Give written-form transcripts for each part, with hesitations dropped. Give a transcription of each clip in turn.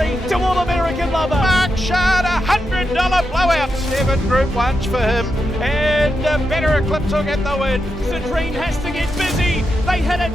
Sorry, to All American Lover. Mark Shard, $100 blowout. 7 Group 1s for him. And Better Eclipse will get the win. Citrine has to get busy. They hit it.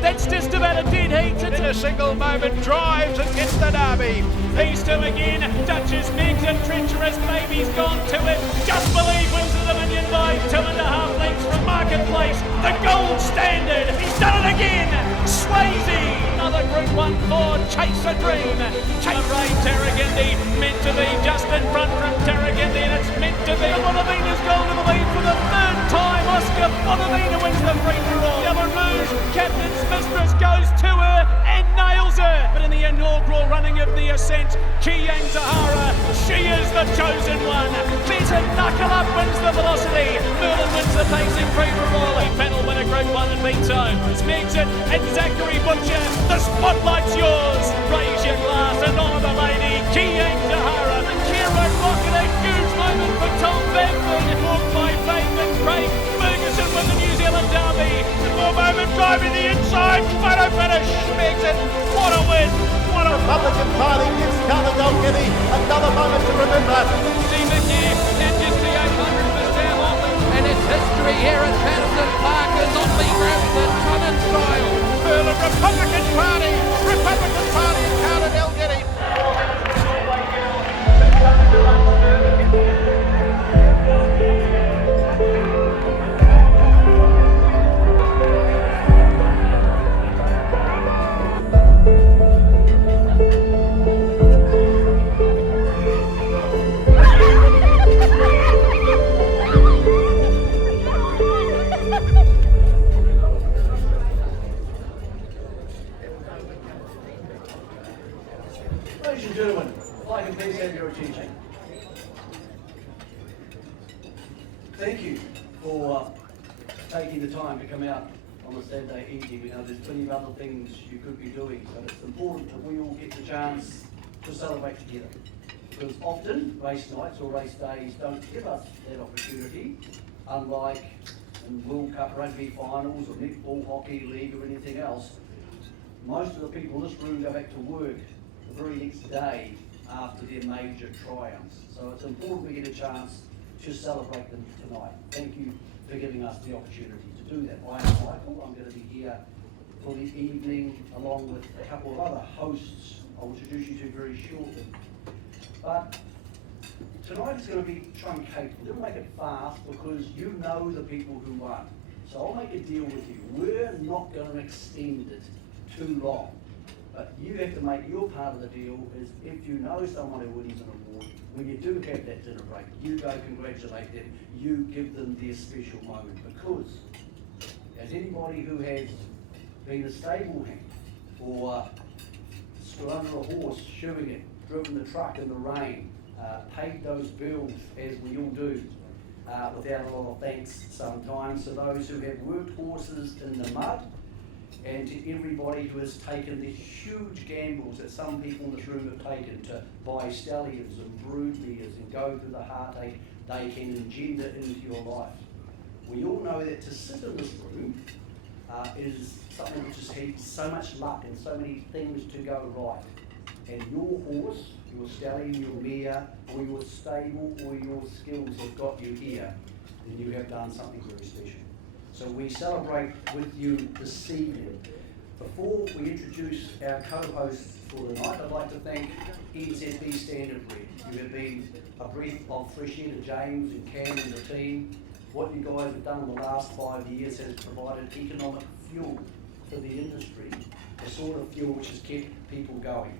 That's just about a dead heat. In a single moment, drives and gets the derby. These two again. Duchess, Megs and Treacherous Baby's gone to it. Just Believe wins the Dominion by 2.5 lengths from Marketplace. The gold standard. He's done it again. Swayze. Another Group 1 for Chase a Dream. Chase Ray Tarragindi meant to be just in front from Tarragindi, and it's meant to be. Bonavina's gone to the lead for the third time. Oscar Bonavina wins the free for all. Yellow Rouge, Captain's Mistress, goes to her and nails her. But in the inaugural running of the Ascent, Kiyang Zahara, she is the chosen one. Better Knuckle Up wins the Velocity. Merlin wins the pacing free for all. Panel winner Group 1 and Beto. Smegson and Zachary Butcher. The spotlight's yours. Raise your glass and honour the lady, Kiyang Zahara. The Kira Rocket, a huge moment for Tom Bamford. Walked by Faith and Craig Ferguson with the New Zealand Derby. More moment driving the inside. Photo finish. Smegson. What a win. What a Republican Party gives Carla Dalgety another moment to remember. Steve McGee edges the 800 for Sam Otley, and it's history here at Patterson Park as Otley grabs the ton in style. Republican Party and Carla Dalgety. Ladies and gentlemen, if I can please have your attention. Thank you for taking the time to come out on a Saturday evening. We know there's plenty of other things you could be doing, but it's important that we all get the chance to celebrate together. Because often race nights or race days don't give us that opportunity, unlike in World Cup rugby finals or netball, hockey league or anything else. Most of the people in this room go back to work the very next day after their major triumphs. So it's important we get a chance to celebrate them tonight. Thank you for giving us the opportunity to do that. I am Michael. I'm going to be here for the evening along with a couple of other hosts I'll introduce you to very shortly. But tonight is going to be truncated. We're going to make it fast because you know the people who won. So I'll make a deal with you. We're not going to extend it too long. But you have to make your part of the deal is if you know someone who wins an award, when you do have that dinner break, you go congratulate them, you give them their special moment. Because as anybody who has been a stable hand or stood under a horse, shoeing it, driven the truck in the rain, paid those bills as we all do, without a lot of thanks sometimes, to those who have worked horses in the mud, and to everybody who has taken the huge gambles that some people in this room have taken to buy stallions and brood mares and go through the heartache they can engender into your life. We all know that to sit in this room is something which has had so much luck and so many things to go right. And your horse, your stallion, your mare, or your stable, or your skills have got you here, then you have done something very special. So we celebrate with you this evening. Before we introduce our co-hosts for the night, I'd like to thank NZB Standard Breed. You have been a breath of fresh air to James and Cam and the team. What you guys have done in the last 5 years has provided economic fuel for the industry, the sort of fuel which has kept people going.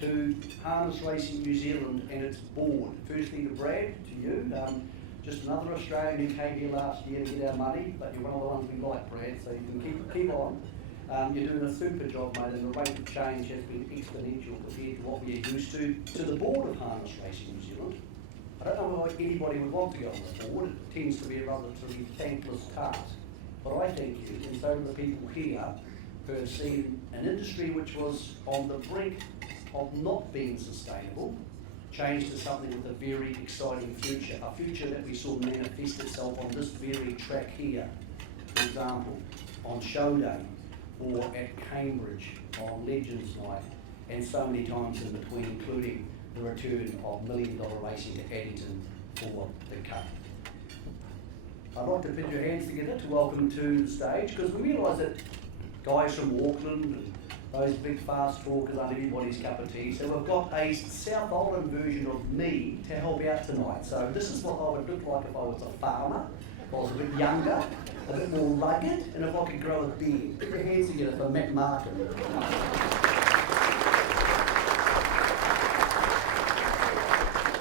To Harness Racing New Zealand and its board, firstly to Brad, to you, just another Australian who came here last year to get our money, but you're one of the ones we like, Brad, so you can keep on. You're doing a super job, mate, and the rate of change has been exponential compared to what we're used to. To the board of Harness Racing New Zealand, I don't know why anybody would want to go on the board. It tends to be a relatively thankless task. But I thank you, and so do the people here who have seen an industry which was on the brink of not being sustainable, changed to something with a very exciting future, a future that we saw manifest itself on this very track here. For example, on show day, or at Cambridge on Legends Night, and so many times in between, including the return of $1 million racing to Addington for the Cup. I'd like to put your hands together to welcome to the stage, because we realise that guys from Auckland and those big fast talkers aren't everybody's cup of tea, so we've got a South Island version of me to help out tonight. So this is what I would look like if I was a farmer, if I was a bit younger, a bit more rugged, and if I could grow a beard. Put your hands together for Matt Markham.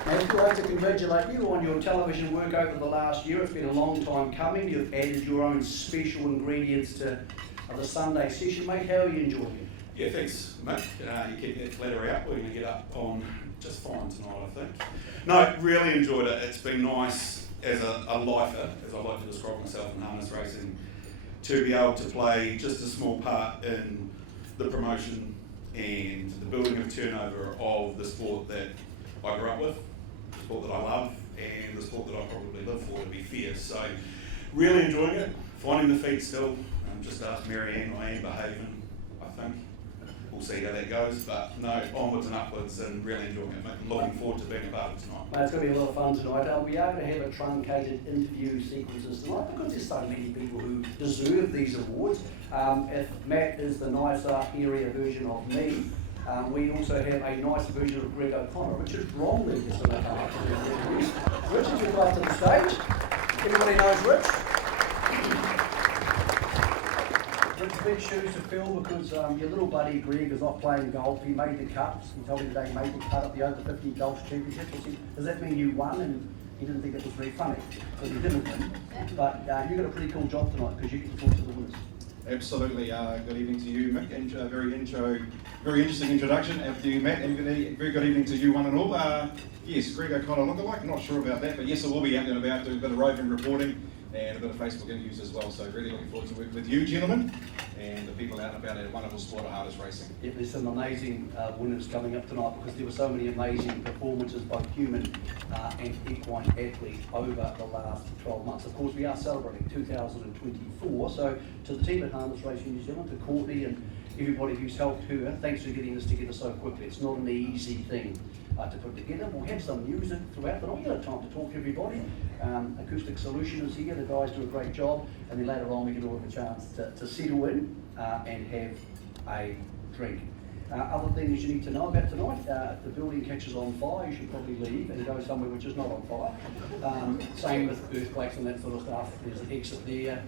I'd like to congratulate you on your television work over the last year. It's been a long time coming. You've added your own special ingredients to the Sunday session, mate. How are you enjoying it? Yeah, thanks, Mick. You keep that flatter out. We're going to get up on just fine tonight, I think. No, really enjoyed it. It's been nice as a lifer, as I like to describe myself in harness racing, to be able to play just a small part in the promotion and the building of turnover of the sport that I grew up with, the sport that I love, and the sport that I probably live for, to be fair. So, really enjoying it. Finding the feet still. Just ask Marianne, I am behaving, I think. We'll see how that goes, but no, onwards and upwards, and really enjoying it, mate. Looking forward to being a part of it tonight. Mate, it's going to be a lot of fun tonight. We are going to have a truncated interview sequences tonight because there's so many people who deserve these awards. If Matt is the nicer, hairier version of me, we also have a nice version of Greg O'Connor. Richard Bromley is going to come up to the interviews. Richard, you'd like to the stage. Everybody knows Rich. It's big shoes to fill because your little buddy Greg is off playing golf. He made the cuts. He told me today he made the cut at the over 50 golf championship. Does that mean you won? And he didn't think it was very funny, so you didn't win. But you got a pretty cool job tonight because you get to talk to the winners. Absolutely. Good evening to you, Mick, and very interesting introduction after you, Matt, and very good evening to you, one and all. Yes, Greg O'Connor lookalike. I'm not sure about that, but yes, I will be out and about doing a bit of roving reporting and a bit of Facebook interviews as well. So really looking forward to working with you, gentlemen, and the people out and about a wonderful sport of harness racing. Yeah, there's some amazing winners coming up tonight because there were so many amazing performances, both human and equine athletes over the last 12 months. Of course, we are celebrating 2024. So to the team at Harness Racing New Zealand, to Courtney and everybody who's helped her, thanks for getting this together so quickly. It's not an easy thing to put together. We'll have some music throughout the night. We'll have time to talk to everybody. Acoustic Solution is here. The guys do a great job. And then later on, we can all have a chance to settle in and have a drink. Other things you need to know about tonight, if the building catches on fire, you should probably leave and go somewhere which is not on fire. Same with earthquakes and that sort of stuff. There's an exit there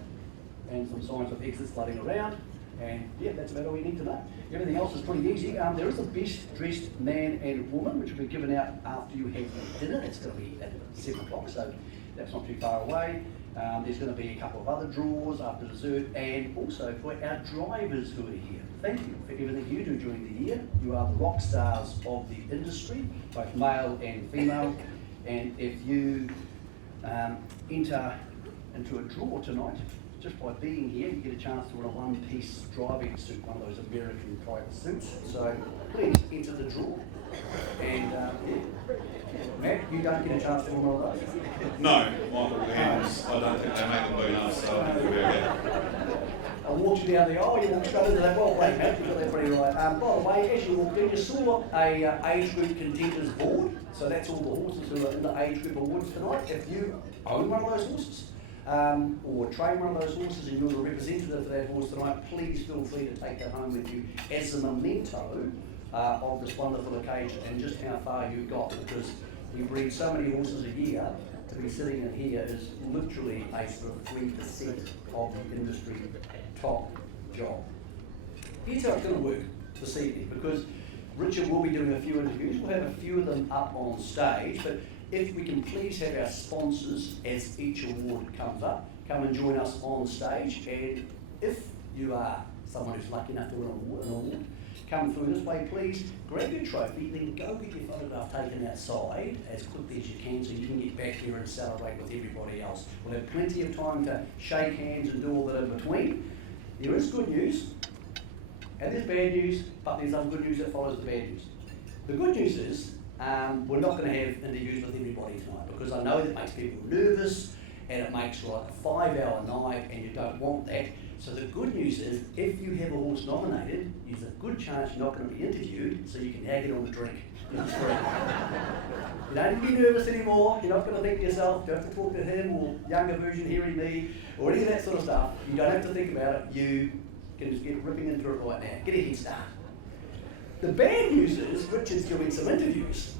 and some signs of exits flooding around. And yeah, that's about all you need to know. Everything else is pretty easy. There is a best dressed man and woman, which will be given out after you have dinner. It's going to be at 7 o'clock, so that's not too far away. There's going to be a couple of other draws after dessert, and also for our drivers who are here. Thank you for everything you do during the year. You are the rock stars of the industry, both male and female. And if you enter into a draw tonight, just by being here, you get a chance to win a one-piece driving suit, one of those American private suits. So please enter the draw. And Matt, you don't get a chance to win one of those? No, Michael, hands. I don't think they make them blue enough, so I think we'll be okay. I walked you down there. Oh, you walked straight into that. Well played, Matt. You got that pretty right. By the way, as you walked in, you saw a age group contenders board. So that's all the horses who are in the age group awards tonight. If you own one of those horses, or train one of those horses and you're the representative for that horse tonight, please feel free to take that home with you as a memento of this wonderful occasion and just how far you got, because you breed so many horses a year. To be sitting in here is literally a sort of 3% of the industry top job. Here's how it's going to work this evening, because Richard will be doing a few interviews. We'll have a few of them up on stage, but if we can please have our sponsors, as each award comes up, come and join us on stage. And if you are someone who's lucky enough to win an award, come through this way, please grab your trophy, then go get your photograph taken outside as quickly as you can so you can get back here and celebrate with everybody else. We'll have plenty of time to shake hands and do all that in between. There is good news, and there's bad news, but there's some good news that follows the bad news. The good news is, we're not going to have interviews with everybody tonight because I know that makes people nervous and it makes like a 5-hour night and you don't want that. So the good news is, if you have a horse nominated, there's a good chance you're not going to be interviewed, so you can now get on the drink. You don't need to be nervous anymore. You're not going to think to yourself, do I have to talk to him or younger version hearing me or any of that sort of stuff. You don't have to think about it. You can just get ripping into it right now. Get a head start. The bad news is Richard's doing some interviews.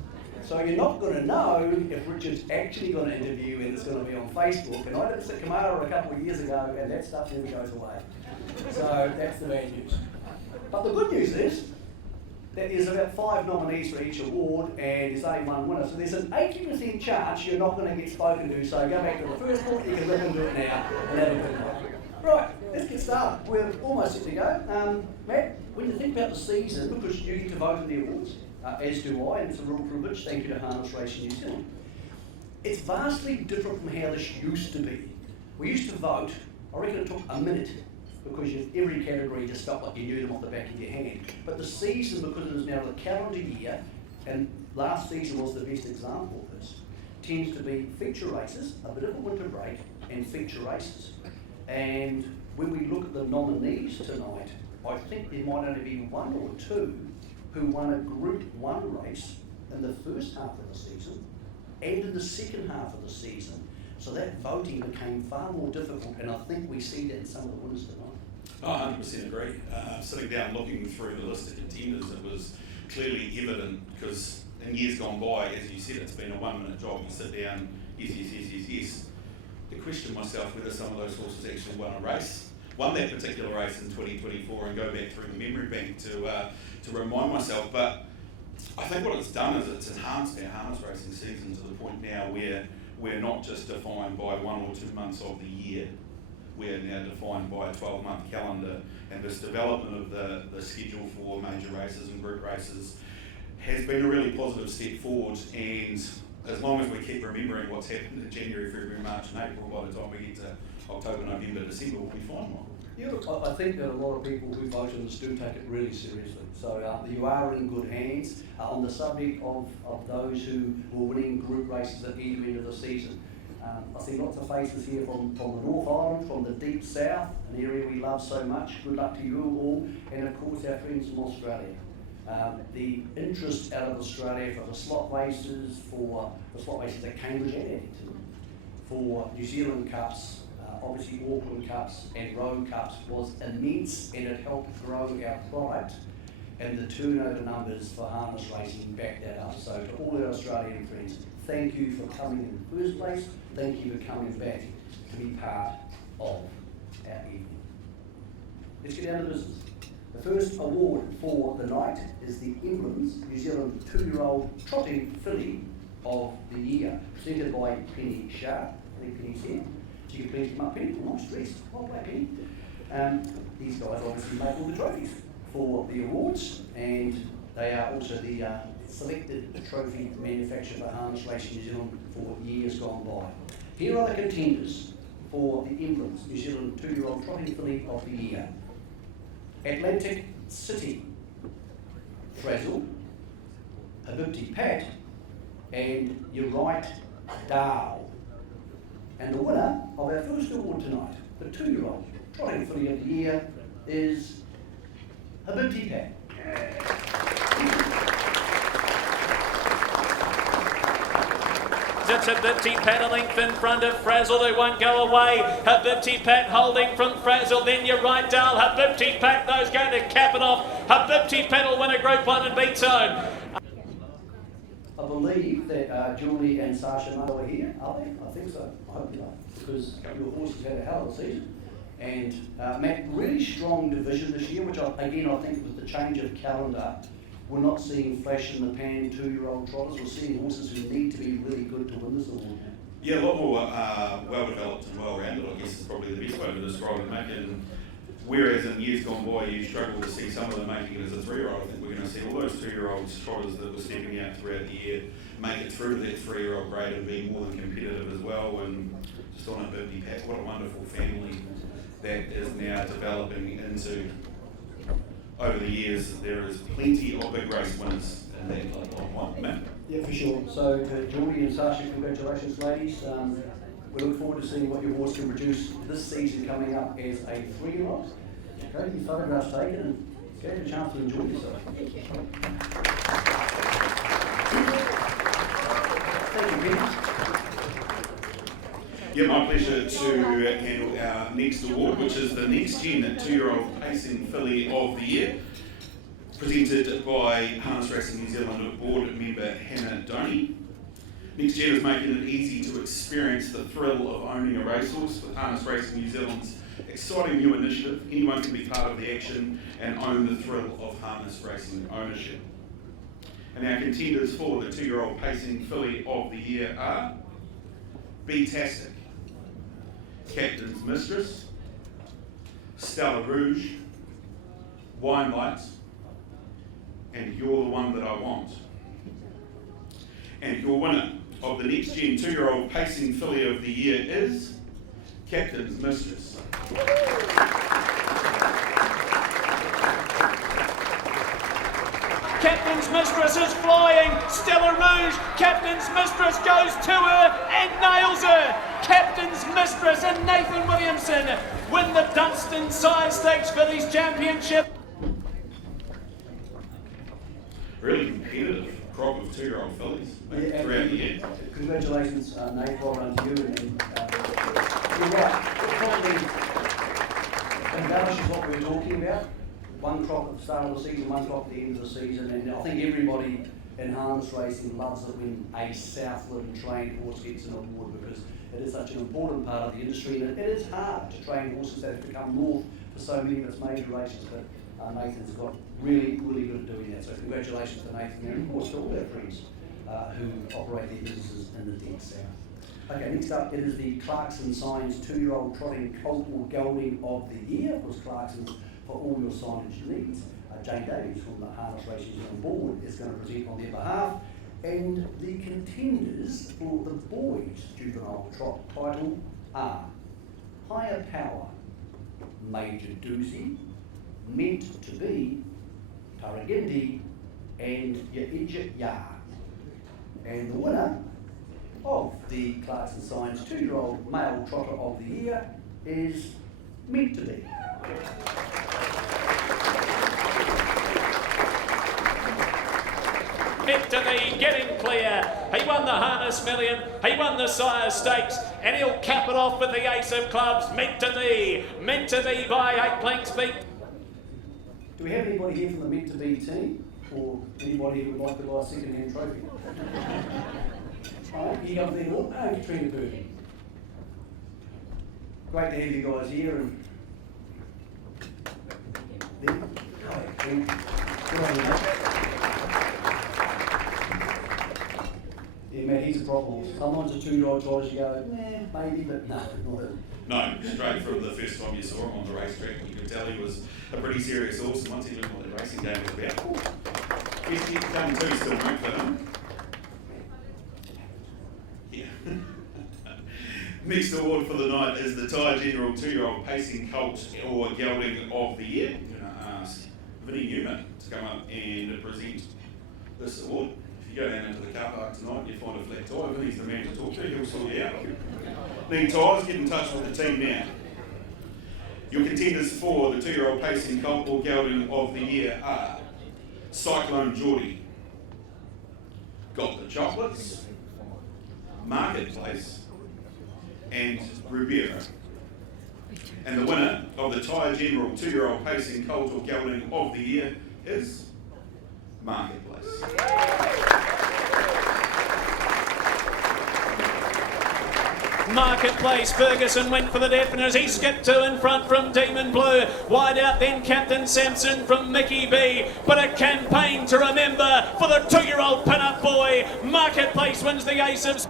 So you're not going to know if Richard's actually going to interview and it's going to be on Facebook. And I did this at Kamara a couple of years ago and that stuff never goes away. So that's the bad news. But the good news is that there's about 5 nominees for each award and there's only one winner. So there's an 80% chance you're not going to get spoken to. So go back to the first point, you can rip into it now and have a good night. Right, let's get started. We're almost set to go. Matt, when you think about the season, because you get to vote in the awards, as do I, and it's a real privilege, thank you to Harness Racing New Zealand. It's vastly different from how this used to be. We used to vote, I reckon it took a minute, because every category just felt like you knew them off the back of your hand. But the season, because it is now the calendar year, and last season was the best example of this, tends to be feature races, a bit of a winter break, and feature races. And when we look at the nominees tonight, I think there might only be 1 or 2 who won a Group 1 race in the first half of the season and in the second half of the season. So that voting became far more difficult, and I think we see that in some of the winners tonight. I 100% agree. Sitting down looking through the list of contenders, it was clearly evident, because in years gone by, as you said, it's been a 1-minute job. You sit down, yes. I question myself whether some of those horses actually won a race, won that particular race in 2024, and go back through the memory bank to remind myself. But I think what it's done is it's enhanced our harness racing season to the point now where we're not just defined by 1 or 2 months of the year. We're now defined by a 12-month calendar, and this development of the schedule for major races and group races has been a really positive step forward. And as long as we keep remembering what's happened in January, February, March and April, by the time we get to October, November, December, we'll be fine. Yeah, look, I think that a lot of people who vote on this do take it really seriously. So you are in good hands. On the subject of those who were winning group races at either end of the season, I see lots of faces here from the North Island, from the deep south, an area we love so much. Good luck to you all, and of course our friends from Australia. The interest out of Australia for the slot races, for the slot races at Cambridge and Addington, for New Zealand Cups, obviously Auckland Cups and Road Cups was immense, and it helped grow our product, and the turnover numbers for harness racing backed that up. So to all our Australian friends, thank you for coming in the first place. Thank you for coming back to be part of our evening. Let's get down to business. The first award for the night is the Emblems New Zealand 2-year-old trotting filly of the year, presented by Penny Sharp. I think Penny's here. So you can please come up, Penny. Nice dress. Well played, Penny. These guys obviously make all the trophies for the awards, and they are also the selected trophy manufacturer for Harness Racing New Zealand for years gone by. Here are the contenders for the Emblems New Zealand 2-year-old trotting filly of the year. Atlantic City, Frazzle, Habibti Pat, and You're Right, Dahl. And the winner of our first award tonight, the 2-year-old trotting filly of the year, is Habibti Pat. It's Habibti Pat a length in front of Frazzle. They won't go away. Habibti Pat holding from Frazzle. Then You're Right, Dahl. Habibti Pat, those going to cap it off. Habibti Pat will win a Group 1 and beat zone. I believe that Julie and Sasha Murray are here, are they? I think so. I hope they are, because your horses had a hell of a season. And Matt, really strong division this year, which I think with the change of calendar, we're not seeing flash in the pan 2-year-old trotters. We're seeing horses who need to be really good to win this award. Yeah, a lot more well developed and well rounded, I guess is probably the best way to describe it, mate. And whereas in years gone by you struggle to see some of them making it as a 3-year-old, I think we're going to see all those 2-year-olds trotters that were stepping out throughout the year make it through to that 3-year-old grade and be more than competitive as well. And just on a Habibti Pat, what a wonderful family that is now developing into. Over the years, there is plenty of big race winners in that one, Matt. Yeah, for sure. So Julie and Sasha, congratulations, ladies. we look forward to seeing what your horse can produce this season coming up as a 3-year-old. Okay, your photographs taken and get a chance to enjoy yourself. Thank you. Thank you, Peter. Yeah, my pleasure to handle our next award, which is the Next Gen 2-year-old Pacing Filly of the Year, presented by Harness Racing New Zealand board member Hannah Doney. Next Gen is making it easy to experience the thrill of owning a racehorse with Harness Racing New Zealand's exciting new initiative. Anyone can be part of the action and own the thrill of harness racing ownership. And our contenders for the 2-year-old Pacing Filly of the Year are Betastic, Captain's Mistress, Stella Rouge, Wine Lights, and You're the One That I Want. And your winner of the Next Gen 2-year-old Pacing Filly of the Year is Captain's Mistress. Captain's Mistress is flying. Stella Rouge, Captain's Mistress goes to her and nails her. Captain's Mistress and Nathan Williamson win the Dunstan Sire Stakes Fillies Championship. Really competitive crop of 2-year-old fillies throughout the year. Congratulations, Nate, well done to you. And you're right, it probably embellishes what we're talking about. One crop at the start of the season, one crop at the end of the season, and I think everybody in harness racing loves it when a Southland trained horse gets an award, because it is such an important part of the industry, and it is hard to train horses that have come north for so many of its major races, but Nathan's got really good at doing that. So congratulations to Nathan, and of course to all our friends who operate their businesses in the dead south. Okay, next up it is the Clarkson Signs 2-year-old trotting colt or gelding of the year. Of course, Clarkson's for all your signage needs. Jane Davies from the Harness Racing New Zealand board is going to present on their behalf. And the contenders for the boys juvenile trot title are Higher Power, Major Doozy, Meant to Be, Taragindi, and Yaidjit Ya. And the winner of the Clarkson Signs 2-year-old male trotter of the year is Meant to Be. Meant to Be getting clear. He won the Harness Million, he won the Sire Stakes, and he'll cap it off with the Ace of Clubs. Meant to Be by 8 lengths beat. Do we have anybody here from the Meant to Be team? Or anybody who would like to buy a second-hand trophy? Alright, you come there, oh, Katrina Burton. Great to have you guys here. And then, good on you, mate. Yeah, Matt, he's a problem. Sometimes a 2-year-old tries, you go, maybe, but no, not it. No, straight from the first time you saw him on the racetrack, you could tell he was a pretty serious horse, and once he learned what the racing game was about, he's done 2 still, mate, for him. Yeah. Next award for the night is the Tyre General 2-year-old Pacing Colt or Gelding of the Year. I'm going to ask Vinnie Newman to come up and present this award. If you go down into the car park tonight, you find a flat tyre, Vinnie's the man to talk to, he'll sort you out. Need tyres, get in touch with the team now. Your contenders for the 2-year-old Pacing Colt or Gelding of the Year are Cyclone Geordie, Got the Chocolates, Marketplace, and Rubera. And the winner of the Tyre General 2-year-old Pacing Colt or Gelding of the Year is Marketplace. Marketplace, Ferguson went for the definite. He skipped 2 in front from Demon Blue. Wide out then Captain Sampson from Mickey B. But a campaign to remember for the 2-year-old pin-up boy. Marketplace wins the Ace of...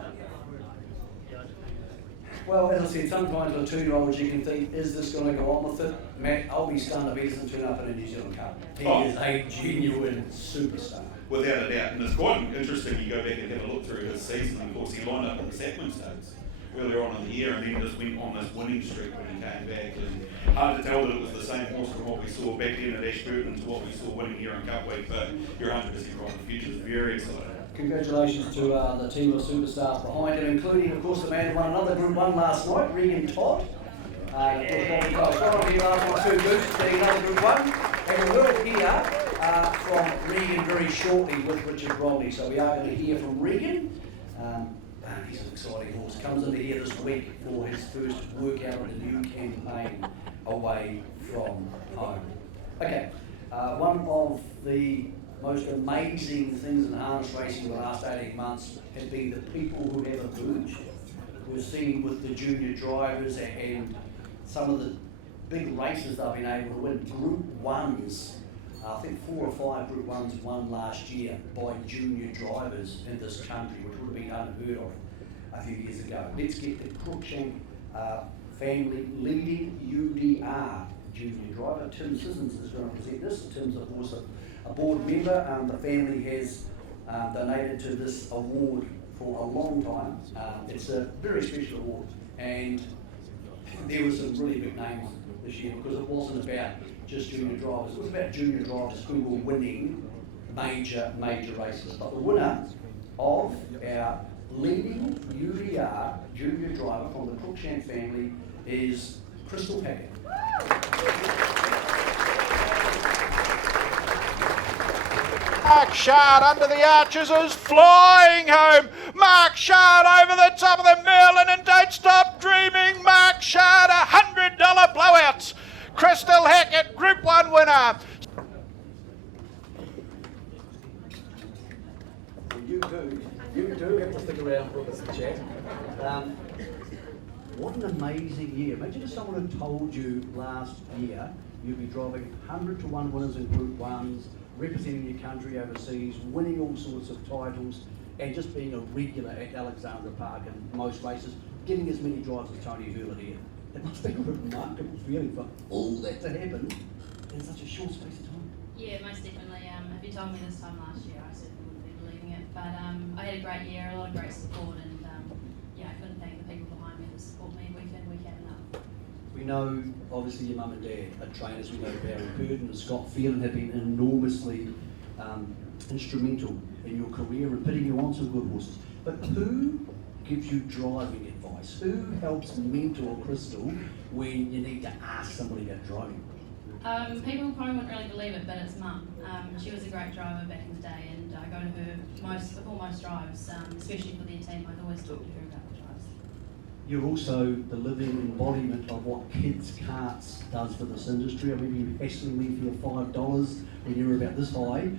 Well, as I said, sometimes with 2-year-olds you can think, is this going to go on with it? Matt, I'll be stunned if he doesn't turn up in a New Zealand Cup. He is a genuine superstar. Without a doubt, and it's quite interesting, you go back and have a look through his season, and of course he lined up at the Sapling Stakes, earlier on in the year, and then just went on this winning streak when he came back. And hard to tell that it was the same horse from what we saw back then at Ashburton to what we saw winning here in Cup Week, but you're 100% right, the future's very exciting. Congratulations to the team of superstars behind him, including, of course, the man who won another Group 1 last night, Regan Todd. One of you last night, 2 boots, getting another Group 1. And we'll hear from Regan very shortly with Richard Romney. So we are going to hear from Regan. He's an exciting horse. Comes into here this week for his first workout of the new campaign away from home. Okay, one of the most amazing things in harness racing in the last 18 months has been the people who have emerged. We're seeing with the junior drivers and some of the big races they've been able to win. Group 1s, I think 4 or 5 Group 1s won last year by junior drivers in this country, which would have been unheard of a few years ago. Let's get the Crookshank family leading UDR junior driver. Tim Sissons is going to present this. Tim's, of course, a board member. The family has donated to this award for a long time. It's a very special award, and there were some really big names this year because it wasn't about just junior drivers. It was about junior drivers who were winning major races. But the winner of our leading UDR junior driver from the Crookshank family is Crystal Hackett. Mark Shard under the arches is flying home. Mark Shard over the top of the Merlin and Don't Stop Dreaming. Mark Shard, $100 blowouts. Crystal Hackett, Group 1 winner. You do have to stick around for this chat. What an amazing year. Imagine if someone had told you last year you'd be driving 100 to 1 winners in Group 1s, representing your country overseas, winning all sorts of titles, and just being a regular at Alexandra Park in most races, getting as many drives as Tony Hurley here. It must be a remarkable feeling for all that to happen in such a short space of time. Yeah, most definitely. If you told me this time last year, I certainly wouldn't be believing it. But I had a great year, a lot of great support, and I couldn't thank the people behind me that support me week in, week out enough. We know, obviously, your mum and dad are trainers. We know Barry Purdon and Scott Phelan have been enormously instrumental in your career and putting you on some good horses. But who gives you driving advice? Who helps mentor Crystal when you need to ask somebody about driving? People probably wouldn't really believe it, but it's Mum. She was a great driver back in the day, and I go to her before most drives, especially for their team. I'd always talk to her about the drives. You're also the living embodiment of what Kids Karts does for this industry. I remember you hassling me for your $5 when you were about this high.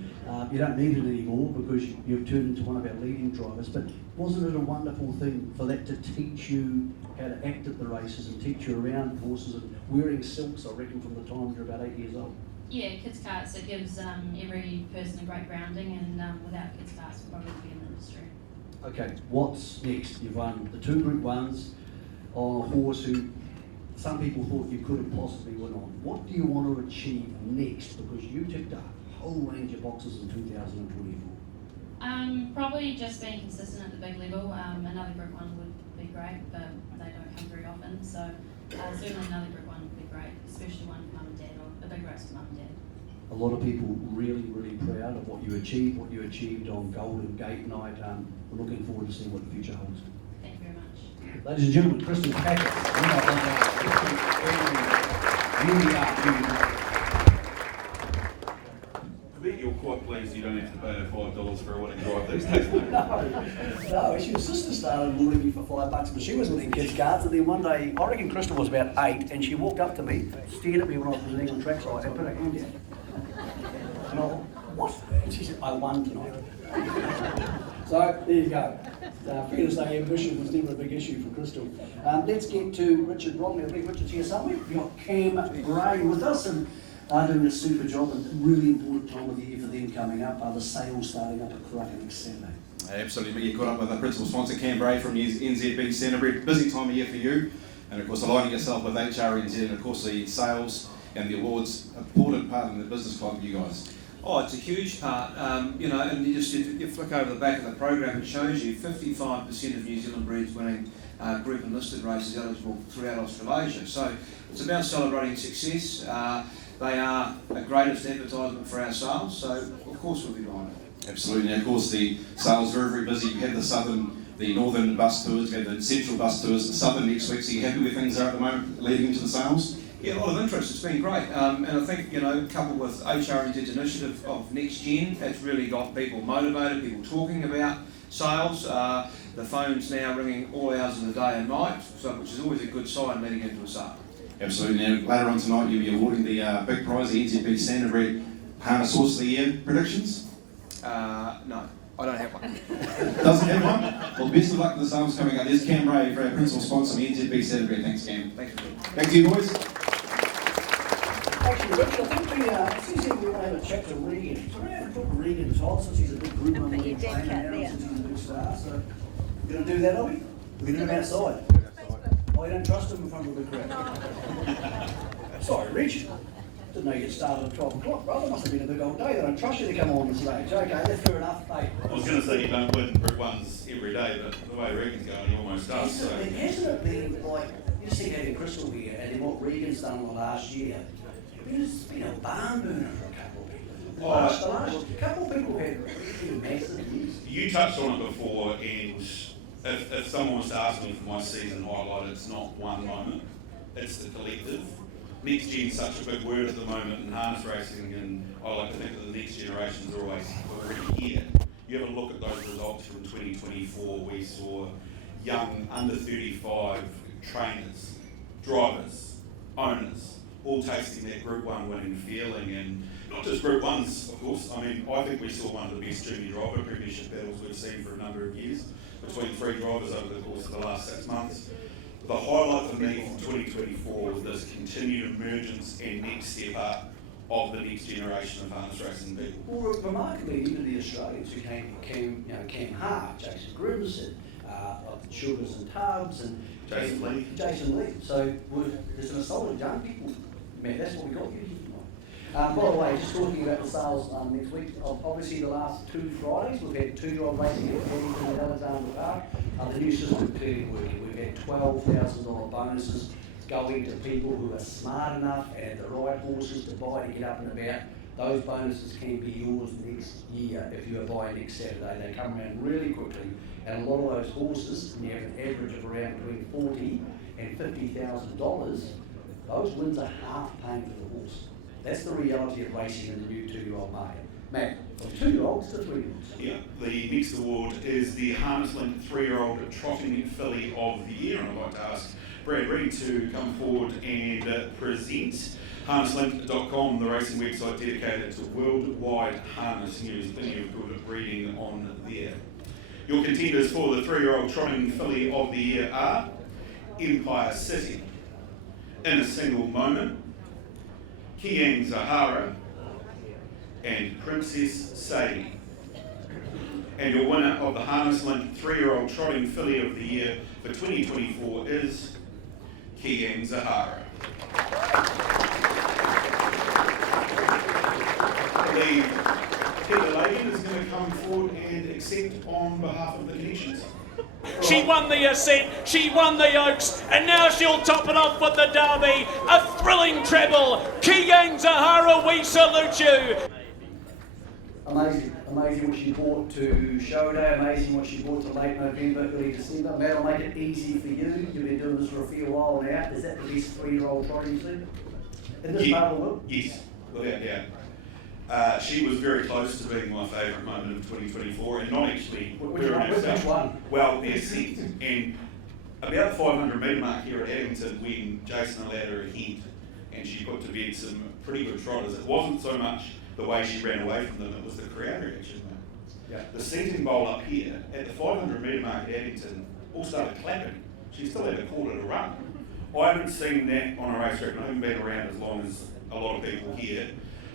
You don't need it anymore because you've turned into one of our leading drivers. But wasn't it a wonderful thing for that to teach you how to act at the races and teach you around horses and wearing silks, I reckon, from the time you're about 8 years old? Yeah, Kids Karts, it gives every person a great grounding, and without Kids Karts, we'd probably be in the industry. Okay, what's next? You've won the 2 Group 1s on a horse who some people thought you couldn't possibly win on. What do you want to achieve next? Because you ticked a whole range of boxes in 2024. Probably just being consistent at the big level. Another Group 1 would be great, but they don't come very often. So certainly another Group 1 would be great, especially one for Mum and Dad, or a big race for Mum and Dad. A lot of people really, really proud of what you achieved on Golden Gate night. We're looking forward to seeing what the future holds. Thank you very much. Ladies and gentlemen, Crystal Hackett, I bet you're quite pleased you don't have to pay her $5 for a winning drive these days. No, actually, her sister started luring me for $5, but she was winning Kids Karts. And then one day, I reckon Crystal was about 8, and she walked up to me, stared at me when I was presenting on trackside, and put her hand down. And I went, what? And she said, I won tonight. So, there you go. Fair to say, ambition was never a big issue for Crystal. Let's get to Richard Romney. I think Richard's here somewhere. We've got Cam Gray with us, and doing a super job, and a really important time of the year for them coming up. The sales starting up at Karaka next Saturday. Absolutely, you caught up with the principal sponsor, Cam Bray from NZB Centrebred. Busy time of year for you, and of course aligning yourself with HRNZ, and of course the sales and the awards, important part of the business club for you guys. Oh, it's a huge part, and you flick over the back of the program, it shows you 55% of New Zealand breeds winning group and listed races eligible throughout Australasia. So it's about celebrating success. They are a greatest advertisement for our sales, so of course we'll be behind it. Absolutely, and of course the sales are very, very busy. You have the northern bus tours, you have the central bus tours, the southern next week. So you happy where things are at the moment leading into the sales? Yeah, a lot of interest. It's been great, and I think, you know, coupled with HRNZ's initiative of Next Gen, it's really got people motivated, people talking about sales. The phone's now ringing all hours of the day and night, so which is always a good sign leading into a sale. Absolutely. Now later on tonight you'll be awarding the big prize, the NZB Standardbred Harness Horse of the Year. Predictions? No, I don't have one. Doesn't have one? Well, best of luck with the sales coming up. There's Cam Ray for our principal sponsor, the NZB Standardbred. Thanks, Cam. Thanks. Back to you, boys. Actually, Rich, I think we want to have a chat to Regan. So we're going to put Regan's on since he's a big group one winning trainer now, since he's a big star. So we're going to do that, are we? We're going to do him outside. Oh, you don't trust him in front of the crowd? Sorry, Rich. Didn't know you'd started at 12 o'clock, brother. Must have been a big old day. They don't trust you to come on the stage. Okay, that's fair enough. Hey. I was going to say you don't win Group 1s every day, but the way Regan's going, he almost does. So. Hasn't it been like, you just think having Crystal here and then what Regan's done in the last year, it's been a barn burner for a couple of people. The last couple of people had really massive years. You touched on it before, and if someone was to ask me for my season highlight, it's not one moment, it's the collective. Next gen's such a big word at the moment in harness racing, and I like to think that the next generations are always already here. You have a look at those results from 2024, we saw young under 35 trainers, drivers, owners, all tasting that Group 1 winning feeling, and not just Group 1s, of course. I mean, I think we saw one of the best junior driver premiership battles we've seen for a number of years, between 3 drivers over the course of the last 6 months. The highlight for me from 2024 was this continued emergence and next step up of the next generation of harness racing people. Well, remarkably, even the Australians who Cam Hart, Jason Grimson, of the Sugars and Tubs, and Jason Lee. So there's some solid young people. Man, that's what we got here tonight. By the way, just talking about the sales next week, obviously the last 2 Fridays, we've had 2-year-old racing at Eddington and Alexander Park. The new system clearly working. We've had $12,000 bonuses going to people who are smart enough and have the right horses to buy to get up and about. Those bonuses can be yours next year if you are buying next Saturday. They come around really quickly, and a lot of those horses, when you have an average of around between $40,000 and $50,000, those wins are half paying for the horse. That's the reality of racing in the new 2-year-old market. Matt, from 2-year-olds to 3-year-olds. Yeah, the next award is the Harness Link 3-year-old Trotting Filly of the Year, and I'd like to ask Brad Reed to come forward and present. Harnesslink.com, the racing website dedicated to worldwide harness news. Plenty of good reading on there. Your contenders for the 3-year-old Trotting Filly of the Year are Empire City, In a Single Moment, Kiang Zahara, and Princess Sadie. And your winner of the Harness Link 3-year-old Trotting Filly of the Year for 2024 is Kiang Zahara. The Peter Lady is going to come forward and accept on behalf of the Connections. She won the Ascent, she won the Oaks, and now she'll top it off with the Derby. A thrilling treble. Kiang Zahara, we salute you. Amazing what she brought to show day, amazing what she brought to late November, early December. Matt, I'll make it easy for you. You've been doing this for a fair while now. Is that the best 3-year-old trotting you've seen in this part of the world? Yes, without doubt. She was very close to being my favourite moment of 2024, and not actually. Which one? Well, the Ascent, and about the 500 metre mark here at Addington when Jason allowed her a hint, and she put to bed some pretty good trotters. It wasn't so much the way she ran away from them, it was the crowd reaction. Yeah. The seating bowl up here at the 500 metre mark at Addington all started clapping. She still had a quarter to run. I haven't seen that on a racetrack, and I haven't been around as long as a lot of people here,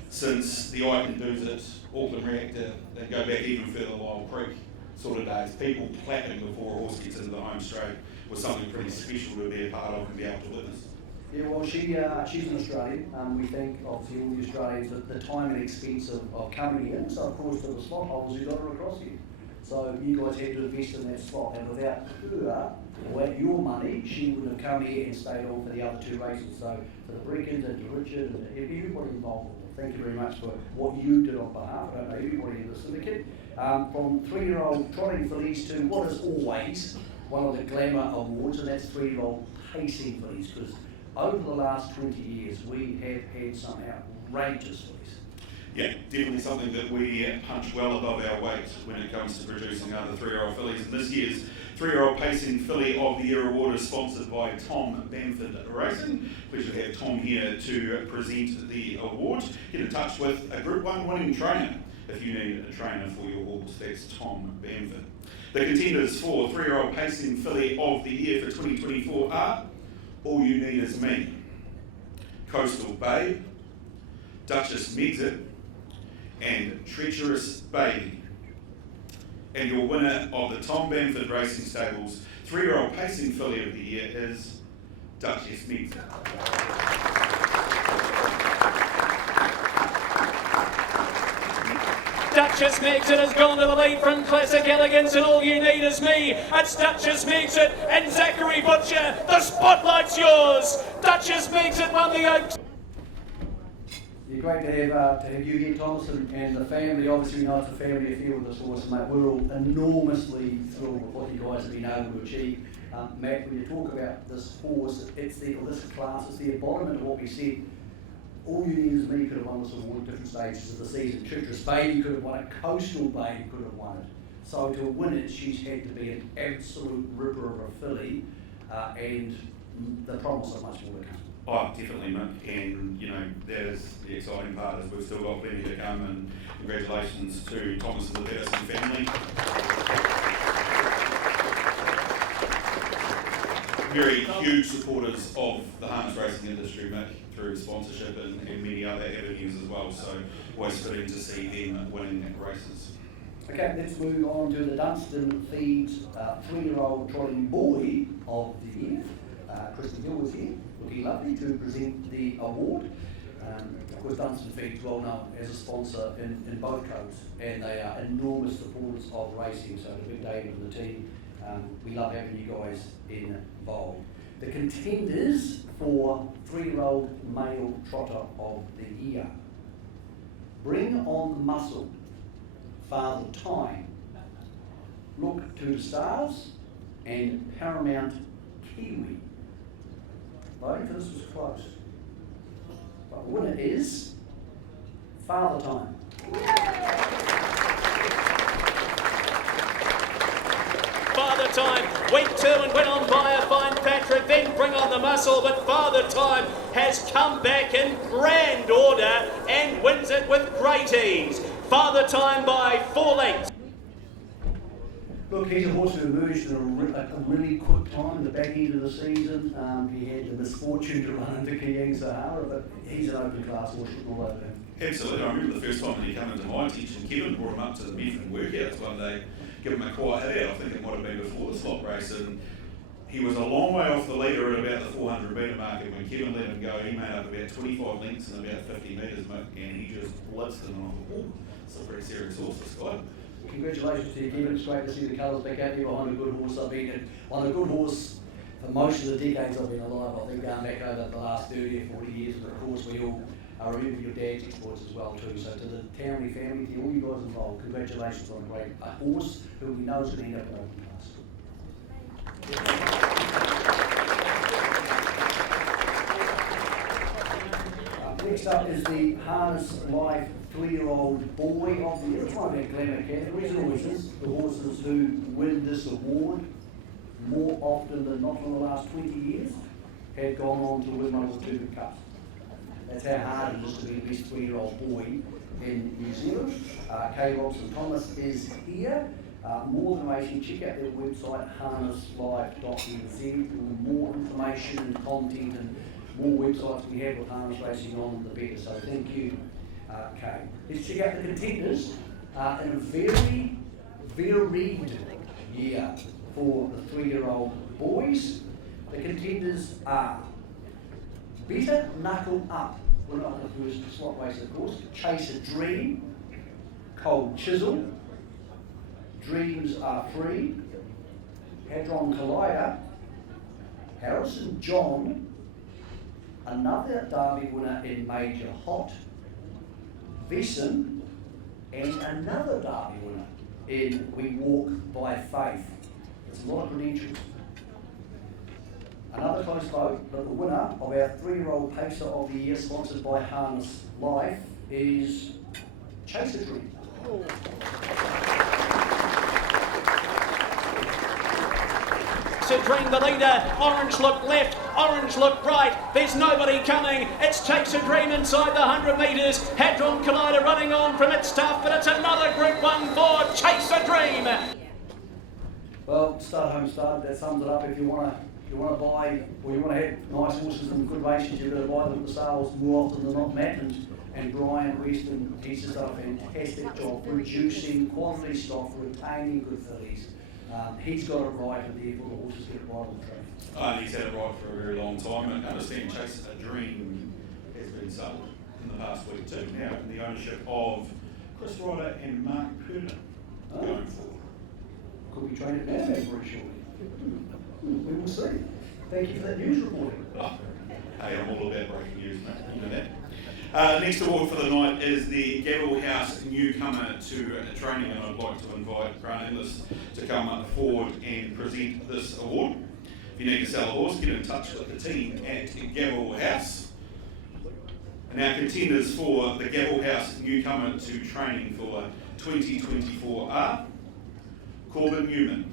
since the I Can Do's it, Auckland Reactor, and go back even further, Wild Creek sort of days. People clapping before a horse gets into the home straight was something pretty special to be a part of and be able to witness. Yeah, well, she's an Australian. We think, obviously, all the Australians, the time and expense of coming here, so of course to the slot holders who got her across here. So you guys had to invest in that slot, and without her, or your money, she wouldn't have come here and stayed on for the other 2 races. So for the Breckens and to Richard and everybody involved, thank you very much for what you did on behalf. I don't know everybody in the syndicate. From 3-year-old trotting fillies to what is always one of the glamour awards, and that's 3-year-old pacing fillies, because over the last 20 years we have had some outrageous fillies. Yeah, definitely something that we punch well above our weight when it comes to producing other 3-year-old fillies. And this year's 3-year-old Pacing Filly of the Year award is sponsored by Tom Bamford Racing. Pleasure to have Tom here to present the award. Get in touch with a Group 1 winning trainer if you need a trainer for your horse. That's Tom Bamford. The contenders for 3-year-old Pacing Filly of the Year for 2024 are All You Need Is Me, Coastal Babe, Duchess Megxit, and Treacherous Baby. And your winner of the Tom Bamford Racing Stables 3-year-old Pacing Filly of the Year is Duchess Megxit. Duchess Megxit has gone to the lead from Classic Elegance, and All You Need Is Me. It's Duchess Megxit and Zachary Butcher. The spotlight's yours. Duchess Megxit won the Oaks. It's great to have you here, Thomas, and the family. Obviously, we know it's a family affair with this horse, and mate, we're all enormously thrilled with what you guys have been able to achieve. Matt, when you talk about this horse, this class, it's the embodiment of what we said. All You Need Is Me could have won this award at different stages of the season. Treacherous Baby could have won it. Coastal Babe could have won it. So to win it, she's had to be an absolute ripper of a filly, and the promise of much more to come. Oh, definitely, Mick. And, you know, that is the exciting part, is we've still got plenty to come, and congratulations to Thomas and the Patterson family. Very huge supporters of the harness racing industry, Mick, through sponsorship and many other avenues as well. So always fitting to see them winning races. Okay, let's move on to the Dunstan Feeds 3-year-old trotting boy of the year. Kristen Hill is here, looking lovely, to present the award. Of course, Dunstan Feeds well known as a sponsor in both codes, and they are enormous supporters of racing. So to Big David and the team, we love having you guys involved. The contenders for 3-year-old male trotter of the year: Bring On the Muscle, Father Time, Look to the Stars, and Paramount Kiwi. Voting for this was close, but the winner is Father Time. Father Time, week 2 and went on by a fine Patrick, then Bring On the Muscle, but Father Time has come back in grand order and wins it with great ease. Father Time by 4 lengths. Look, he's a horse who emerged in a really quick time in the back end of the season. He had the misfortune to run into Kiang Sahara, but he's an open class horse all over him. Absolutely. I remember the first time that he came into my attention, Kevin brought him up to the Methven workouts one day, give him a quiet hit out. I think it might have been before the slot race, and he was a long way off the leader at about the 400 metre mark, and when Kevin let him go, he made up about 25 lengths in about 50 metres, and he just blitzed him, and I thought, oh, it's a pretty serious horse, this guy. Congratulations to you, Kevin. It's great to see the colours back out there behind a good horse. I've been on a good horse for most of the decades I've been alive. I think going back over the last 30 or 40 years, but of course we all remember your dad's exploits as well too. So to the Townley family, to all you guys involved, congratulations on a great horse who we know is going to end up in open class. Next up is the Harness Life 3-year-old boy of the year. It's one of our glamour categories. It always is. The horses who win this award more often than not in the last 20 years have gone on to win one of the 2 big cups. That's how hard it is to be the best 3-year-old boy in New Zealand. Kay Robson Thomas is here. More than racing, check out their website, harnesslife.nz. The more information and content and more websites we have with harness racing on, the better. So thank you, Kay. Let's check out the contenders in a very varied year for the 3-year-old boys. The contenders are Better Knuckle Up, winner of the first slot race of course, Chase a Dream, Cold Chisel, Dreams Are Free, Hadron Collider, Harrison John, another Derby winner in Major Hot, Vesson, and another Derby winner in We Walk by Faith. It's a lot of credentials. Another close vote, but the winner of our 3-year-old Pacer of the Year, sponsored by Harness Life, is Chase a Dream. Chase a Dream, the leader. Orange look left, orange look right. There's nobody coming. It's Chase a Dream inside the 100 metres. Hadron Collider running on from its stuff, but it's another Group 1 for Chase a Dream. Well, start home started, that sums it up. If you want to buy, or you want to have nice horses and good races, you've got to buy them at the sales more often than not. Matt and Brian Weston, he's just done a fantastic job reducing quality stock, retaining good fillies. He's got it right, and therefore the horses get right on the track. He's had it right for a very long time. I understand Chase a Dream has been sold in the past week too, now in the ownership of Chris Ryder and Mark Purdon going forward. Could be traded now, very shortly. We will see. Thank you for that news reporting. Oh, hey, I'm all about breaking news, mate. You know that. Next award for the night is the Gavel House newcomer to training, and I'd like to invite Grant Inglis to come forward and present this award. If you need to sell a horse, get in touch with the team at Gavel House. And our contenders for the Gavel House newcomer to training for 2024 are Corbin Newman,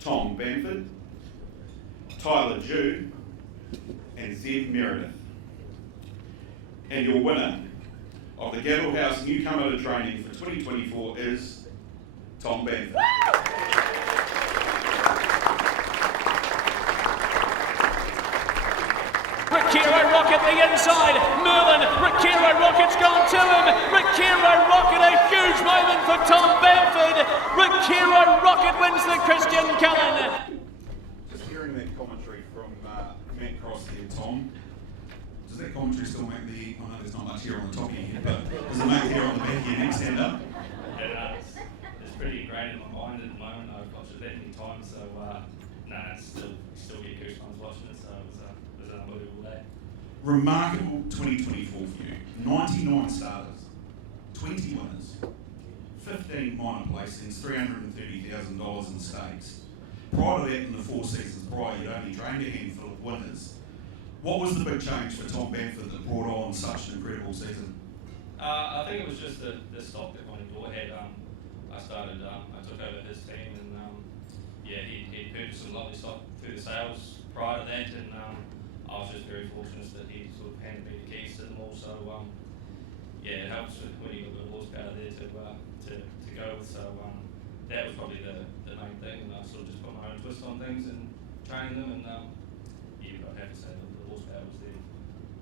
Tom Bamford, Tyler Jew, and Zev Meredith. And your winner of the Gavel House newcomer to training for 2024 is Tom Bamford. Rakiro Rocket the inside, Merlin, Rakiro Rocket's gone to him, Rakiro Rocket, a huge moment for Tom Bamford, Rakiro Rocket wins the Christian Cullen. Just hearing that commentary from Matt Cross there, Tom, does that commentary still make the, I know there's not much hair on the top of your head, but does it make hair on the back of your neck stand up? Yeah, it's pretty ingrained in my mind at the moment. I've watched it that many times, so it's still get goosebumps watching it, so it was an unbelievable day. Remarkable 2024 for you. 99 starters, 20 winners, 15 minor placings, $330,000 in stakes. Prior to that, in the 4 seasons prior, you'd only trained a handful of winners. What was the big change for Tom Bamford that brought on such an incredible season? I think it was just the stock that Ronnie Door had. I took over his team, and he purchased some lovely stock through the sales prior to that, and I was just very fortunate that he sort of handed me the keys to them all. So it helps when you got the horsepower there to go with. So that was probably the main thing, and I sort of just put my own twist on things and training them, and I'd have to say that the horsepower was there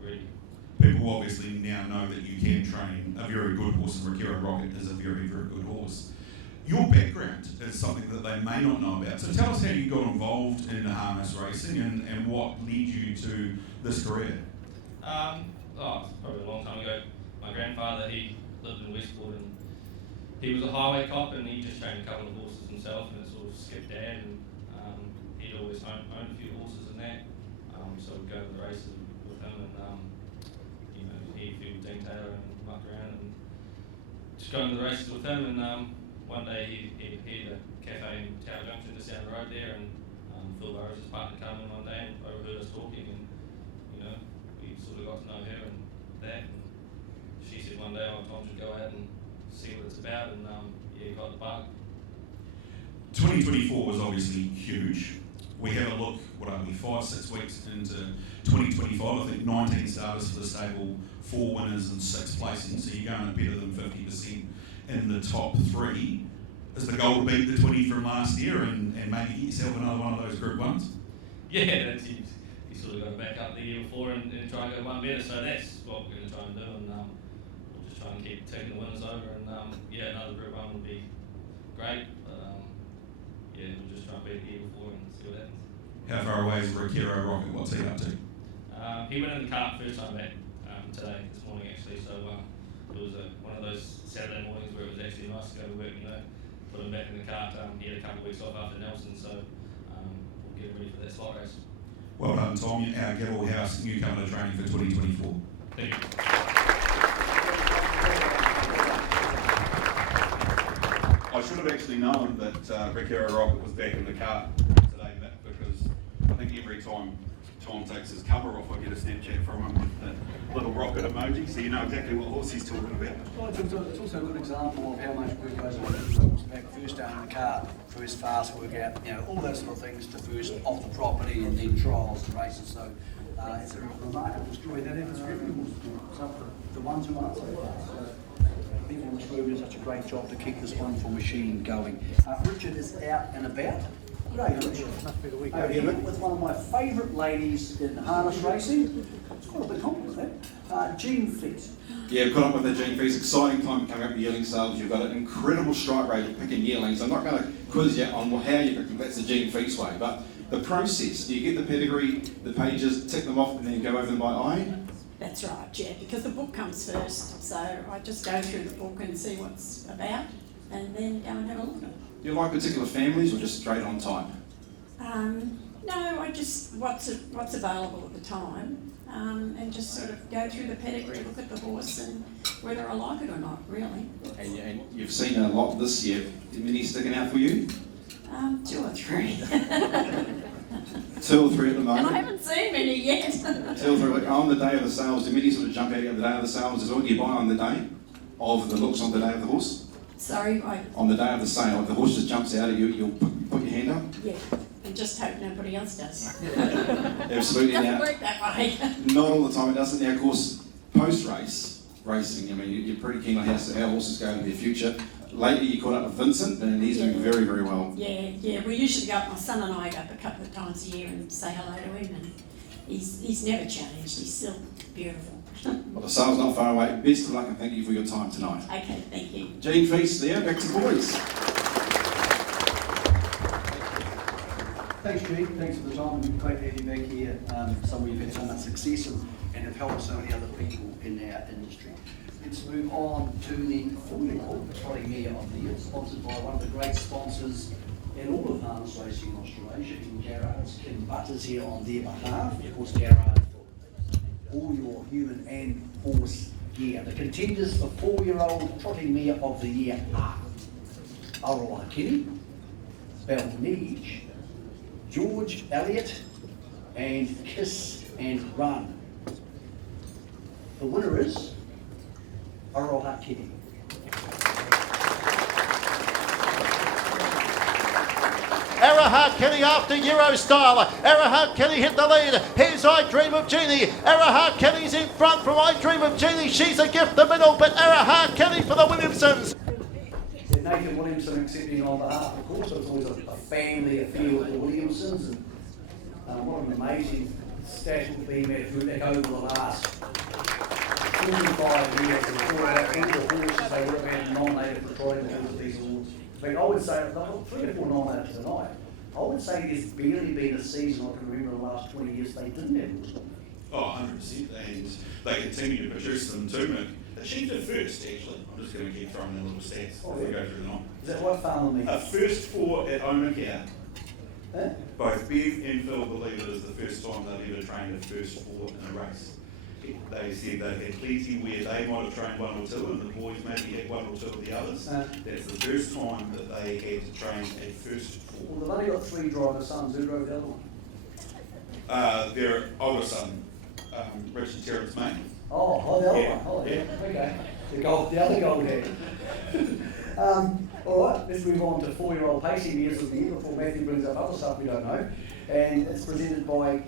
really. People obviously now know that you can train a very good horse, and Rakiro Rocket is a very, very good horse. Your background is something that they may not know about. So tell us how you got involved in harness racing and what led you to this career. Probably a long time ago. My grandfather, he lived in Westport, and he was a highway cop, and he just trained a couple of horses himself, and it sort of skipped dad, and he'd always owned a few horses and that. So we'd go to the races with him, and he would Dean Taylor and muck around and just going to the races with him. And one day he had a cafe in Tower Junction just down the road there, and Phil Burrows' partner came in one day and overheard us talking, and we sort of got to know her and that. And she said one day, Tom should go out and see what it's about, and got the bug. 2024 was obviously huge. We have a look, 5-6 weeks into 2025. I think 19 starters for the stable, 4 winners and 6 placings, so you're going better than 50% in the top 3. Is the goal to beat the 20 from last year and maybe get yourself another one of those Group 1s? Yeah, you sort of got to back up the year before and try and go one better, so that's what we're going to try and do, and we'll just try and keep taking the winners over, and another Group 1 would be great, but we'll just try and beat the year before and see what happens. How far away is Rakiro Rocket? What's he up to? He went in the cart first time back today, this morning actually, so it was one of those Saturday mornings where it was actually nice to go to work, put him back in the cart. He had a couple of weeks off after Nelson, so we'll get him ready for that slot race. Well done, Tom. Our Gabble House newcomer to training for 2024. Thank you. I should have actually known that Rick Arrow Rocket was back in the cart today, Mick, because I think every time Tom takes his cover off, I get a Snapchat from him with the little rocket emoji, so you know exactly what horse he's talking about. Well, it's also a good example of how much work goes on when he's back first down in the cart, first fast work out, all those sort of things to first off the property and then trials and races. So it's a remarkable story. That is really some of the ones who aren't so fast. People in this room do such a great job to keep this wonderful machine going. Richard is out and about. Great, Richard. Must be the week. Over here with one of my favourite ladies in harness racing. It's quite a big compliment, that. Jean Fleet. Yeah, caught up with the Gene Feast. Exciting time coming up with yearling sales. You've got an incredible strike rate of picking yearlings. I'm not going to quiz you on how you pick them. That's the Gene Feast way. But the process, do you get the pedigree, the pages, tick them off, and then you go over them by eye? That's right, yeah, because the book comes first. So I just go through the book and see what's about, and then go and have a look at it. Do you like particular families or just straight on type? No, I just what's available at the time. And just sort of go through the pedigree, look at the horse and whether I like it or not, really. And you've seen a lot this year. Many sticking out for you? 2 or 3. 2 or 3 at the moment? And I haven't seen many yet. 2 or 3. Like on the day of the sales, do many sort of jump out on the day of the sales as well? Do you buy on the day of the looks on the day of the horse? Sorry, on the day of the sale, if the horse just jumps out at you, you'll put your hand up? Yeah. And just hope nobody else does. Absolutely. It doesn't work that way. Not all the time it doesn't. Now, of course, post-race racing, I mean, you're pretty keen on how horses go in their future. Lately, you caught up with Vincent, and he's doing very, very well. Yeah. We usually go up, my son and I go up a couple of times a year and say hello to him, and he's never changed. He's still beautiful. Well, the sale's not far away. Best of luck, and thank you for your time tonight. Okay, thank you. Gene Feast there, back to boys. Thanks, Gene. Thanks for the time. It's great to have you back here. Some of you have had so much success and have helped so many other people in our industry. Let's move on to the 4-year-old trotting mare of the year, sponsored by one of the great sponsors in all of harness racing in Australasia, in Garrard's. Kim Butters here on their behalf. Of course, Garrard for all your human and horse gear. The contenders for 4-year-old trotting mare of the year are Aroa Kenny, Belnege, George Elliott, and Kiss and Run. The winner is Aroha Kenny. Arahat Kenny after Euro style. Arahat Kenny hit the lead. Here's I Dream of Jeannie. Arahat Kenny's in front from I Dream of Jeannie. She's a gift the middle, but Arahat Kenny for the Williamsons. Nathan Williamson accepting on behalf, of course. It's always a family affair with the Williamsons, and what an amazing stat will be made through back over the last 25 years. And all the horses they would have been nominated for trotting all of these awards. But I would say, I've got 3 or 4 nominated tonight. I would say there's barely been a season I can remember the last 20 years they didn't have horses. Oh, 100%, and they continue to produce them too, Mick. Achieved it first, actually. I'm just going to keep throwing in little stats as we go through the night. Is that what farmer means? First 4 at Omacare. Huh? Both Bev and Phil believe it is the first time they've ever trained a first 4 in a race. They said they had plenty where they might have trained 1 or 2 and the boys maybe had 1 or 2 of the others. That's the first time that they had to train a first 4. Well, they've only got 3 driver sons. Who drove the other one? Their older son, Richard Terrence May. Oh, the other one. Oh, yeah. Okay. The other gold head. All right, let's move on to 4-year-old pacing years of the year before Matthew brings up other stuff we don't know. And it's presented by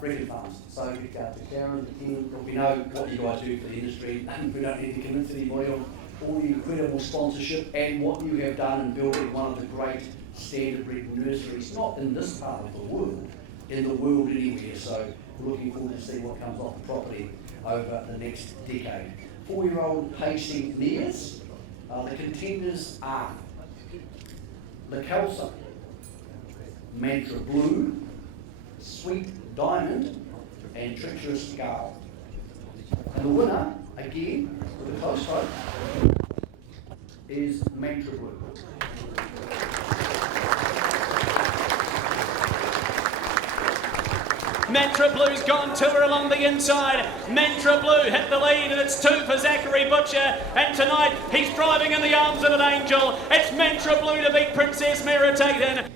Record Farms. So to Karen, the team, we know what you guys do for the industry, and we don't need to convince anybody of all the incredible sponsorship and what you have done in building one of the great standardbred nurseries, not in this part of the world, in the world anywhere. So we're looking forward to see what comes off the property over the next decade. 4-year-old pacing mares. The contenders are the Kelso, Mantra Blue, Sweet Diamond, and Treacherous Girl. And the winner, again, with a close vote, is Mantra Blue. Mantra Blue's gone to her along the inside. Mantra Blue hit the lead, and it's 2 for Zachary Butcher. And tonight, he's driving in the arms of an angel. It's Mantra Blue to beat Princess Meritaten.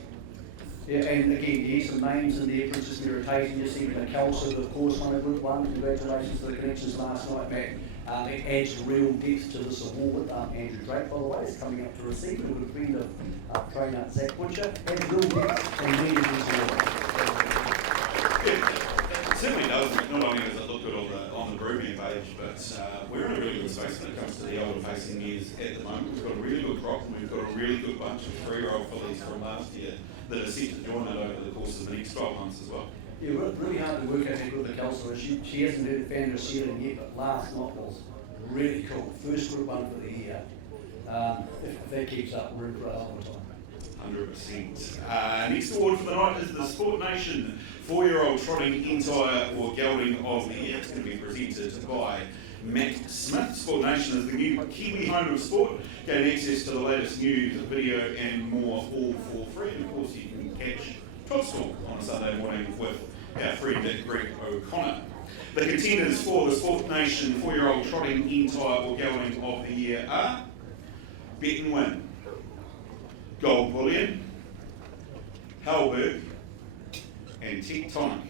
Yeah, and again, there's some names in there, Princess Meritaten. You see Kelso, of course, won a Group 1. Congratulations for the connections last night, Matt. It adds real depth to this award. Andrew Drake, by the way, is coming up to receive it with a friend of trainer Zach Butcher. Adds real depth and needed this award. It certainly does. Not only does it look good on the grooming page, but we're in a really good space when it comes to the older facing years at the moment. We've got a really good crop, and we've got a really good bunch of 3-year-old fillies from last year that are set to join it over the course of the next 12 months as well. Yeah, really hard to work out with the Kelso. She hasn't found her ceiling yet, but last night was really cool. First Group 1 for the year. If that keeps up, we're in for a hell of a time. 100%. Next award for the night is the Sport Nation 4-year-old trotting entire or gelding of the year. It's going to be presented by Matt Smith. Sport Nation is the new Kiwi home of sport. Gain access to the latest news, video and more all for free. And of course you can catch Trot Talk on a Sunday morning with our friend Greg O'Connor. The contenders for the Sport Nation 4-year-old trotting entire or gelding of the year are Bet and Win, Gold Bullion, Halberg and Tectonic.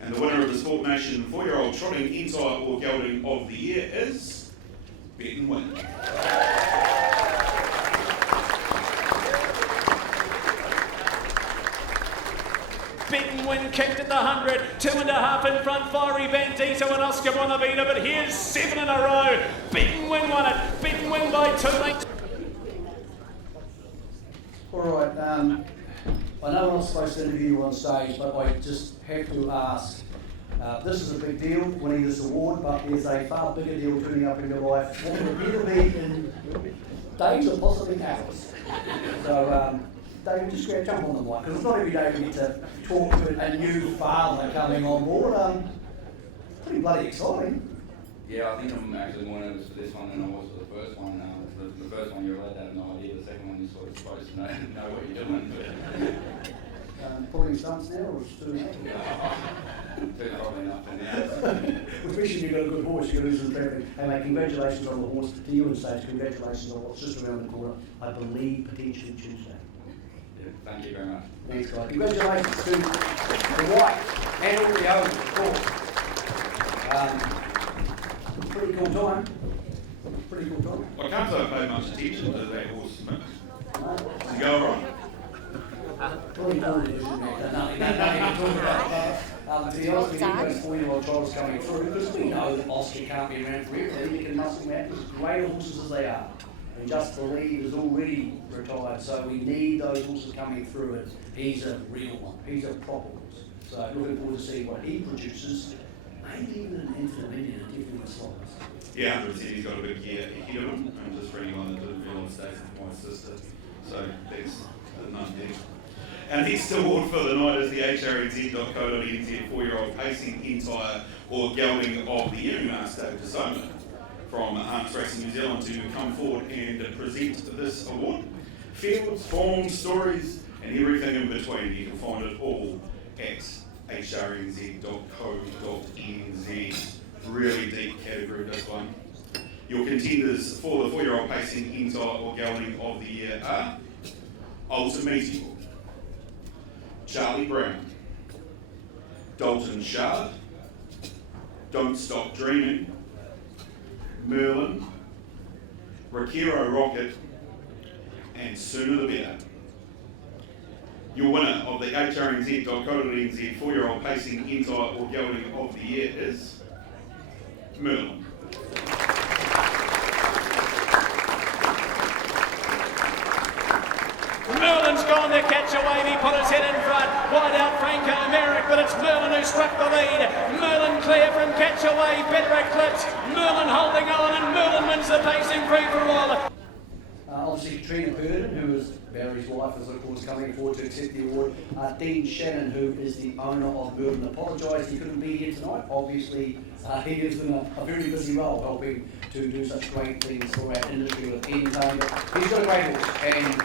And the winner of the Sport Nation 4-year-old trotting entire or gelding of the year is Bet and Win. Bet and Win kicked at the 100, 2.5 in front, Fiery Bandito and Oscar Bonavita, but here's 7 in a row. Bet and Win won it. Bet and Win by 2 lengths. All right, I know I'm not supposed to interview you on stage, but I just have to ask. This is a big deal, winning this award, but there's a far bigger deal turning up in your life. What will either be in days or possibly hours. So, David, just jump on the mic, because it's not every day we get to talk to a new father coming on board. Pretty bloody exciting. Yeah, I think I'm actually more nervous for this one than I was for the first one. The first one you're allowed to have no idea, the second one you're sort of supposed to know what you're doing. Pulling stunts now, or just doing that? Probably enough for now. Especially if you've got a good horse, you're going to lose some traffic. Hey mate, congratulations on the horse. To you on stage, congratulations on what's just around the corner. I believe potentially Tuesday. Yeah, thank you very much. Thanks guys. Congratulations to the white and all the others, of course. Pretty cool time. Pretty cool time. I can't say I paid much attention to that horse. Does it go all right? Pretty cool division, mate. Nothing to talk about. To be honest with you, those 4-year-old trials coming through, because we know that Oscar can't be around forever. He can muscle man as great horses as they are. And Just Believe is already retired, so we need those horses coming through it. He's a real one. He's a proper horse. So looking forward to seeing what he produces. Maybe even an Infinite Dominion and different slides. Yeah, 100%. He's got a big year ahead of him. And just for anyone that didn't realise, Stacey for my sister. So thanks for the nice deal. And next award for the night is the HRNZ.co.nz 4-year-old pacing entire or gelding of the year. We asked David DeSoma from Harness Racing New Zealand to come forward and present this award. Fields, forms, stories, and everything in between. You can find it all at HRNZ.co.nz. Really deep category, this one. Your contenders for the 4-year-old pacing entire or gelding of the year are Ultimate, Charlie Brown, Dalton Shard, Don't Stop Dreaming, Merlin, Rakiro Rocket, and Sooner the Better. Your winner of the HRNZ.co.nz 4-year-old pacing entire or gelding of the year is Merlin. Merlin's gone to catch a wave, he put his head in front, wide out Franco Merrick, but it's Merlin who struck the lead. Merlin clear from catch a wave, better eclipse, Merlin holding on, and Merlin wins the pacing free for all. Obviously Katrina Purden, who is Barry's wife, is of course coming forward to accept the award. Dean Shannon, who is the owner of Merlin, apologised he couldn't be here tonight. Obviously he is in a very busy role helping to do such great things for our industry with Ian Tane. He's got a great horse, and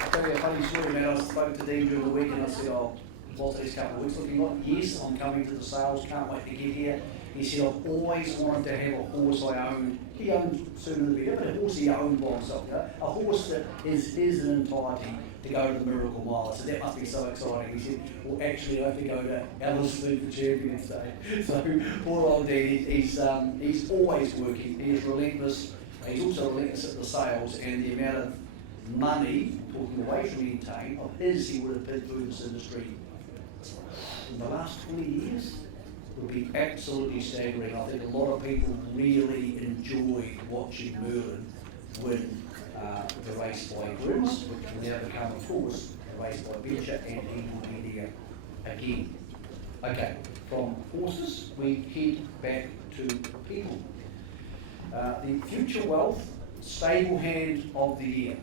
I'll tell you a funny story, man. I spoke to Dean during the week and I said, oh, what's these couple of weeks looking like? Yes, I'm coming to the sales, can't wait to get here. He said, I've always wanted to have a horse I owned. He owned sooner than me, but a horse he owned by himself, you know? A horse that is his in entirety to go to the Miracle Mile. I said, that must be so exciting. He said, well, actually, I have to go to Elliston for Champions Day. So, poor old Dean, he's always working. He is relentless. He's also relentless at the sales and the amount of money, talking away from Ian Tane, of his he would have paid through this industry in the last 20 years. Would be absolutely staggering. I think a lot of people really enjoyed watching Merlin win the race by grooms, which will now become, of course, a race by venture, and he will be there again. Okay, from horses, we head back to people. The Future Wealth Stable Hand of the Year.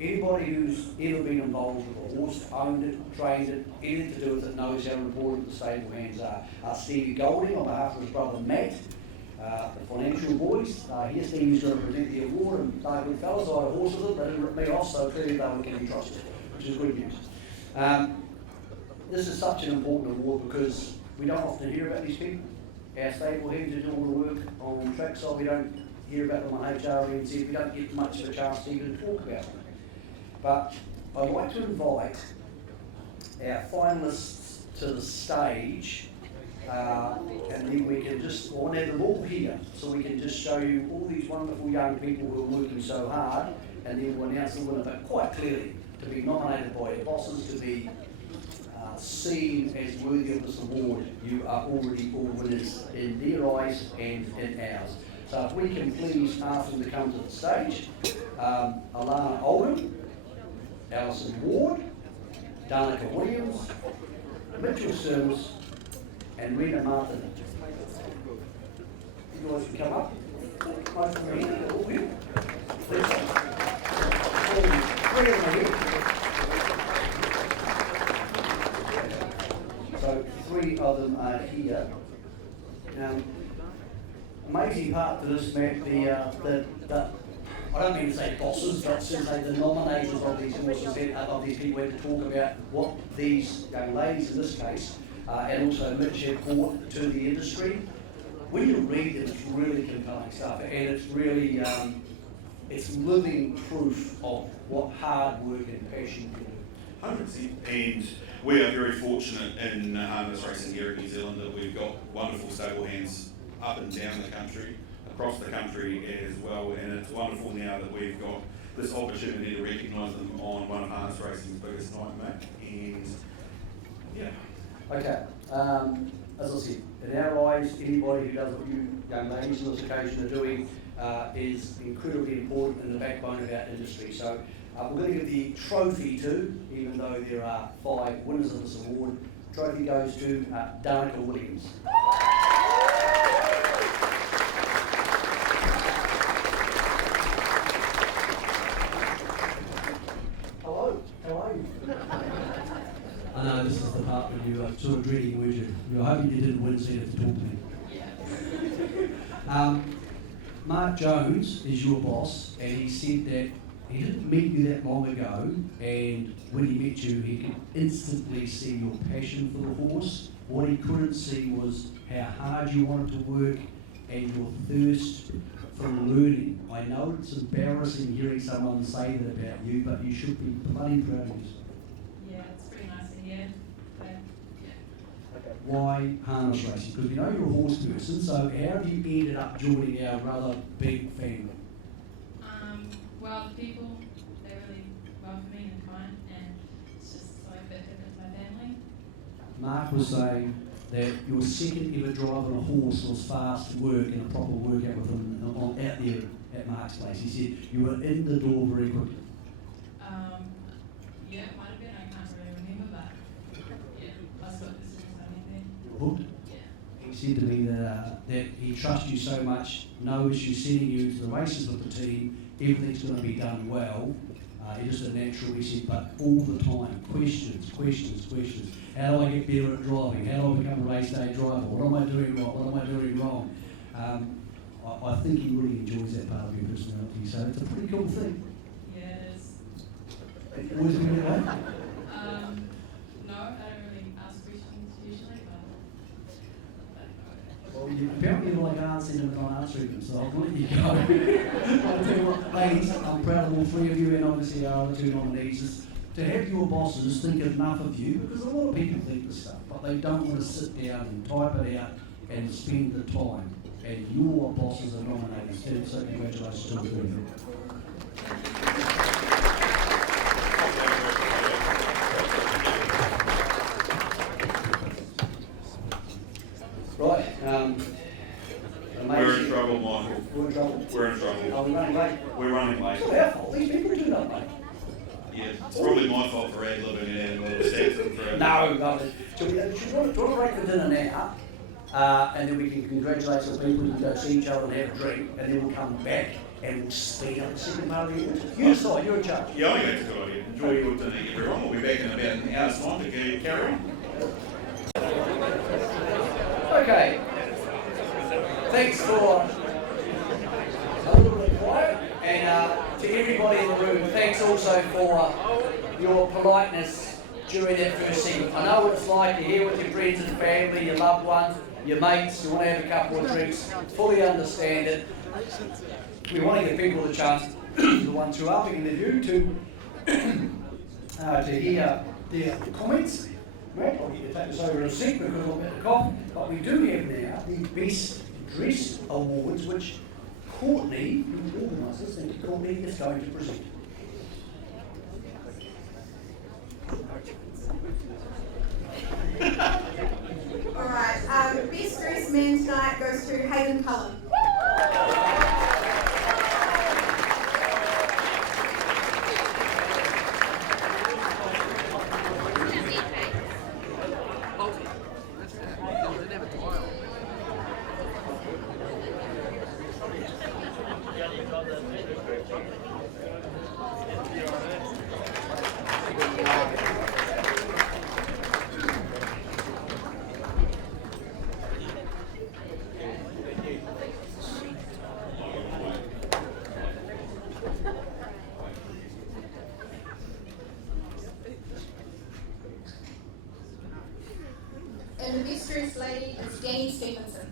Anybody who's ever been involved with a horse, owned it, trained it, anything to do with it, knows how important the stable hands are. Stevie Golding, on behalf of his brother Matt, the financial boys. Here Stevie's going to present the award, and they're good fellas. I had a horse with them, they didn't rip me off, so clearly they were can be trusted, which is good news. This is such an important award because we don't often hear about these people. Our stable hands who do all the work on trackside, we don't hear about them on HRNZ, we don't get much of a chance to even talk about them. But I'd like to invite our finalists to the stage, and then we can just, I want to have them all here, so we can just show you all these wonderful young people who are working so hard, and then we'll announce the winner, but quite clearly, to be nominated by your bosses, to be seen as worthy of this award, you are already all winners in their eyes and in ours. So if we can please ask them to come to the stage, Alana Oldham, Alison Ward, Danica Williams, Mitchell Sims, and Rena Martin. You guys can come up. Most of them are here, they're all here. Please. Three of them are here. So 3 of them are here. Amazing part to this, Matt, the I don't mean to say bosses, but certainly the nominators of these horses, of these people, had to talk about what these young ladies in this case, and also Mitch have brought to the industry. When you read it, it's really compelling stuff, and it's really, it's living proof of what hard work and passion can do. 100%, and we are very fortunate in harness racing here in New Zealand that we've got wonderful stable hands up and down the country, across the country as well, and it's wonderful now that we've got this opportunity to recognise them on one of harness racing's biggest night, and yeah. Okay, as I said, in our eyes, anybody who does what you young ladies on this occasion are doing is incredibly important in the backbone of our industry. So we're going to give the trophy to, even though there are 5 winners of this award, the trophy goes to Danica Williams. I know this is the part where you are sort of dreading words. You're hoping you didn't win, so you have to talk to me. Mark Jones is your boss, and he said that he didn't meet you that long ago, and when he met you, he could instantly see your passion for the horse. What he couldn't see was how hard you wanted to work and your thirst for learning. I know it's embarrassing hearing someone say that about you, but you should be bloody proud of yourself. Yeah, it's pretty nice to hear. But, yeah. Why harness racing? Because we know you're a horse person, so how have you ended up joining our rather big family? Well, the people, they're really welcoming and kind, and it's just so fit with my family. Mark was saying that your second ever driving a horse was fast work and a proper workout with him out there at Mark's place. He said you were in the door very quickly. Yeah, it might have been, I can't really remember, but yeah, I was got this is anything. You were hooked? Yeah. He said to me that he trusts you so much, knows you sending you to the races with the team, everything's going to be done well. He's just a natural, he said, but all the time, questions. How do I get better at driving? How do I become a race day driver? What am I doing right? What am I doing wrong? I think he really enjoys that part of your personality, so it's a pretty cool thing. Yes. Always been that way? No, I don't really ask questions usually, Well, apparently you like answering them and not answering them, so I'll let you go. I'll tell you what, ladies, I'm proud of all three of you, and obviously our other two nominees, is to have your bosses think enough of you, because a lot of people think this stuff, but they don't want to sit down and type it out and spend the time. And your bosses are nominated, so congratulations to all three of you. Right, we're in trouble, Michael. We're in trouble. We're in trouble. Are we running late? We're running late. It's not our fault, these people are doing that late. Yeah, it's probably my fault for ad-libbing and adding a little steps in for it. No. So do you want to break for dinner now? And then we can congratulate some people and go see each other and have a drink, and then we'll come back and we'll speed up the second part of the interview. You decide, you're in charge. Yeah, I think it's a good idea. Enjoy your dinner, everyone. We'll be back in about an hour's time to carry on. Okay. Thanks for a little bit of quiet, and to everybody in the room, thanks also for your politeness during that first segment. I know what it's like, you're here with your friends and family, your loved ones, your mates, you want to have a couple of drinks, fully understand it. We want to give people the chance, the ones who are being interviewed, to hear their comments. Matt, I'll get you to take this over in a sec because we'll get the cough. But we do have now the Best Dressed Awards, which Courtney, who organises, thank you, Courtney, is going to present. Alright, Best Dressed Man tonight goes to Hayden Cullen. And the Best Dressed Lady is Danny Stevenson.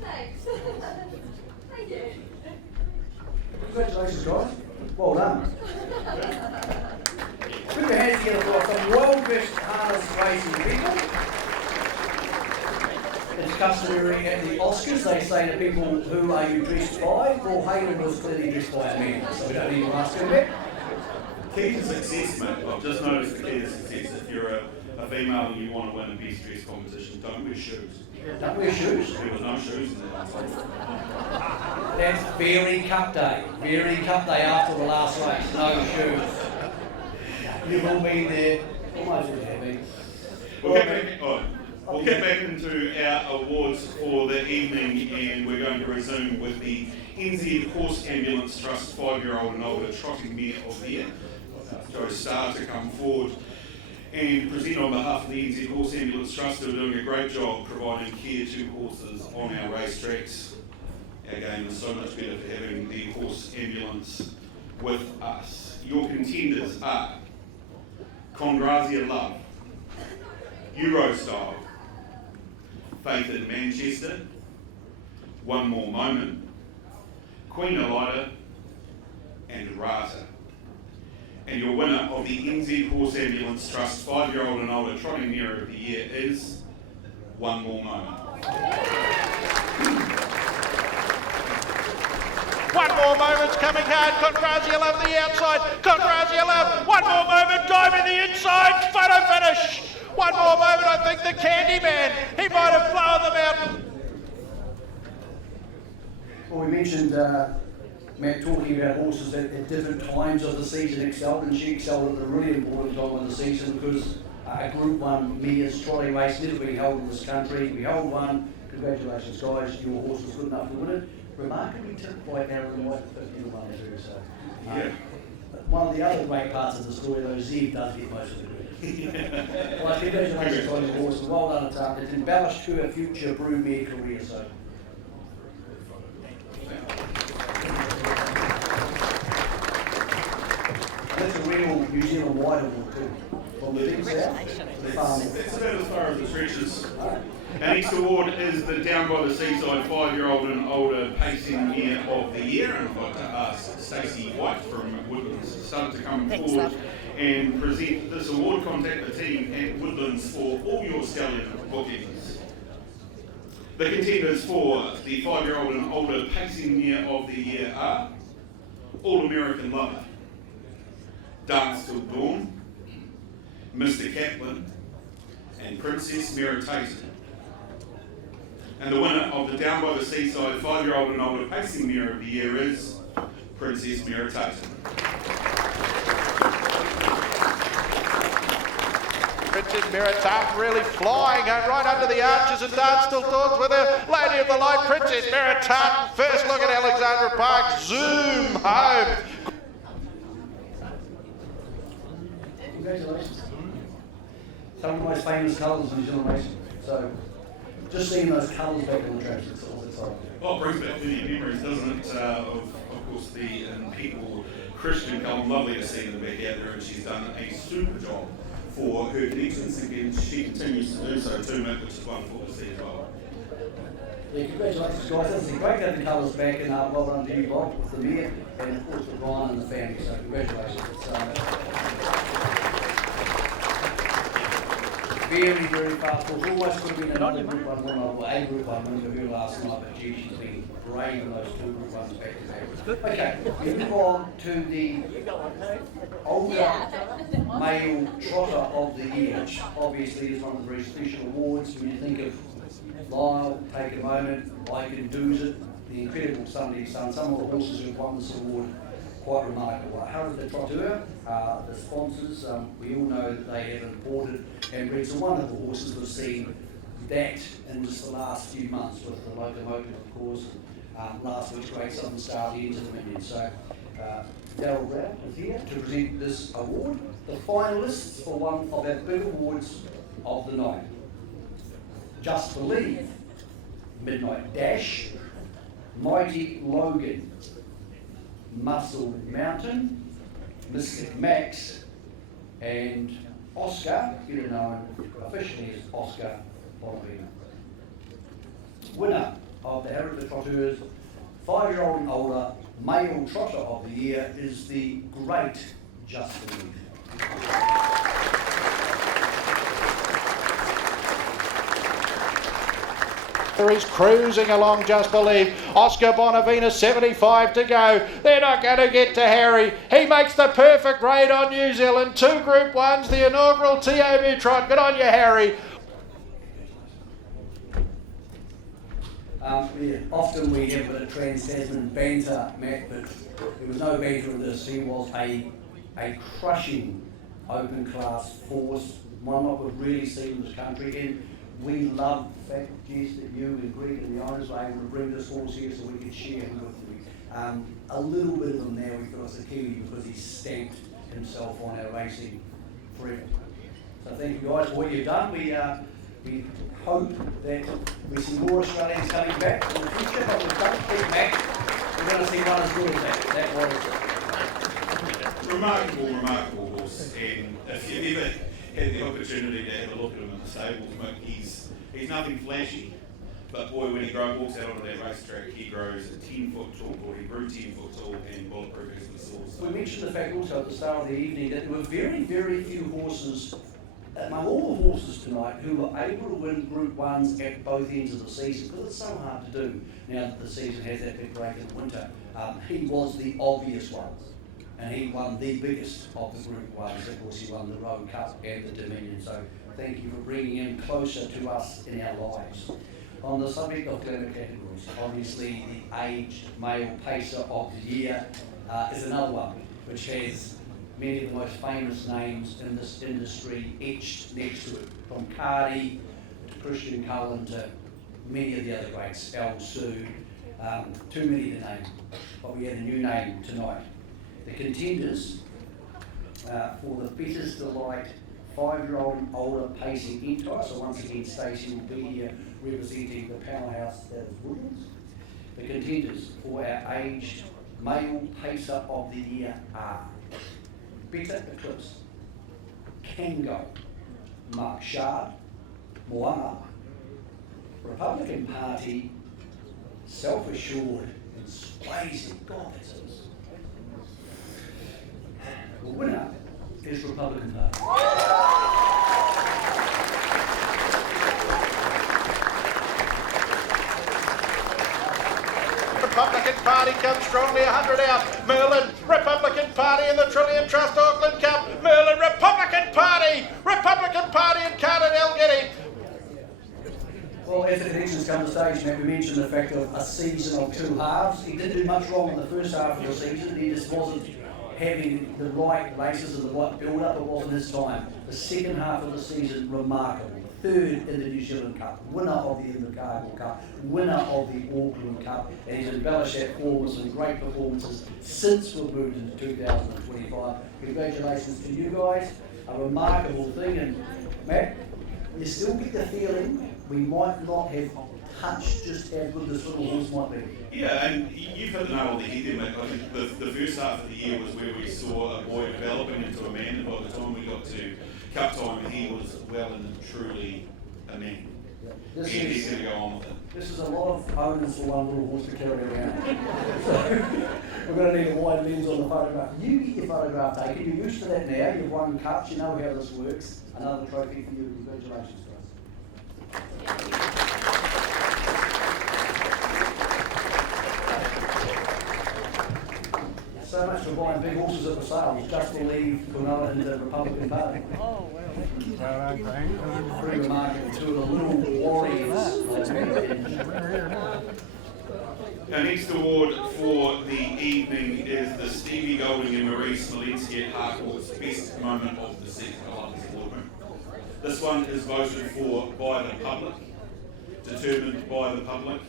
Thanks. Thank you. Congratulations, guys. Well done. Put your hands together for some well-dressed harness racing people. It's customary at the Oscars, they say to people, who are you dressed by? Well, Hayden was clearly dressed by a man, so we don't need to ask him that. Key to success, mate. I've just noticed the key to success. If you're a female and you want to win a best dress competition, don't wear shoes. Don't wear shoes? There was no shoes in the last race. That's Fairy Cup Day. Fairy Cup Day after the last race. No shoes. You've all been there. Almost as happy. We'll get back into our awards for the evening, and we're going to resume with the NZ Horse Ambulance Trust 5-year-old and older trotting mare of the year. Joe Starr to come forward and present on behalf of the NZ Horse Ambulance Trust, who are doing a great job providing care to horses on our racetracks. Our game is so much better for having the horse ambulance with us. Your contenders are Congrazia Love, Eurostyle, Faith in Manchester, One More Moment, Queen Elida, and Rata. And your winner of the NZ Horse Ambulance Trust 5-year-old and older trotting mare of the year is One More Moment. One More Moment's coming hard. Congrazia Love the outside. Congrazia Love. One More Moment. Dive in the inside. Photo finish. One More Moment. I think the Candy Man. He might have blown them out. Well, we mentioned Matt talking about horses that at different times of the season excelled, and she excelled at a really important time of the season because a Group 1 Mears trolley race never been held in this country. We held one. Congratulations, guys. Your horse was good enough to win it. Remarkably tipped by Aaron White at 50-1 too. So, Yeah. one of the other great parts of the story, though, Zeev does get most of the credit. Well, congratulations on your horse. Well done at time. It's embellished to a future broodmare career. So. That's a real New Zealand wide award too. From the big south to the farm. That's about as far as it stretches. Our next award is the Down by the Seaside 5-year-old and older pacing mare of the year, and I'd like to ask Stacey White from Woodlands Stud to come forward and present this award. Contact the team at Woodlands for all your stallion bookings. The contenders for the 5-year-old and older pacing mare of the year are All American Lover, Dance Till Dawn, Mr. Kaplan, and Princess Meritation. And the winner of the Down by the Seaside 5-year-old and older pacing mare of the year is Princess Meritation. Princess Meritation really flying right under the arches and Dance Till Dawn's with her. Lady of the Light, Princess Meritation. First look at Alexandra Park. Zoom home. Congratulations. Some of the most famous colours in New Zealand racing. So, just seeing those colours back on the track, it's always exciting. Well, it brings back many memories, doesn't it? Of course, the people, Christian Cullen, lovely to see in the back out there, and she's done a super job for her connections, and she continues to do so too, Mick, which is wonderful to see as well. Yeah, congratulations, guys. It's great to have the colours back, and well done to you, Bob, with the mare, and of course with Ryan and the family. So, congratulations. Very, very fast horse. Almost could have been another Group 1 winner, or a Group 1 winner for her last night, but gee, she's been brave in those two Group 1s back to back. Okay, we move on to the older male trotter of the year, which obviously is one of the very special awards. When you think of Lyle, Take a Moment, I Can Do's It, the incredible Sunday Sun, some of the horses who've won this award, quite remarkable. How did the trotteur, the sponsors, we all know that they have imported and bred some wonderful horses. We've seen that in just the last few months with the locomotive, of course, last week's Great Southern Star, the Interdominion. So Darryl Brown is here to present this award. The finalists for one of our big awards of the night: Just Believe, Midnight Dash, Mighty Logan, Muscle Mountain, Mystic Max, and Oscar, better known officially as Oscar Bonavina. Winner of the Heritage Trotteurs 5-year-old and older male trotter of the year is the great Just Believe. He's cruising along, Just Believe. Oscar Bonavina, 75 to go. They're not going to get to Harry. He makes the perfect raid on New Zealand. 2 Group 1s, the inaugural TAB trot. Good on you, Harry. Often we have a Trans-Tasman banter, Matt, but there was no banter in this. He was a crushing open class force, one that we've really seen in this country. And we love the fact, Jess, that you and Greg and the owners were able to bring this horse here so we could share him with you. A little bit of him now we feel it's a Kiwi because he's stamped himself on our racing forever. So thank you guys for what you've done. We hope that we see more Australians coming back in the future, but we've done a big match. We're going to see one as good as that. That was Remarkable horse, and if you've ever had the opportunity to have a look at him in the stables, Mick, he's nothing flashy, but boy, when he walks out onto that racetrack, he grows 10 foot tall, or he grew 10 foot tall and bulletproof as we saw. We mentioned the fact also at the start of the evening that there were very, very few horses, among all the horses tonight, who were able to win Group 1s at both ends of the season, because it's so hard to do now that the season has that big break in the winter. He was the obvious one, and he won the biggest of the Group 1s. Of course, he won the Road Cup and the Dominion, so thank you for bringing him closer to us in our lives. On the subject of glamour categories, obviously the aged male pacer of the year is another one, which has many of the most famous names in this industry etched next to it, from Cardi to Christian Cullen to many of the other greats, El Sue, too many to name, but we had a new name tonight. The contenders for the Better's Delight 5-year-old and older pacing entire, so once again Stacey will be here representing the powerhouse that is Williams. The contenders for our aged male pacer of the year are Better Eclipse, Kango, Mark Shard, Moana, Republican Party, Self-Assured, and Swayze. God, that's it. The winner is Republican Party. Republican Party comes strongly 100 out. Merlin, Republican Party in the Trillium Trust Auckland Cup. Merlin, Republican Party and Cardinal Getty. Well, as the connections come to stage, Matt, we mentioned the fact of a season of two halves. He didn't do much wrong in the first half of the season. He just wasn't having the right races and the right build-up. It wasn't his time. The second half of the season, remarkable. Third in the New Zealand Cup, winner of the Invercargill Cup, winner of the Auckland Cup, and he's embellished that form with some great performances since we've moved into 2025. Congratulations to you guys. A remarkable thing, and Matt, you still get the feeling we might not have touched just how good this little horse might be. Yeah, and you've hit the nail on the head there, mate. I think the first half of the year was where we saw a boy developing into a man, and by the time we got to Cup time, he was well and truly a man. And he's going to go on with it. This is a lot of owners for one little horse to carry around. So we're going to need a wide lens on the photograph. You get your photograph taken. You're used to that now. You've won cups. You know how this works. Another trophy for you. Congratulations to us. So much for buying big horses at the sale. Just believe Cronulla in the Republican Party. Oh, well. Pretty remarkable. Two of the little warriors. Our next award for the evening is the Stevie Golding and Marie Smolenski at Harcourt's Best Moment of the Season. I like this award. This one is voted for by the public, determined by the public,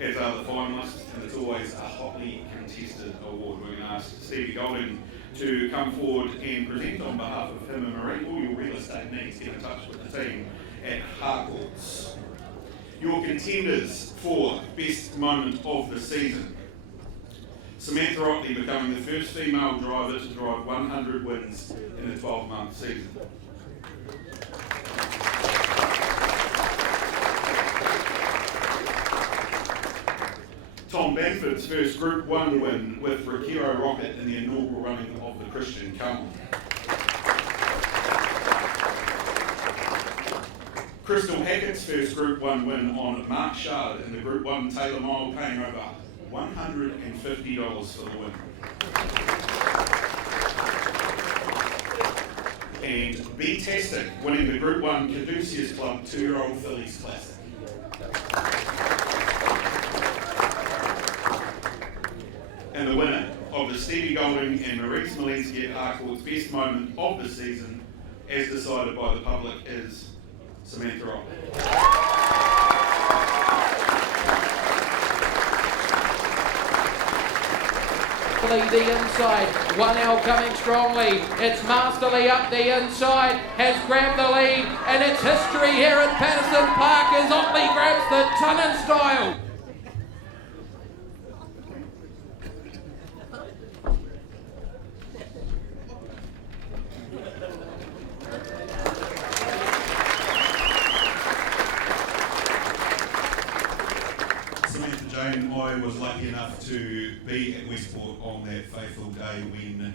as are the finalists, and it's always a hotly contested award. We're going to ask Stevie Golding to come forward and present on behalf of him and Marie. All your real estate needs, get in touch with the team at Harcourt's. Your contenders for Best Moment of the Season. Samantha Otley becoming the first female driver to drive 100 wins in a 12-month season. Tom Bamford's first Group 1 win with Rakiro Rocket in the inaugural running of the Christian Cullen. Crystal Hackett's first Group 1 win on Mark Shard in the Group 1 Taylor Mile, paying over $150 for the win. And B Tastic winning the Group 1 Caduceus Club 2-year-old Fillies Classic. And the winner of the Stevie Golding and Marie Smolenski at Harcourt's Best Moment of the Season, as decided by the public, is Samantha Rock. Lead the inside, 1L coming strongly. It's Masterly up the inside, has grabbed the lead, and it's history here at Patterson Park as Otley grabs the ton in style. I was lucky enough to be at Westport on that fateful day when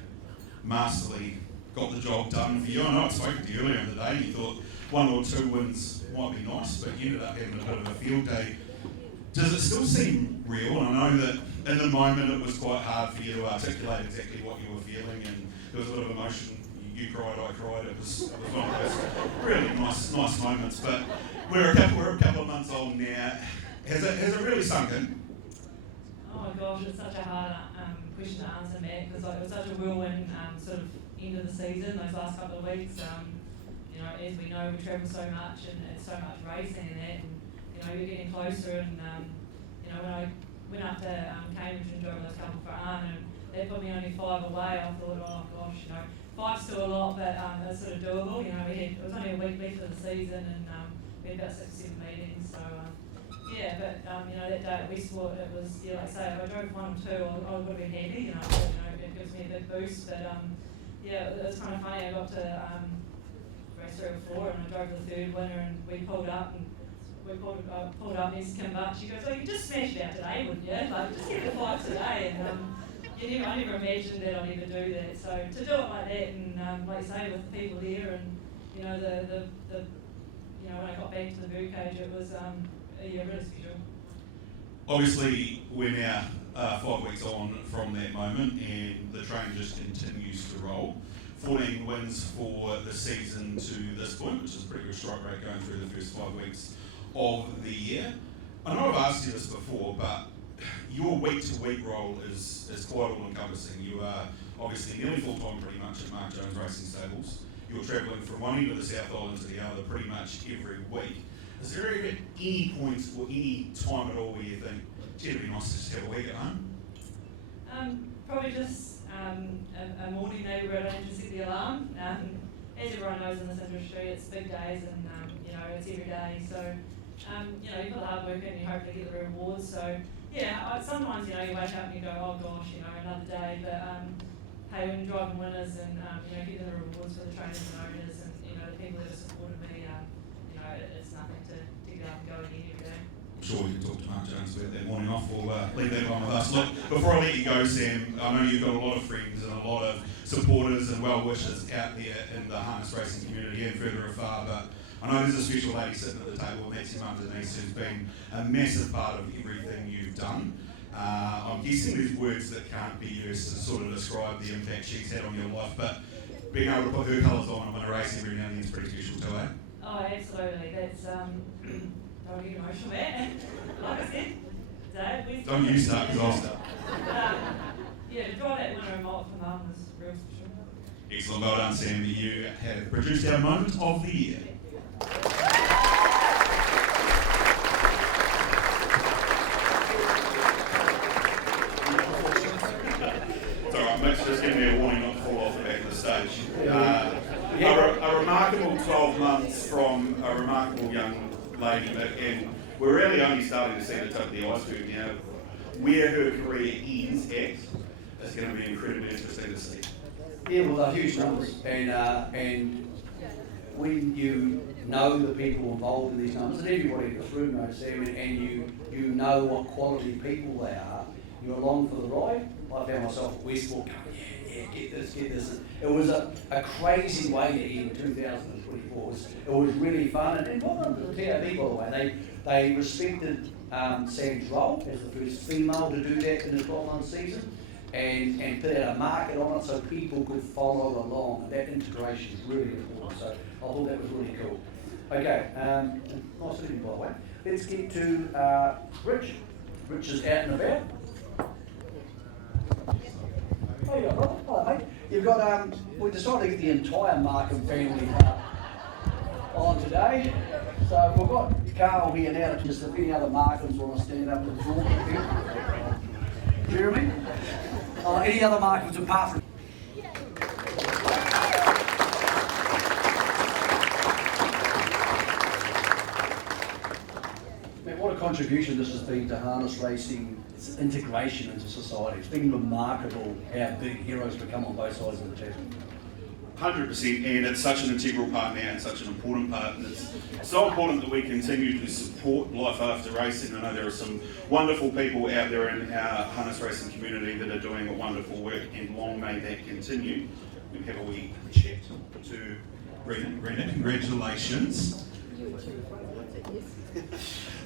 Masterly got the job done for you. I know I'd spoken to you earlier in the day, you thought 1 or 2 wins might be nice, but you ended up having a bit of a field day. Does it still seem real? And I know that in the moment it was quite hard for you to articulate exactly what you were feeling, and there was a bit of emotion. you cried, I cried. It was one of those really nice moments. But we're a couple of months on now. Has it really sunk in? Oh my gosh, it's such a hard question to answer, Matt, because it was such a whirlwind sort of end of the season, those last couple of weeks. You know, as we know, we travel so much and it's so much racing and that, and you know, you're getting closer. And you know, when I went up to Cambridge and drove those couple for Arn, and that put me only 5 away, I thought, oh gosh, you know, 5's still a lot, but it's sort of doable. You know, it was only a week left of the season, and we had about 6 or 7 meetings, so. Yeah, but you know, that day at Westport, it was, like I say, if I drove 1 or 2, I would have been happy. You know, it gives me a big boost. But yeah, it was kind of funny. I got to race 3 or 4, and I drove the 3rd winner, and we pulled up, and pulled up next to Kim Butt. She goes, "Oh, you just smashed it out today, wouldn't you? Like, just get the 5 today." And I never imagined that I'd ever do that. So to do it like that, and like I say, with the people there, and you know, the you know, when I got back to the birdcage, it was yeah, really special. Obviously, we're now 5 weeks on from that moment, and the train just continues to roll. 14 wins for the season to this point, which is a pretty good strike rate going through the first 5 weeks of the year. I know I've asked you this before, but your week-to-week role is quite all-encompassing. You are obviously nearly full-time pretty much at Mark Jones Racing Stables. You're travelling from one end of the South Island to the other pretty much every week. Is there ever any point or any time at all where you think, gee, it'd be nice to just have a week at home? Probably just a morning maybe where I don't just set the alarm. As everyone knows in this industry, it's big days, and you know, it's every day. So you know, you put the hard work in and you hope to get the rewards. So yeah, sometimes, you know, you wake up and you go, oh gosh, you know, another day. But hey, when you're driving winners and you know, getting the rewards for the trainers and owners, and you know, the people that have supported me, you know, it's nothing to get up and go again every day. I'm sure we can talk to Mark Jones about that morning off. We'll leave that one with us. Look, before I let you go, Sam, I know you've got a lot of friends and a lot of supporters and well-wishers out there in the harness racing community and further afar, but I know there's a special lady sitting at the table, and that's your mum Denise, who's been a massive part of everything you've done. I'm guessing there's words that can't be used to sort of describe the impact she's had on your life, but being able to put her colours on and win a race every now and then is pretty special too, eh? Oh, absolutely. That's don't get emotional, man. Like I said, Dave, don't you start, because I'll start. Yeah, to draw that winner and mullet for mum was real special. Excellent, well done, Sam. You have produced our moment of the year. It's all right, Mick's just giving me a warning not to fall off the back of the stage. A remarkable 12 months from a remarkable young lady, Mick, and we're really only starting to see the tip of the iceberg now. Where her career ends at is going to be incredibly interesting to see. Yeah, well, they're huge numbers, and when you know the people involved in these numbers, and everybody in this room knows them, and you know what quality people they are, you're along for the ride. I found myself at Westport going, yeah, get this. It was a crazy way to end 2024. It was really fun, and well done to the TAB, by the way. They respected Sam's role as the first female to do that in a 12-month season, and put out a market on it so people could follow along. That integration is really important, so I thought that was really cool. Okay, nice to meet you, by the way. Let's get to Rich. Rich is out and about. Oh, you got Rob. Hello, mate. You've got, we decided to get the entire Markham family on today. So we've got Carl here now, just if any other Markhams want to stand up and talk a bit. Jeremy? Any other Markhams apart from... Man, what a contribution this has been to harness racing, its integration into society. It's been remarkable how big heroes become on both sides of the Tasman. 100%, and it's such an integral part now, and such an important part, and it's so important that we continue to support life after racing. I know there are some wonderful people out there in our harness racing community that are doing wonderful work, and long may that continue. We have a wee chat to Brenda. Congratulations.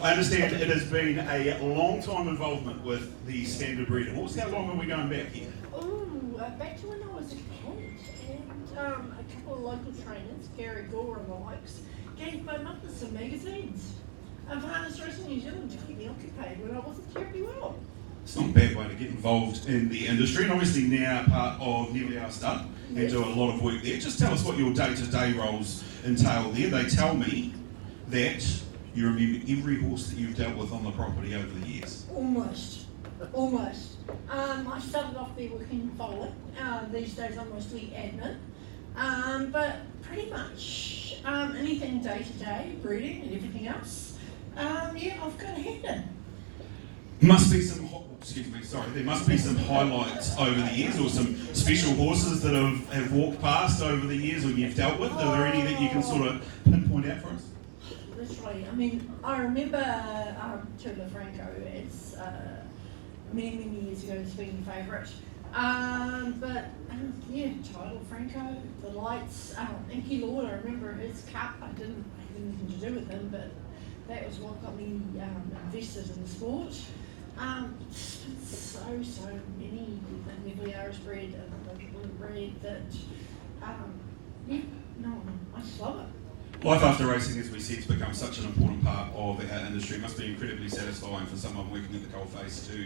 I understand it has been a long time involvement with the standard breeder. How long are we going back here? Oh, back to when I was a kid, and a couple of local trainers, Gary Gore and the likes, gave my mother some magazines of harness racing New Zealand to keep me occupied when I wasn't terribly well. It's not a bad way to get involved in the industry, and obviously now part of Nearly Our Stud and do a lot of work there. Just tell us what your day-to-day roles entail there. They tell me that you remember every horse that you've dealt with on the property over the years. Almost. I started off there working foaling. These days I'm mostly admin. But pretty much anything day to day, breeding and everything else. I've got a hand in. There must be some highlights over the years, or some special horses that have walked past over the years or you've dealt with. Are there any that you can sort of pinpoint out for us? Literally, I remember Tula Franco. It's many years ago. It's been a favourite. Tidal Franco, the lights, Inky Lord. I remember his cup. I didn't have anything to do with him, but that was what got me invested in the sport. So many that Nearly Ours bred and the bred that I just love it. Life after racing, as we said, has become such an important part of our industry. It must be incredibly satisfying for someone working at the coalface to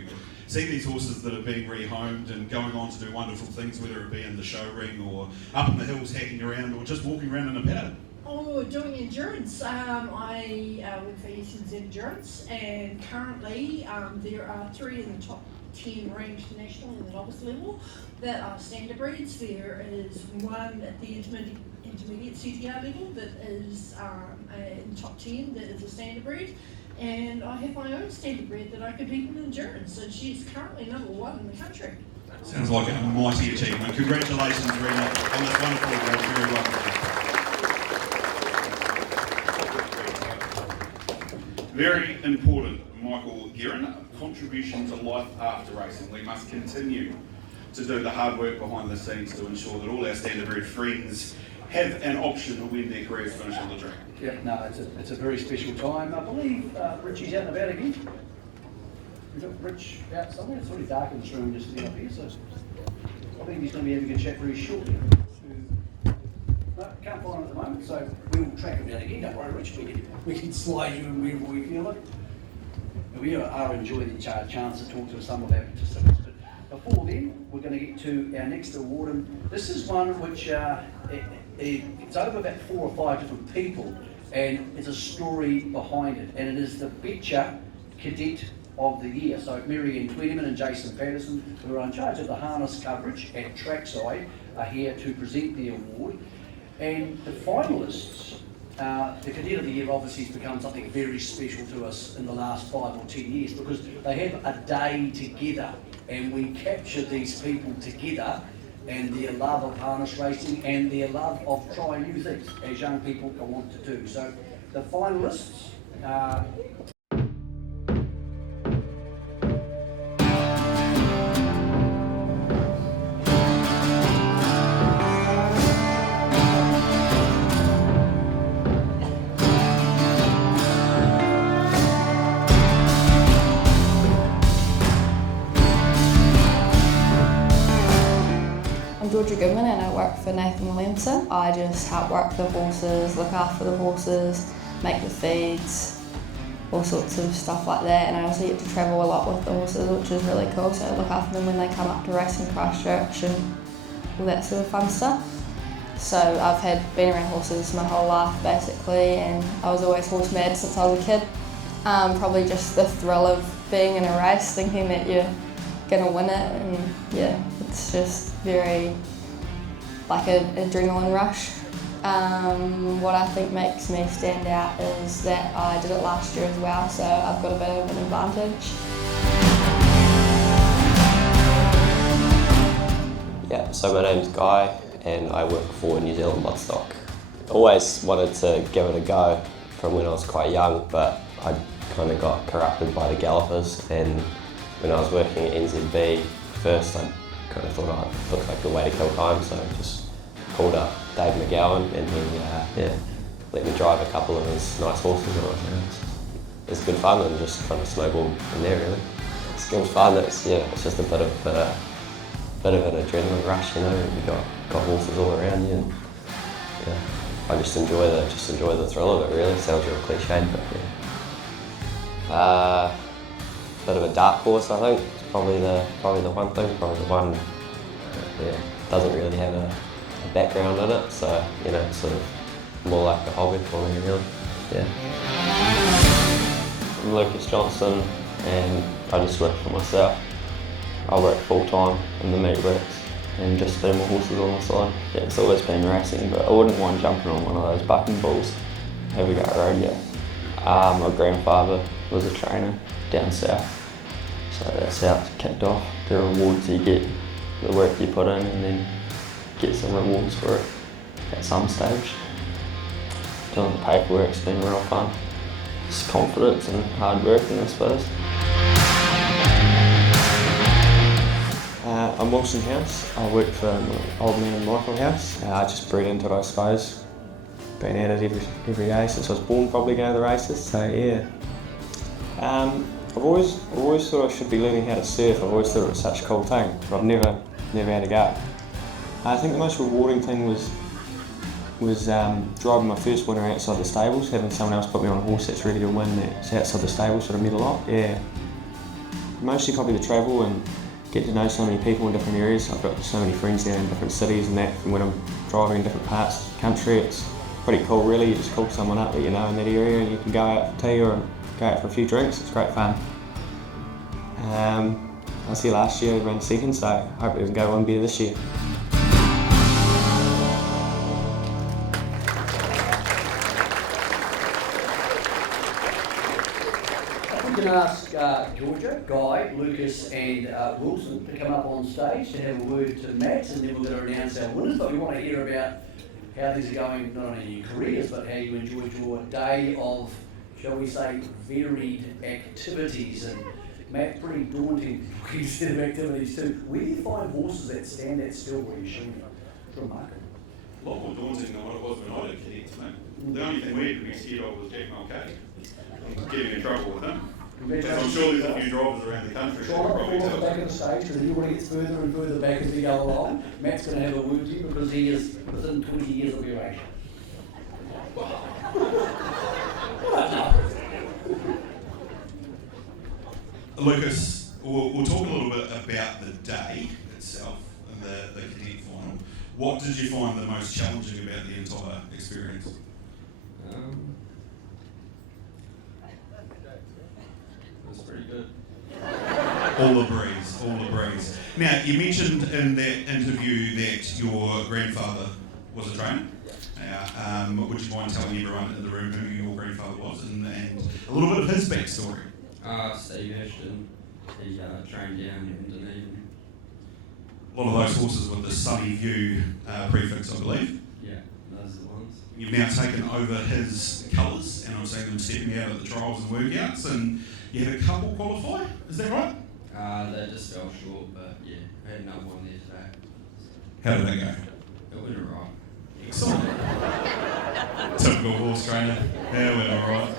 see these horses that are being rehomed and going on to do wonderful things, whether it be in the show ring or up in the hills hacking around or just walking around in a paddock. Oh, doing endurance. I work for HRNZ Endurance, and currently there are 3 in the top 10 ranked nationally in the novice level that are standard breeds. There is 1 at the intermediate CTR level that is in the top 10 that is a standard breed, and I have my own standard breed that I compete in endurance, and she's currently number 1 in the country. Sounds like a mighty achievement. Congratulations, Rena, on this wonderful award. Very welcome. Very important, Michael Guerin, contribution to life after racing. We must continue to do the hard work behind the scenes to ensure that all our standard breed friends have an option when their careers finish on the track. Yeah, no, it's a very special time. I believe Richie's out and about again. We've got Rich out somewhere. It's really dark in this room just sitting up here, so I think he's going to be having a chat very shortly. No, can't find him at the moment, so we'll track him down again. Don't worry, Rich, we can slide you in wherever we feel it. We are enjoying the chance to talk to some of our participants. But before then, we're going to get to our next award, and this is one which it's over about 4 or 5 different people, and there's a story behind it, and it is the Betcher Cadet of the Year. So Marianne Tweedeman and Jason Patterson, who are in charge of the harness coverage at Trackside, are here to present the award. And the finalists, the Cadet of the Year obviously has become something very special to us in the last 5 or 10 years, because they have a day together, and we capture these people together and their love of harness racing and their love of trying new things, as young people want to do. So the finalists Georgia Goodman, and I work for Nathan Williamson. I just help work the horses, look after the horses, make the feeds, all sorts of stuff like that, and I also get to travel a lot with the horses, which is really cool, so I look after them when they come up to race in Christchurch and all that sort of fun stuff. So I've been around horses my whole life basically, and I was always horse mad since I was a kid. Probably just the thrill of being in a race, thinking that you're going to win it, and yeah, it's just very like an adrenaline rush. What I think makes me stand out is that I did it last year as well, so I've got a bit of an advantage. Yeah, so my name's Guy and I work for New Zealand Bloodstock. Always wanted to give it a go from when I was quite young, but I kind of got corrupted by the gallopers, and when I was working at NZB first, I kind of thought I looked like the way to kill time, so I just called up Dave McGowan, and he let me drive a couple of his nice horses, and it's good fun, and just kind of snowballed from there really. It's good fun. It's just a bit of an adrenaline rush, you know. You've got horses all around you, and yeah, I just enjoy the thrill of it. Really, sounds real cliched, but yeah. Bit of a dark horse, I think. It's probably the one thing. Probably the one. Yeah, doesn't really have a background in it, so you know, it's sort of more like a hobby for me, really. Yeah. I'm Lucas Johnson, and I just work for myself. I work full time in the meat works and just do my horses on the side. Yeah, it's always been racing, but I wouldn't mind jumping on one of those bucking bulls. Have a go at rodeo. My grandfather was a trainer down south, so that's how it kicked off. The rewards you get, the work you put in, and then get some rewards for it at some stage. Doing the paperwork's been real fun. Just confidence and hard working, I suppose. I'm Wilson House. I work for my old man Michael House. I just bred into it, I suppose. Been at it every day since I was born, probably going to the races, so yeah. I've always thought I should be learning how to surf. I've always thought it was such a cool thing, but I've never had a go. I think the most rewarding thing was driving my first winter outside the stables, having someone else put me on a horse that's ready to win that's outside the stables, sort of meant a lot, yeah. Mostly probably the travel and get to know so many people in different areas. I've got so many friends now in different cities and that, from when I'm driving in different parts of the country. It's pretty cool really. You just call someone up that you know in that area and you can go out for tea or go out for a few drinks. It's great fun. I was here last year, I ran second, so hopefully we can go one better this year. We can ask Georgia, Guy, Lucas and Wilson to come up on stage to have a word to Matt, and then we're going to announce our winners, but we want to hear about how things are going, not only in your careers, but how you enjoyed your day of, shall we say, varied activities. And Matt, pretty daunting set of activities too. Where do you find horses that stand that still where you're shooting? It's remarkable. A lot more daunting than what it was when I did cadets, mate. The only thing we had to be scared of was Jack Mulcahy. Getting in trouble with him. As I'm sure there's a few drivers around the country who will probably tell. Back of the stage, because everybody gets further and further back as we go along. Matt's going to have a word to you because he is within 20 years of your age. Lucas, we'll talk a little bit about the day itself and the cadet final. What did you find the most challenging about the entire experience? That's pretty good. All the breeze. Now, you mentioned in that interview that your grandfather was a trainer. Now, would you mind telling everyone in the room who your grandfather was and a little bit of his backstory? Steve Ashton, he trained down in Dunedin. A lot of those horses with the Sunny View prefix, I believe. Yeah, those are the ones. You've now taken over his colours, and I've seen them stepping out at the trials and workouts, and you had a couple qualify, is that right? They just fell short, but yeah, I had another one there today. How did that go? It went alright. Excellent. Typical horse trainer. Yeah, went alright.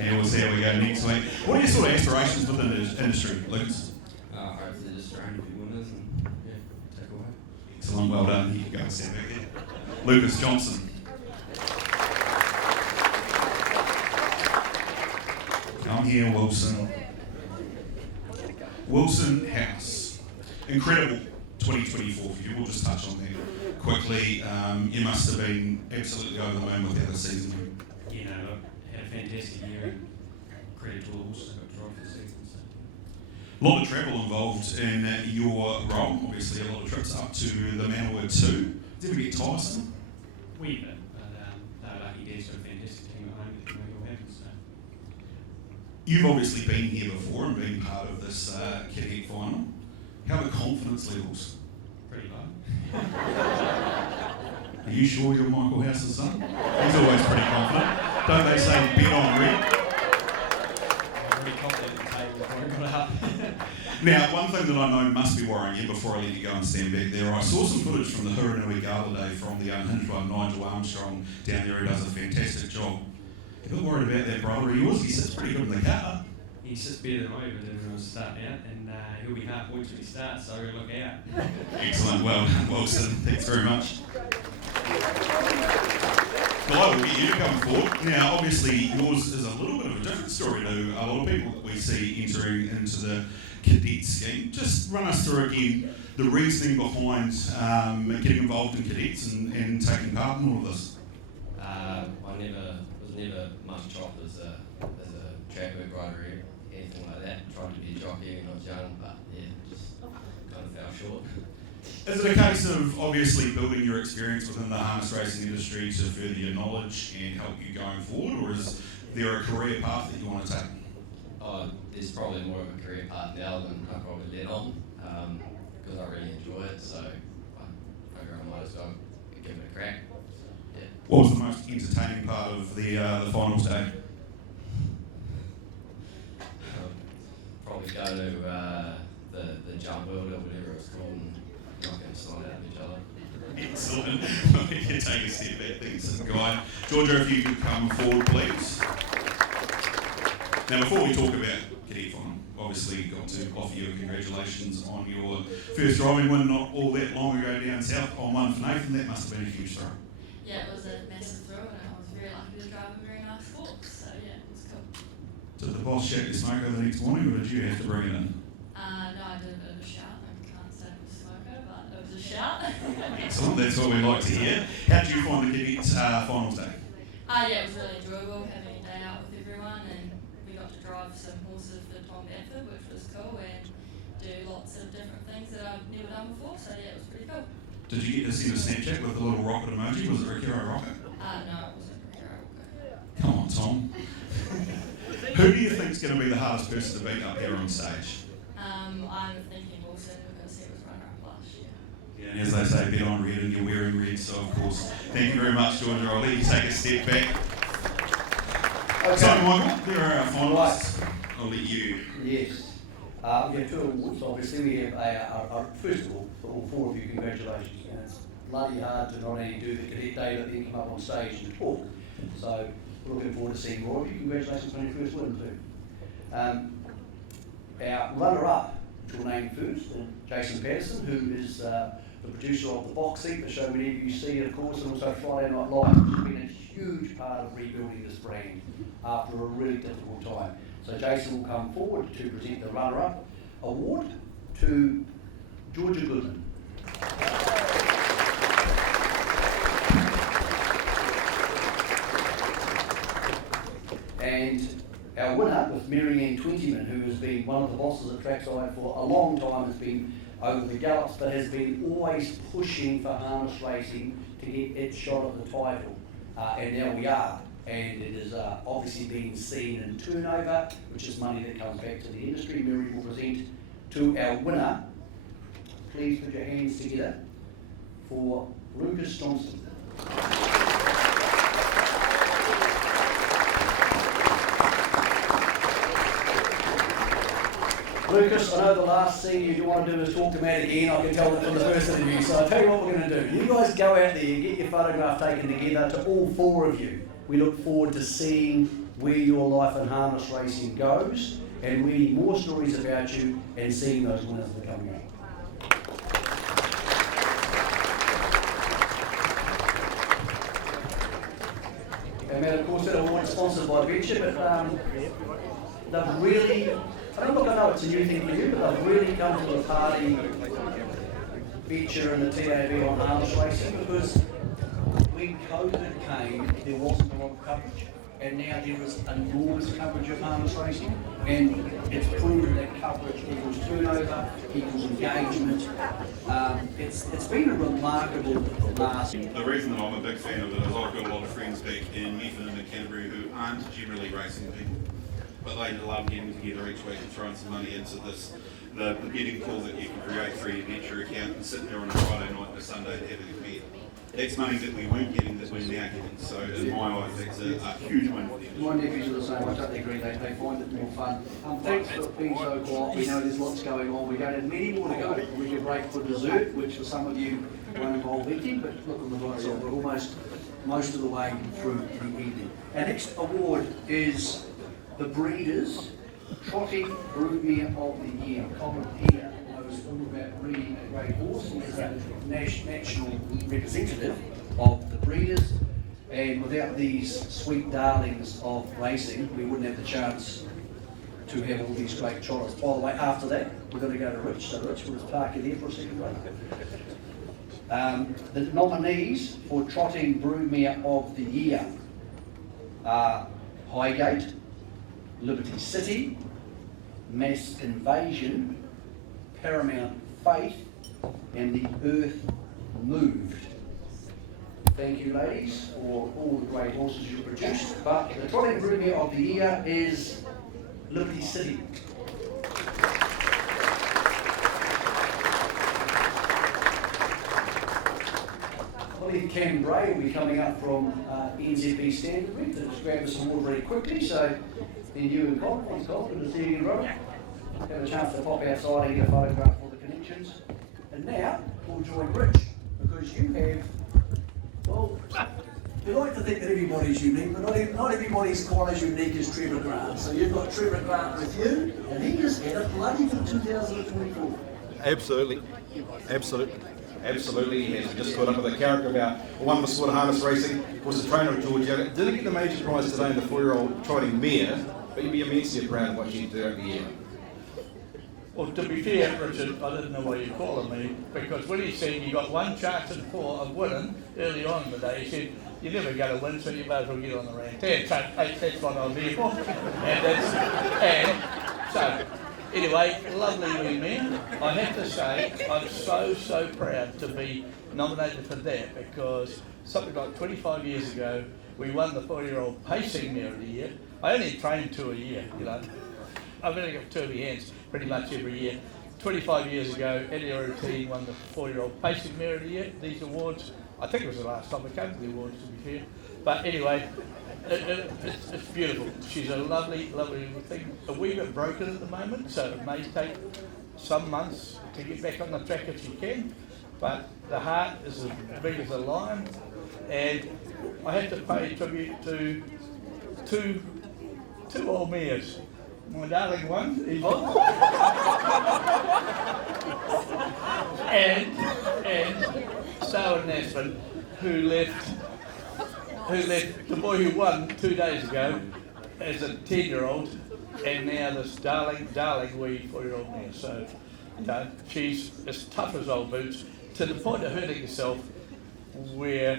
Yeah, we'll see how we go next week. What are your sort of aspirations within the industry, Lucas? Hopefully just train a few winners and yeah, take away. Excellent, well done. You can go and stand back here. Lucas Johnson. Come here, Wilson. Wilson House. Incredible 2024 for you. We'll just touch on that quickly. You must have been absolutely over the moon with how the season went. Yeah, no, I had a fantastic year and credit to all the horses I got to drive for the season. So. A lot of travel involved in your role. Obviously, a lot of trips up to the Manawatu. Did you ever get tiresome? Wee bit, but they're lucky Dad's got a fantastic team at home that can make it all happen. So. You've obviously been here before and been part of this cadet final. How are the confidence levels? Pretty low. Are you sure you're Michael House's son? He's always pretty confident. Don't they say bet on red? I'm really confident at the table before I got up. Now, one thing that I know must be worrying you before I let you go and stand back there, I saw some footage from the Huranui Gala Day from the unhinged one, Nigel Armstrong, down there who does a fantastic job. You're a bit worried about that brother of yours? He sits pretty good in the car. He sits better than I ever did when I was starting out, and he'll be half points when he starts, so look out. Excellent, well done, Wilson. Thanks very much. Guy, we'll get you to come forward. Now, obviously, yours is a little bit of a different story to a lot of people that we see entering into the cadet scheme. Just run us through again the reasoning behind getting involved in cadets and taking part in all of this. I was never much chopped as a track work rider or anything like that. Tried to be a jockey when I was young, but yeah, just kind of fell short. Is it a case of obviously building your experience within the harness racing industry to further your knowledge and help you going forward, or is there a career path that you want to take? There's probably more of a career path now than I probably let on, because I really enjoy it, so I figure I might as well give it a crack. Yeah. What was the most entertaining part of the finals day? Probably go to the jump world or whatever it's called and knocking a slide out of each other. Excellent. You can take a step back, thanks, Guy. Georgia, if you could come forward, please. Now, before we talk about cadet final, obviously got to offer you congratulations on your first driving win not all that long ago down south on one for Nathan. That must have been a huge thrill. Yeah, it was a massive thrill, and I was very lucky to drive a very nice horse, so yeah, it was cool. Did the boss shout your smoker the next morning, or did you have to bring it in? No, I did a bit of a shout. I can't say it was smoker, but it was a shout. Excellent, that's what we like to hear. How did you find the cadet finals day? Yeah, it was really enjoyable having a day out with everyone, and we got to drive some horses for Tom Bedford, which was cool, and do lots of different things that I've never done before, so yeah, it was pretty cool. Did you get to see the Snapchat with the little rocket emoji? Was it Ricky Rocket? No, it wasn't Ricky Rocket. Come on, Tom. Who do you think is going to be the hardest person to beat up here on stage? I'm thinking Wilson because he was runner-up last year. Yeah, and as they say, bet on red and you're wearing red, so of course. Thank you very much, Georgia. I'll let you take a step back. Okay. So, Michael, there are our finalists. I'll let you. Yes. We have two awards. Obviously, we have first of all, for all four of you, congratulations. You know, it's bloody hard to not only do the cadet day, but then come up on stage and talk. So, we're looking forward to seeing more of you. Congratulations on your first win, too. Our runner-up, which we'll name first, Jason Patterson, who is the producer of the box seat, the show whenever you see it, of course, and also Friday Night Live, which has been a huge part of rebuilding this brand after a really difficult time. So Jason will come forward to present the runner-up award to Georgia Goodman. And our winner was Marianne Twentyman, who has been one of the bosses at Trackside for a long time, has been over the gallops, but has been always pushing for harness racing to get its shot at the title. And now we are. And it is obviously being seen in turnover, which is money that comes back to the industry. Mary will present to our winner. Please put your hands together for Lucas Johnston. Lucas, I know the last thing you want to do is talk to Matt again. I can tell that from the first interview. So I'll tell you what we're going to do. You guys go out there, get your photograph taken together to all four of you. We look forward to seeing where your life in harness racing goes and reading more stories about you and seeing those winners that are coming up. And Matt, of course, that award is sponsored by Venture, but they've really, I know it's a new thing for you, but they've really come to the party, Venture and the TAB on harness racing, because when COVID came, there wasn't a lot of coverage, and now there is enormous coverage of harness racing, and it's proven that coverage equals turnover, equals engagement. It's been a remarkable last. The reason that I'm a big fan of it is I've got a lot of friends back in Methven and Canterbury who aren't generally racing people, but they love getting together each week and throwing some money into this. The betting pool that you can create through your venture account and sit there on a Friday night or Sunday and having a bet. That's money that we weren't getting that we're now getting. So in my eyes, that's a huge win for them. My nephews are the same. I totally agree. They find it more fun. Thanks for being so quiet. We know there's lots going on. We don't have many more to go. We can break for dessert, which for some of you won't involve eating, but look on the bright side, we're almost most of the way through the evening. Our next award is the Breeders' Trotting Broodmare of the Year. Colin here knows all about breeding a great horse. He is a national representative of the breeders, and without these sweet darlings of racing, we wouldn't have the chance to have all these great trotters. By the way, after that, we're going to go to Rich, so Rich, we'll just park you there for a second, brother. The nominees for Trotting Broodmare of the Year are Highgate, Liberty City, Mass Invasion, Paramount Faith, and The Earth Moved. Thank you, ladies, for all the great horses you produced. But the Trotting Broodmare of the Year is Liberty City. I believe Cam Bray will be coming up from NZB Standard to just grab this award very quickly. So then you and Colin, thanks Colin, good to see you, brother. Have a chance to pop outside and get a photograph for the connections. And now we'll join Rich, because you have, well, you like to think that everybody's unique, but not everybody's quite as unique as Trevor Grant. So you've got Trevor Grant with you, and he has had a bloody good 2024. Absolutely. He has just caught up with a character about one for sport harness racing, was the trainer of Georgia. Didn't get the major prize today in the 4-year-old trotting mare, but you'd be immensely proud of what she did throughout the year. Well, to be fair, Richard, I didn't know what you're calling me, because when he said you got one chance in 4 of winning early on in the day, he said, you're never going to win, so you might as well get on the rank. That's what I'm here for. And so, anyway, lovely wee man. I have to say, I'm so proud to be nominated for that, because something like 25 years ago, we won the 4-year-old pacing mare of the year. I only trained 2 a year, you know. I've only got 2 of my hands pretty much every year. 25 years ago, Eddie Routine won the 4-year-old pacing mare of the year. These awards, I think it was the last time I came to the awards, to be fair. But anyway, it's beautiful. She's a lovely thing. A wee bit broken at the moment, so it may take some months to get back on the track if she can. But the heart is as big as a lion, and I have to pay tribute to two old mares. My darling one is and Sarah Nasman, who left the boy who won 2 days ago as a 10-year-old, and now this darling wee 4-year-old mare. So, you know, she's as tough as old boots, to the point of hurting herself, where,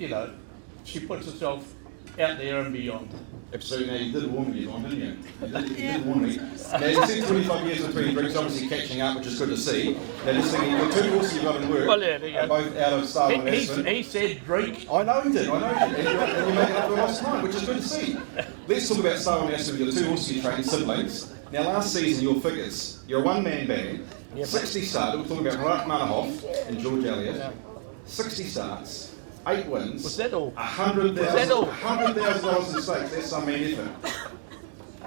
you know, she puts herself out there and beyond. Absolutely. Now, you did warn me, Yvonne, didn't you? You did warn me. Now, you said 25 years between drinks, obviously catching up, which is good to see. Now, just thinking, the 2 horses you've got in work are both out of style and Aspen. He said drink. I know he did. And you're making up for lost time, which is good to see. Let's talk about Style and Aspen, your 2 horses you trained, siblings. Now, last season, your figures, you're a one-man band, 60 started, we're talking about Mark Manahoff and George Elliott, 60 starts. 8 wins. Was that all? $100,000 in stakes. That's some man effort.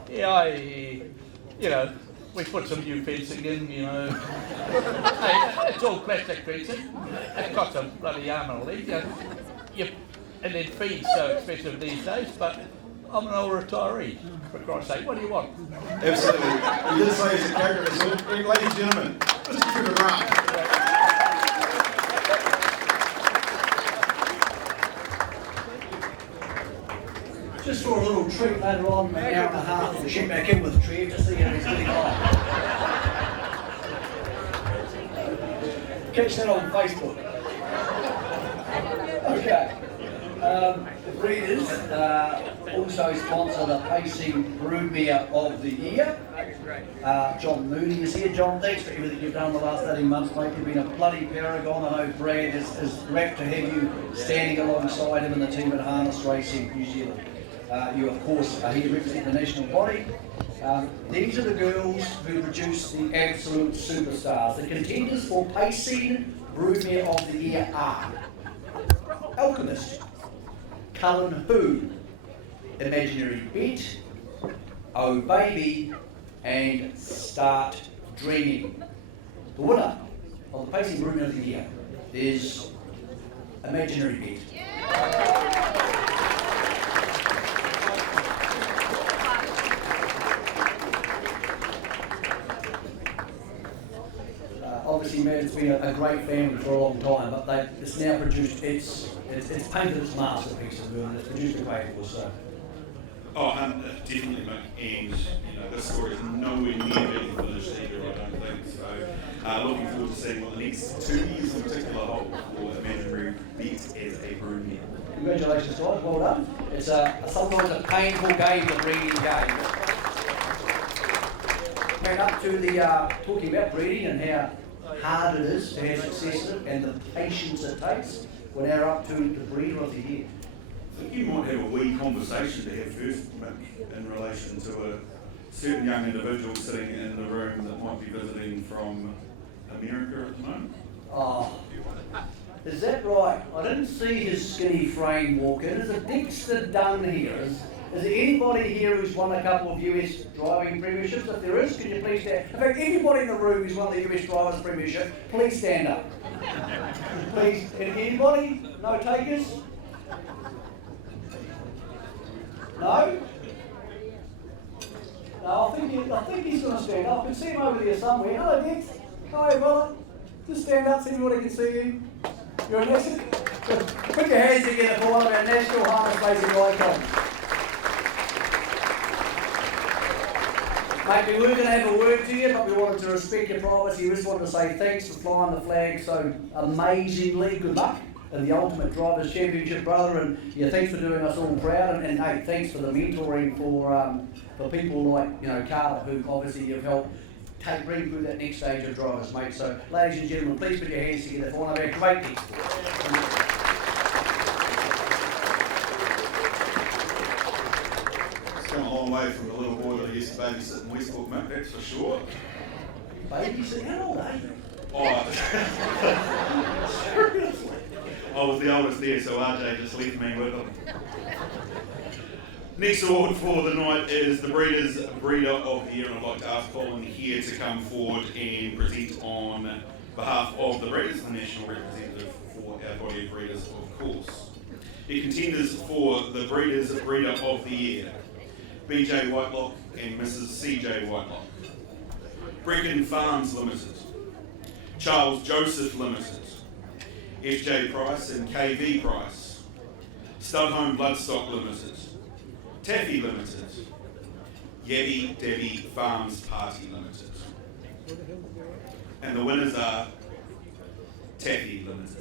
Yeah, you know, we put some new fencing in, you know. Hey, it's all plastic fencing. It costs a bloody arm and a leg. And then feed's so expensive these days, but I'm an old retiree, for Christ's sake. What do you want? Absolutely. You did say as a character, ladies and gentlemen, Mr. Trevor Grant. Just for a little treat later on, an hour and a half, we'll check back in with Trev to see how he's getting on. Catch that on Facebook. Okay. The breeders also sponsor the Pacing Broodmare of the Year. John Mooney is here. John, thanks for everything you've done the last 18 months, mate. You've been a bloody paragon. I know Brad is rapt to have you standing alongside him in the team at Harness Racing New Zealand. You, of course, are here to represent the national body. These are the girls who produce the absolute superstars. The contenders for Pacing Broodmare of the Year are Alchemist, Cullen Who, Imaginary Bet, Oh Baby, and Start Dreaming. The winner of the Pacing Broodmare of the Year is Imaginary Bet. Obviously, man, it's been a great family for a long time, but it's now produced its it's painted its masterpiece and it's produced a great horse. So. Oh, definitely, Mick. And this story is nowhere near being finished either, I don't think. So, looking forward to seeing what the next 2 years in particular hold for Imaginary Bet as a broodmare. Congratulations, guys. Well done. It's sometimes a painful game, the breeding game. And up to the talking about breeding and how hard it is to have success in it and the patience it takes. We're now up to the breeder of the year. I think you might have a wee conversation to have first, Mick, in relation to a certain young individual sitting in the room that might be visiting from America at the moment. Oh, is that right? I didn't see his skinny frame walk in. Is it Dexter Dunn here? Is there anybody here who's won a couple of US driving premierships? If there is, can you please stand? In fact, anybody in the room who's won the US Drivers Premiership, please stand up. Please, anybody? No takers? No? No, I think he's going to stand up. I can see him over there somewhere. Hello, Dex. Hi, brother. Just stand up so everybody can see you. You're a national. Put your hands together for one of our national harness racing icons. Mate, we were going to have a word to you, but we wanted to respect your privacy. We just wanted to say thanks for flying the flag so amazingly. Good luck in the Ultimate Drivers' Championship, brother. And yeah, thanks for doing us all proud. And hey, thanks for the mentoring for people like Carla, who obviously you've helped bring through that next stage of drivers, mate. So, ladies and gentlemen, please put your hands together for one of our great guests. It's come a long way from the little boy that I used to babysit in Westport, Mick, that's for sure. Babysit? How old are you? Seriously? I was the oldest there, so RJ just left me with him. Next award for the night is the Breeders' Breeder of the Year, and I'd like to ask Colin here to come forward and present on behalf of the breeders, the national representative for our body of breeders, of course. The contenders for the Breeders' Breeder of the Year: BJ Whitelock and Mrs. CJ Whitelock. Brecon Farms Limited, Charles Joseph Limited, FJ Price and KV Price, Studhome Bloodstock Limited, Taffy Limited, Yabby Dabby Farms Party Limited. And the winners are Taffy Limited.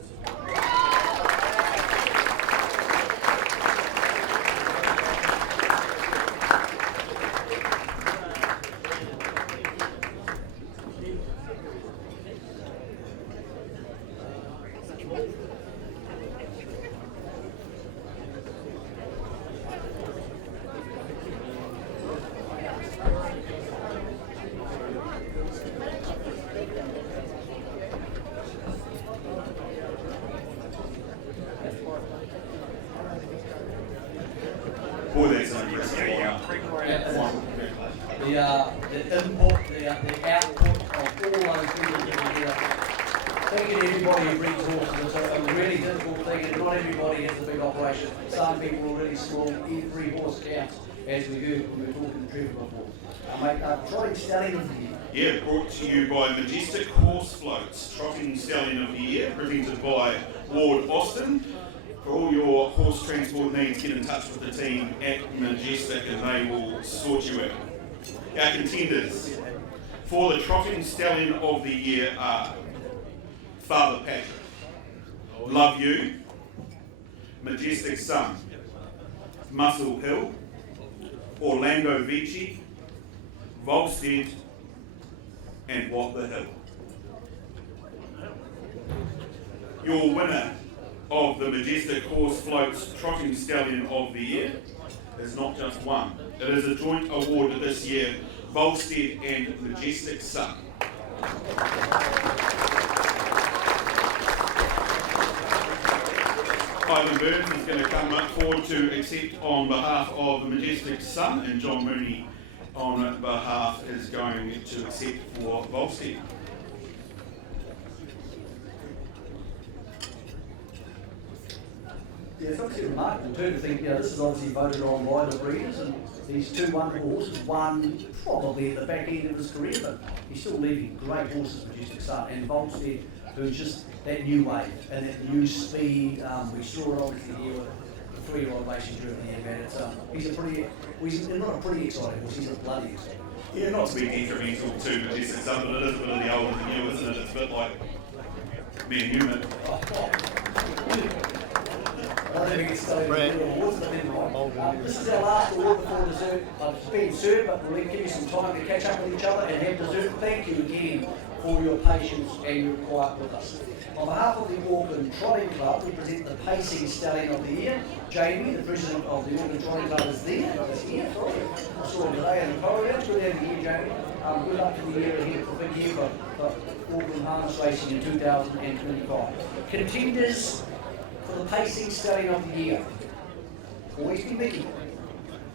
Boy, that's the input, the output of all those people together. Thank you to everybody who breeds horses. It's a really difficult thing, and not everybody has a big operation. Some people are really small. Every horse counts, as we heard when we were talking to Trevor before. Trotting Stallion of the Year. Yeah, brought to you by Majestic Horse Floats, Trotting Stallion of the Year, presented by Ward Austin. For all your horse transport needs, get in touch with the team at Majestic and they will sort you out. Our contenders for the Trotting Stallion of the Year are Father Patrick, Love You, Majestic Sun, Muscle Hill, Orlando Vici, Volstead, and What the Hill. Your winner of the Majestic Horse Floats Trotting Stallion of the Year is not just one. It is a joint award this year, Volstead and Majestic Sun. Ivan Burns is going to come up forward to accept on behalf of the Majestic Sun, and John Mooney on behalf is going to accept for Volstead. Yeah, it's obviously remarkable too to think, this is obviously voted on by the breeders, and these two wonderful horses, one probably at the back end of his career, but he's still leaving great horses, Majestic Sun, and Volstead, who's just that new wave and that new speed. We saw it obviously here with the 3-year-old racing during the year, man. He's not a pretty exciting horse, he's a bloody exciting. Yeah, not to be detrimental to Majestic Sun, but it is a bit of the old and the new, isn't it? It's a bit like me and you, Mick. This is our last award before dessert. It's been served, but we'll give you some time to catch up with each other and have dessert. Thank you again for your patience and your quiet with us. On behalf of the Auckland Trotting Club, we present the Pacing Stallion of the Year. Jamie, the president of the Auckland Trotting Club, is there. He's here, sorry. I saw him today in the corridor. Good to have you here, Jamie. Good luck to the year ahead, for big year for Auckland Harness Racing in 2025. Contenders for the Pacing Stallion of the Year. Always be Mickey.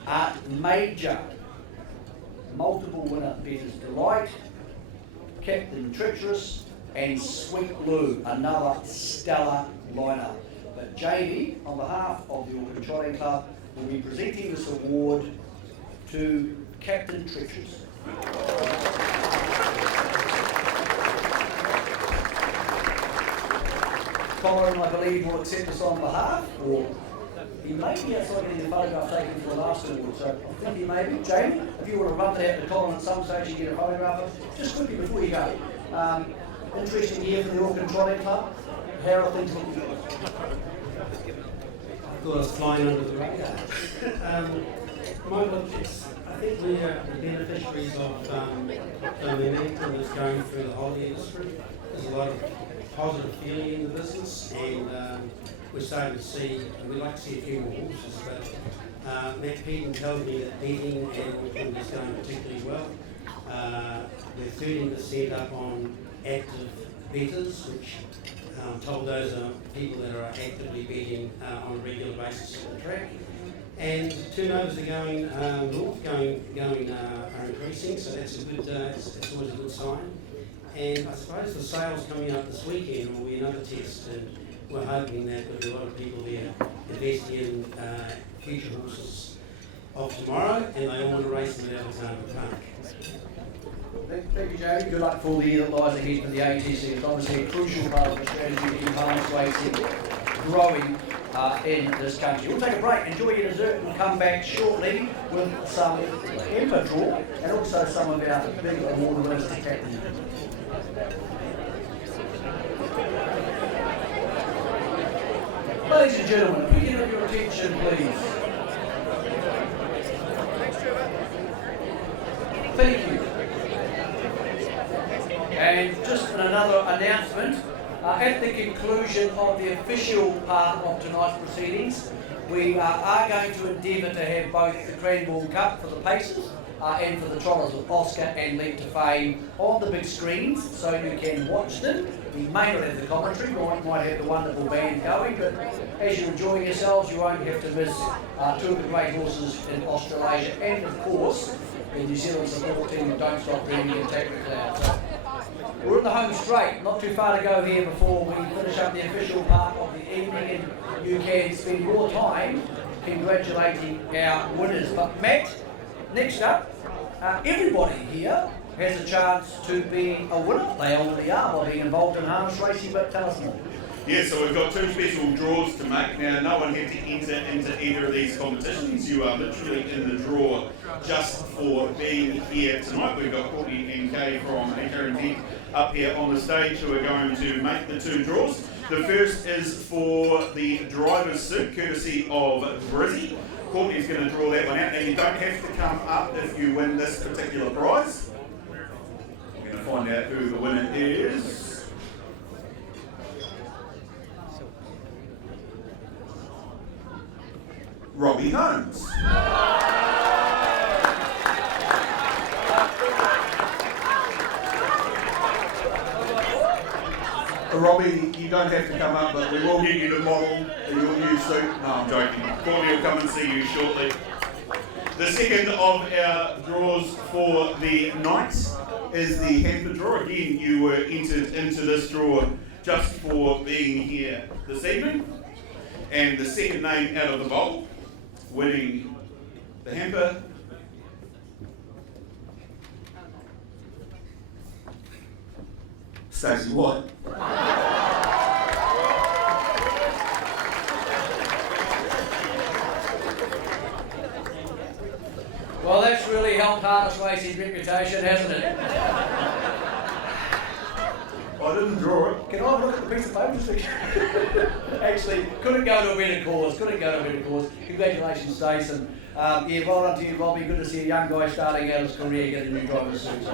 Art Major. Multiple winner, Better's Delight. Captain Treacherous. And Sweet Blue, another stellar lineup. But Jamie, on behalf of the Auckland Trotting Club, will be presenting this award to Captain Treacherous. Colin, I believe, will accept this on behalf, or he may be outside getting a photograph taken for the last award, so I think he may be. Jamie, if you want to run that to Colin at some stage and get a photograph of it, just quickly before you go. Interesting year for the Auckland Trotting Club. How are things looking? I thought I was flying under the radar. My look, I think we are the beneficiaries of the momentum that's going through the whole industry. There's a lot of positive feeling in the business, and we're starting to see, and we'd like to see a few more horses, but Matt Peaton tells me that beating and Auckland is going particularly well. We're 13% up on active bettors, which I'm told those are people that are actively betting on a regular basis on the track. And turnovers are going north, are increasing, so that's a good. It's always a good sign. And I suppose the sales coming up this weekend will be another test, and we're hoping that there'll be a lot of people there investing in future horses of tomorrow, and they all want to race them at Alexander Park. Thank you, Jamie. Good luck for the year that lies ahead for the ATC. It's obviously a crucial part of the strategy in harness racing growing in this country. We'll take a break, enjoy your dessert, and we'll come back shortly with some Ember draw and also some of our big award winners to captain. Ladies and gentlemen, if we can have your attention, please. Thank you. And just another announcement, at the conclusion of the official part of tonight's proceedings, we are going to endeavour to have both the Cranbourne Cup for the Pacers and for the Trotters with Oscar and Leap to Fame on the big screens so you can watch them. We may not have the commentary, we might have the wonderful band going, but as you're enjoying yourselves, you won't have to miss two of the great horses in Australasia and, of course, the New Zealand support team who don't stop dreaming and take the cloud. So, we're in the home straight, not too far to go here before we finish up the official part of the evening, and you can spend more time congratulating our winners. But Matt, next up, everybody here has a chance to be a winner. They already are by being involved in harness racing, but tell us more. Yeah, so we've got two special draws to make. Now, no one had to enter into either of these competitions. You are literally in the draw just for being here tonight. We've got Courtney and Kay from HRNZ up here on the stage who are going to make the two draws. The first is for the driver's suit, courtesy of Brizzy. Courtney's going to draw that one out. Now, you don't have to come up if you win this particular prize. We're going to find out who the winner is. Robbie Holmes. Robbie, you don't have to come up, but we will get you the model in your new suit. No, I'm joking. Courtney will come and see you shortly. The second of our draws for the night is the hamper draw. Again, you were entered into this draw just for being here this evening. And the second name out of the bowl, winning the hamper, Stacey White. harness racing's reputation, hasn't it? I didn't draw it. Can I have a look at the piece of paper? Actually, couldn't go to a better cause. Congratulations, Stacey. Yeah, well done to you, Robbie. Good to see a young guy starting out his career get a new driver's suit.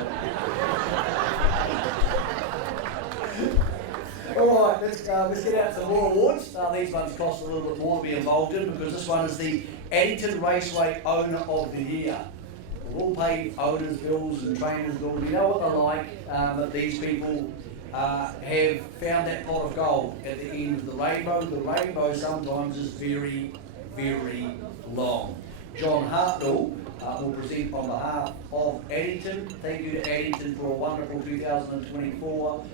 Alright, let's get out to more awards. These ones cost a little bit more to be involved in because this one is the Addington Raceway Owner of the Year. We've all paid owners' bills and trainers' bills. We know what they're like, but these people have found that pot of gold at the end of the rainbow. The rainbow sometimes is very, very long. John Hartnell will present on behalf of Addington. Thank you to Addington for a wonderful 2024.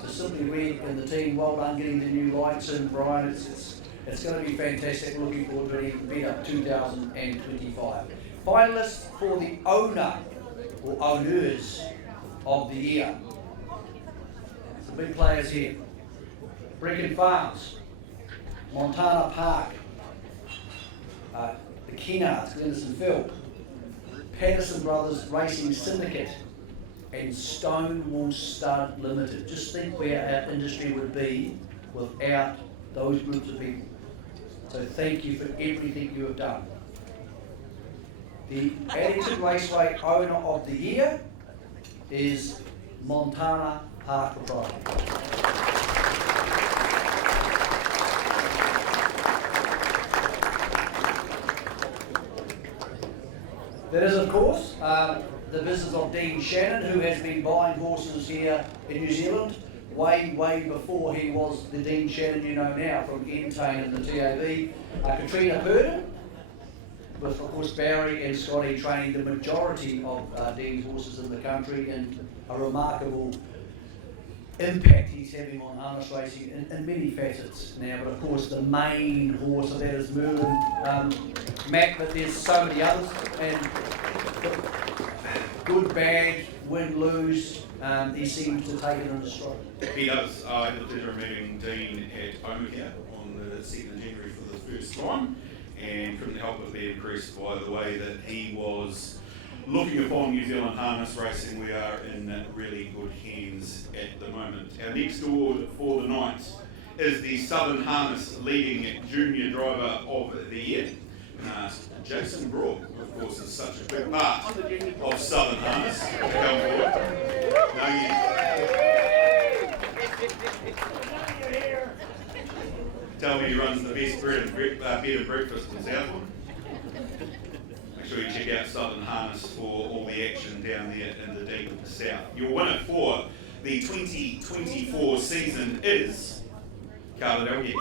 To Simply Red and the team, well done getting the new lights in, Brian. It's going to be fantastic. Looking forward to an even better 2025. Finalists for the owner or owners of the year. Some big players here. Brecon Farms, Montana Park, the Kennards, Glenison Phil, Patterson Brothers Racing Syndicate, and Stonewall Stud Limited. Just think where our industry would be without those groups of people. So thank you for everything you have done. The Addington Raceway Owner of the Year is Montana Park Proprietary. That is, of course, the business of Dean Shannon, who has been buying horses here in New Zealand way before he was the Dean Shannon you know now from Entain and the TAB. Katrina Purden, with of course Barry and Scotty training the majority of Dean's horses in the country, and a remarkable impact he's having on harness racing in many facets now. But of course the main horse of that is Merlin Mac, but there's so many others, and good, bad, win, lose, he seems to take it on the stride. He does. I had the pleasure of meeting Dean at Omakau on the 2nd of January for the first time, and couldn't help but be impressed by the way that he was looking upon New Zealand harness racing. We are in really good hands at the moment. Our next award for the night is the Southern Harness Leading Junior Driver of the Year. Jason Broad, of course, is such a big part of Southern Harness. Come forward. Tell me he runs the best bed and breakfast in Southland. Make sure you check out Southern Harness for all the action down there in the deep south. Your winner for the 2024 season is Carla Delgate.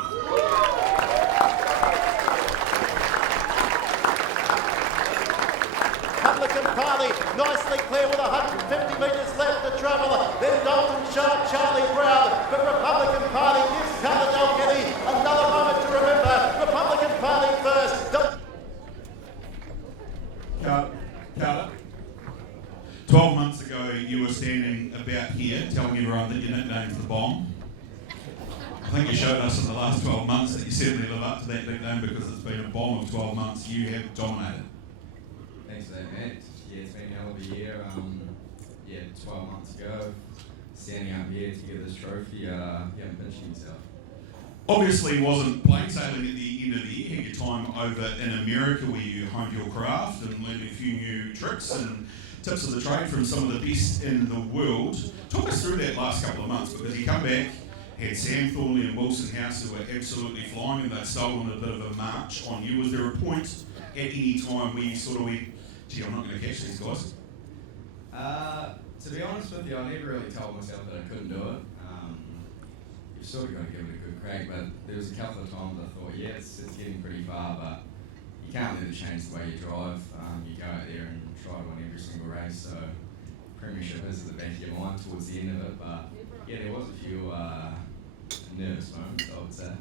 Republican Party, nicely clear with 150 metres left to travel. Then Dalton Sharp, Charlie Brown. But Republican Party gives Carla Delgate another moment to remember. Republican Party first. Carla, 12 months ago you were standing about here telling everyone that your nickname's the Bomb. I think you showed us in the last 12 months that you certainly live up to that nickname, because it's been a bomb of 12 months. You have dominated. Thanks for that, Matt. Yeah, it's been a hell of a year. 12 months ago, standing up here to get this trophy, you haven't pitched yourself. Obviously wasn't plain sailing at the end of the year. Had your time over in America where you honed your craft and learned a few new tricks and tips of the trade from some of the best in the world. Talk us through that last couple of months, because you come back, had Sam Thornley and Wilson House who were absolutely flying, and they'd stolen a bit of a march on you. Was there a point at any time where you sort of went, gee, I'm not going to catch these guys? To be honest with you, I never really told myself that I couldn't do it. You've sort of got to give it a good crack, but there was a couple of times I thought, yeah, it's getting pretty far, but you can't let it change the way you drive. You go out there and try to win every single race, so premiership is at the back of your mind towards the end of it, but yeah, there was a few nervous moments, I would say.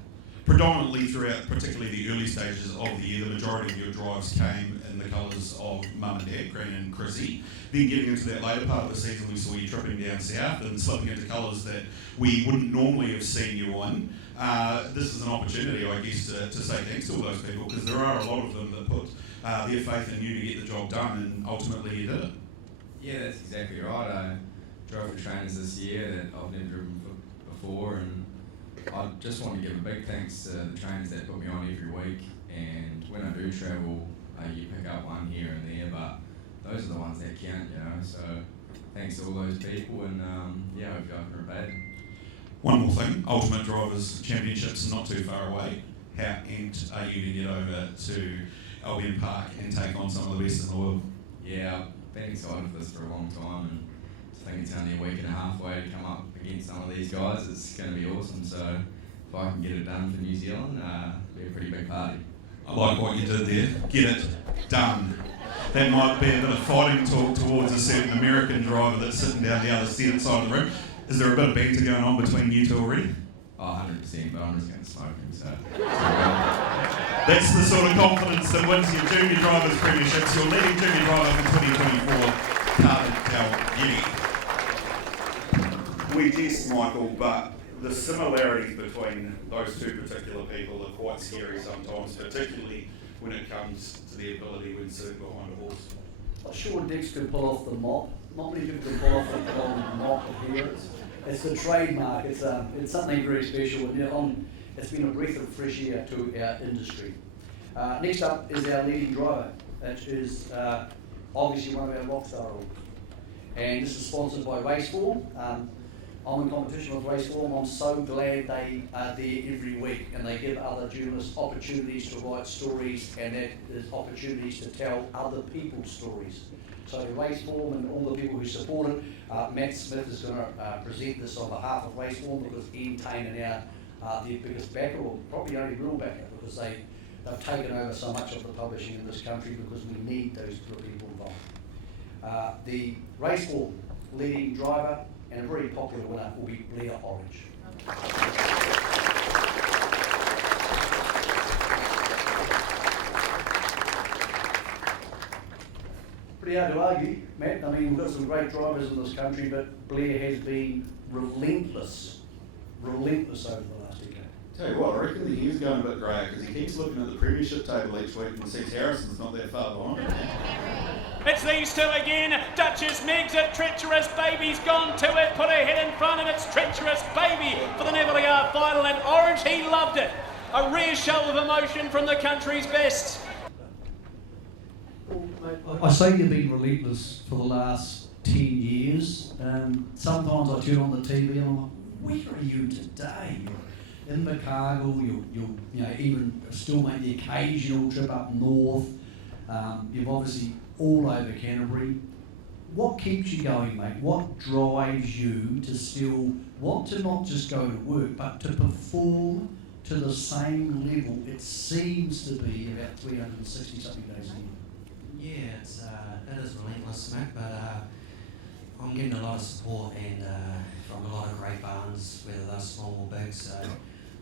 Predominantly throughout, particularly the early stages of the year, the majority of your drives came in the colours of Mum and Dad, Green and Chrissy. Then getting into that later part of the season, we saw you tripping down south and slipping into colours that we wouldn't normally have seen you in. This is an opportunity, I guess, to say thanks to all those people, because there are a lot of them that put their faith in you to get the job done, and ultimately you did it. Yeah, that's exactly right. I drove for trainers this year that I've never driven for before, and I just want to give a big thanks to the trainers that put me on every week. And when I do travel, you pick up one here and there, but those are the ones that count, you know. So thanks to all those people, and yeah, I hope you haven't bad. One more thing, Ultimate Drivers Championships not too far away. How amped are you to get over to Albion Park and take on some of the best in the world? Yeah, I've been excited for this for a long time, and I think it's only a week and a half away to come up against some of these guys. It's going to be awesome, so if I can get it done for New Zealand, it'll be a pretty big party. I like what you did there, get it done. That might be a bit of fighting talk towards a certain American driver that's sitting down the other side of the room. Is there a bit of banter going on between you two already? Oh, 100%, but I'm just going to smoke him, so. That's the sort of confidence that wins your junior drivers premierships. Your leading junior driver for 2024, Carter Calgary. We jest, Michael, but the similarities between those two particular people are quite scary sometimes, particularly when it comes to the ability when sitting behind a horse. I'm sure Dix could pull off the mop. Not many people can pull off the golden mop here. It's the trademark. It's something very special. And it's been a breath of fresh air to our industry. Next up is our leading driver, which is obviously one of our rockstar horses. And this is sponsored by Raceform. I'm in competition with Raceform. I'm so glad they are there every week, and they give other journalists opportunities to write stories, and that is opportunities to tell other people's stories. So Raceform and all the people who support it, Matt Smith is going to present this on behalf of Raceform, because Ian Tain are now their biggest backer, or probably only real backer, because they've taken over so much of the publishing in this country, because we need those people involved. The Raceform leading driver and a very popular winner will be Blair Orange. Pretty hard to argue, Matt. I mean, we've got some great drivers in this country, but Blair has been relentless over the last decade. Tell you what, I reckon the year's going a bit greyer, because he keeps looking at the premiership table each week and sees Harrison's not that far behind him. It's these two again. Duchess Meg's a treacherous baby's gone to it. Put her head in front, and it's treacherous baby for the Neville Yard final. And Orange, he loved it. A rare show of emotion from the country's best. I say you've been relentless for the last 10 years. Sometimes I turn on the TV and I'm like, where are you today? You're in Chicago, you even still make the occasional trip up north. You've obviously all over Canterbury. What keeps you going, mate? What drives you to still want to not just go to work, but to perform to the same level it seems to be about 360 something days a year? Yeah, it is relentless, Mick, but I'm getting a lot of support and from a lot of great barns, whether they're small or big, so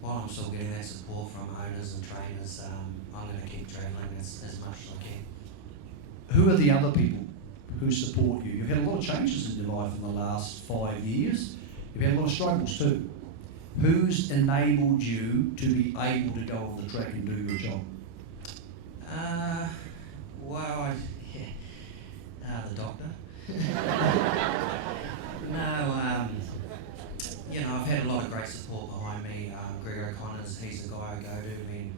while I'm still getting that support from owners and trainers, I'm going to keep travelling as much as I can. Who are the other people who support you? You've had a lot of changes in your life in the last 5 years. You've had a lot of struggles too. Who's enabled you to be able to go on the track and do your job? Well, the doctor. No, I've had a lot of great support behind me. Greg O'Connor's, he's the guy I go to. I mean,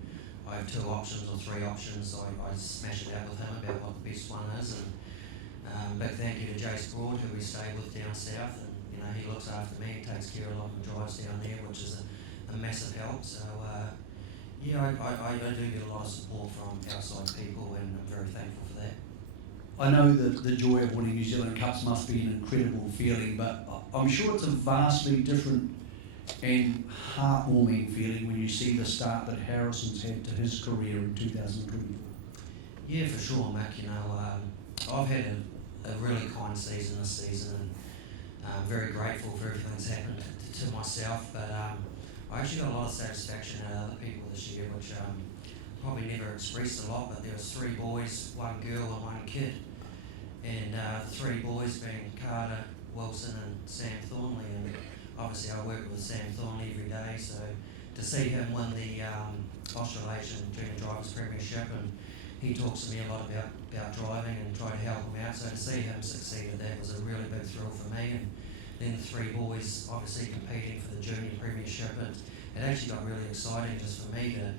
I have 2 options or 3 options, so I smash it out with him about what the best one is. And big thank you to Jace Broad, who we stay with down south, and he looks after me, takes care of a lot of the drives down there, which is a massive help. So I do get a lot of support from outside people, and I'm very thankful for that. I know that the joy of winning New Zealand Cups must be an incredible feeling, but I'm sure it's a vastly different and heartwarming feeling when you see the start that Harrison's had to his career in 2024. Yeah, for sure, Mick. I've had a really kind season this season, and I'm very grateful for everything that's happened to myself, but I actually got a lot of satisfaction out of other people this year, which probably never expressed a lot, but there was 3 boys, 1 girl and 1 kid. And 3 boys being Carter, Wilson and Sam Thornley, and obviously I work with Sam Thornley every day, so to see him win the Australasian Junior Drivers Premiership and he talks to me a lot about driving and try to help him out. So to see him succeed at that was a really big thrill for me. And then the three boys obviously competing for the junior premiership, and it actually got really exciting just for me to,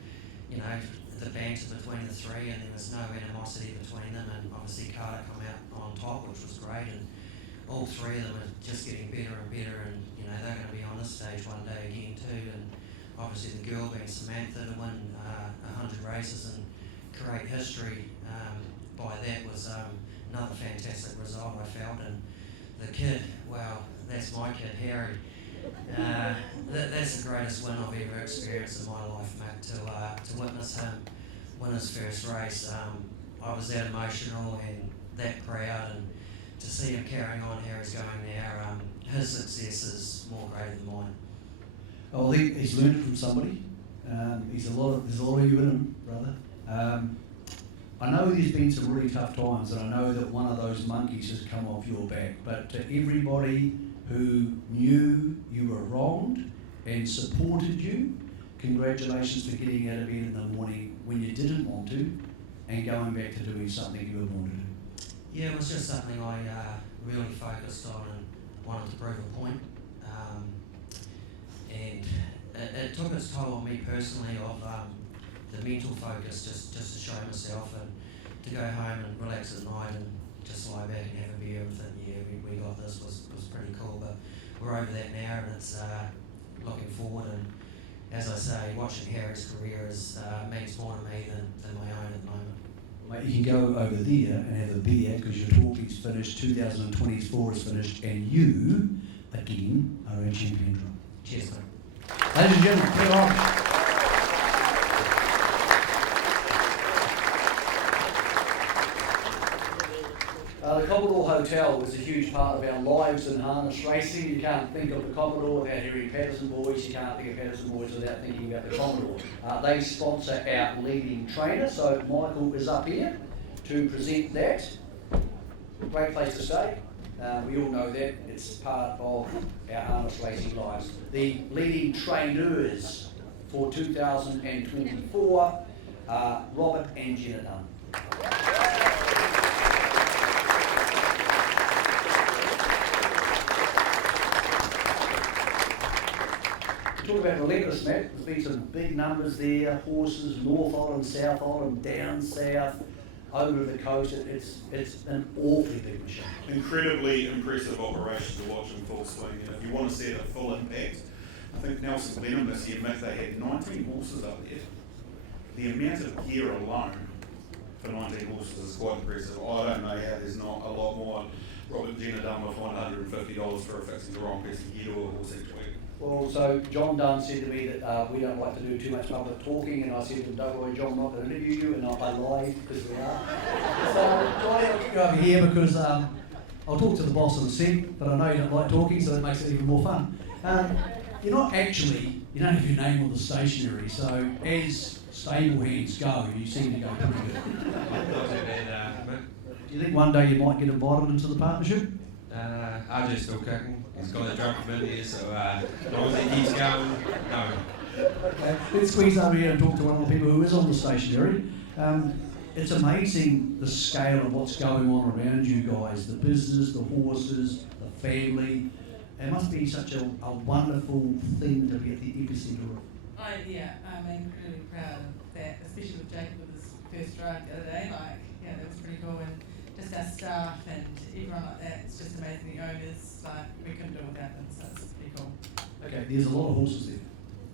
you know, the banter between the three, and there was no animosity between them, and obviously Carter come out on top, which was great, and all three of them are just getting better and better, and you know they're going to be on this stage one day again too, and obviously the girl being Samantha to win 100 races and create history by that was another fantastic result I felt. And the kid, well, that's my kid, Harry. That's the greatest win I've ever experienced in my life, mate. To witness him win his first race, I was that emotional and that proud, and to see him carrying on how he's going now, his success is more greater than mine. Oh, I think he's learned it from somebody. There's a lot of you in him, brother. I know there's been some really tough times, and I know that one of those monkeys has come off your back, but to everybody who knew you were wronged and supported you, congratulations for getting out of bed in the morning when you didn't want to and going back to doing something you would want to do. Yeah, it was just something I really focused on and wanted to prove a point. And it took its toll on me personally of the mental focus just to show myself, and to go home and relax at night and just lie back and have a beer and think, yeah, we got this was pretty cool. But we're over that now, and it's looking forward. And as I say, watching Harry's career means more to me than my own at the moment. Mate, you can go over there and have a beer because your talk is finished, 2024 is finished, and you, again, are a champion drum. Cheers, mate. Ladies and gentlemen, get on. The Commodore Hotel was a huge part of our lives in harness racing. You can't think of the Commodore without hearing Patterson Boys. You can't think of Patterson Boys without thinking about the Commodore. They sponsor our leading trainer, so Michael is up here to present that. Great place to stay. We all know that. It's part of our harness racing lives. The leading trainers for 2024 are Robert and Jenna Dunn. Talk about relentless, Matt. There's been some big numbers there. Horses, North Island, South Island, down south, over the coast. It's an awfully big machine. Incredibly impressive operation to watch in full swing. And if you want to see it at full impact, I think Nelson Glenham this year, Mick, they had 19 horses up there. The amount of gear alone for 19 horses is quite impressive. I don't know how there's not a lot more. Robert and Jenna Dunn with $150 for fixing the wrong piece of gear to a horse each week. Well, so John Dunn said to me that we don't like to do too much public talking, and I said to him, don't worry, John, I'm not going to interview you, and I lied because we are. So, Johnny, I'll keep you over here because I'll talk to the boss of the set, but I know you don't like talking, so that makes it even more fun. You're not actually, you don't have your name on the stationery, so as stable hands go, you seem to go pretty good. Do you think one day you might get invited into the partnership? RJ's still kicking. He's got a drum from India, so as long as he keeps going, no. Okay, let's squeeze over here and talk to one of the people who is on the stationery. It's amazing the scale of what's going on around you guys, the business, the horses, the family. It must be such a wonderful thing to be at the epicentre of. Oh yeah, I'm incredibly proud of that, especially with Jake with his first ride the other day. That was pretty cool, and just our staff and everyone like that. It's just amazing. The owners, we couldn't do it without them, so it's pretty cool. Okay, there's a lot of horses there.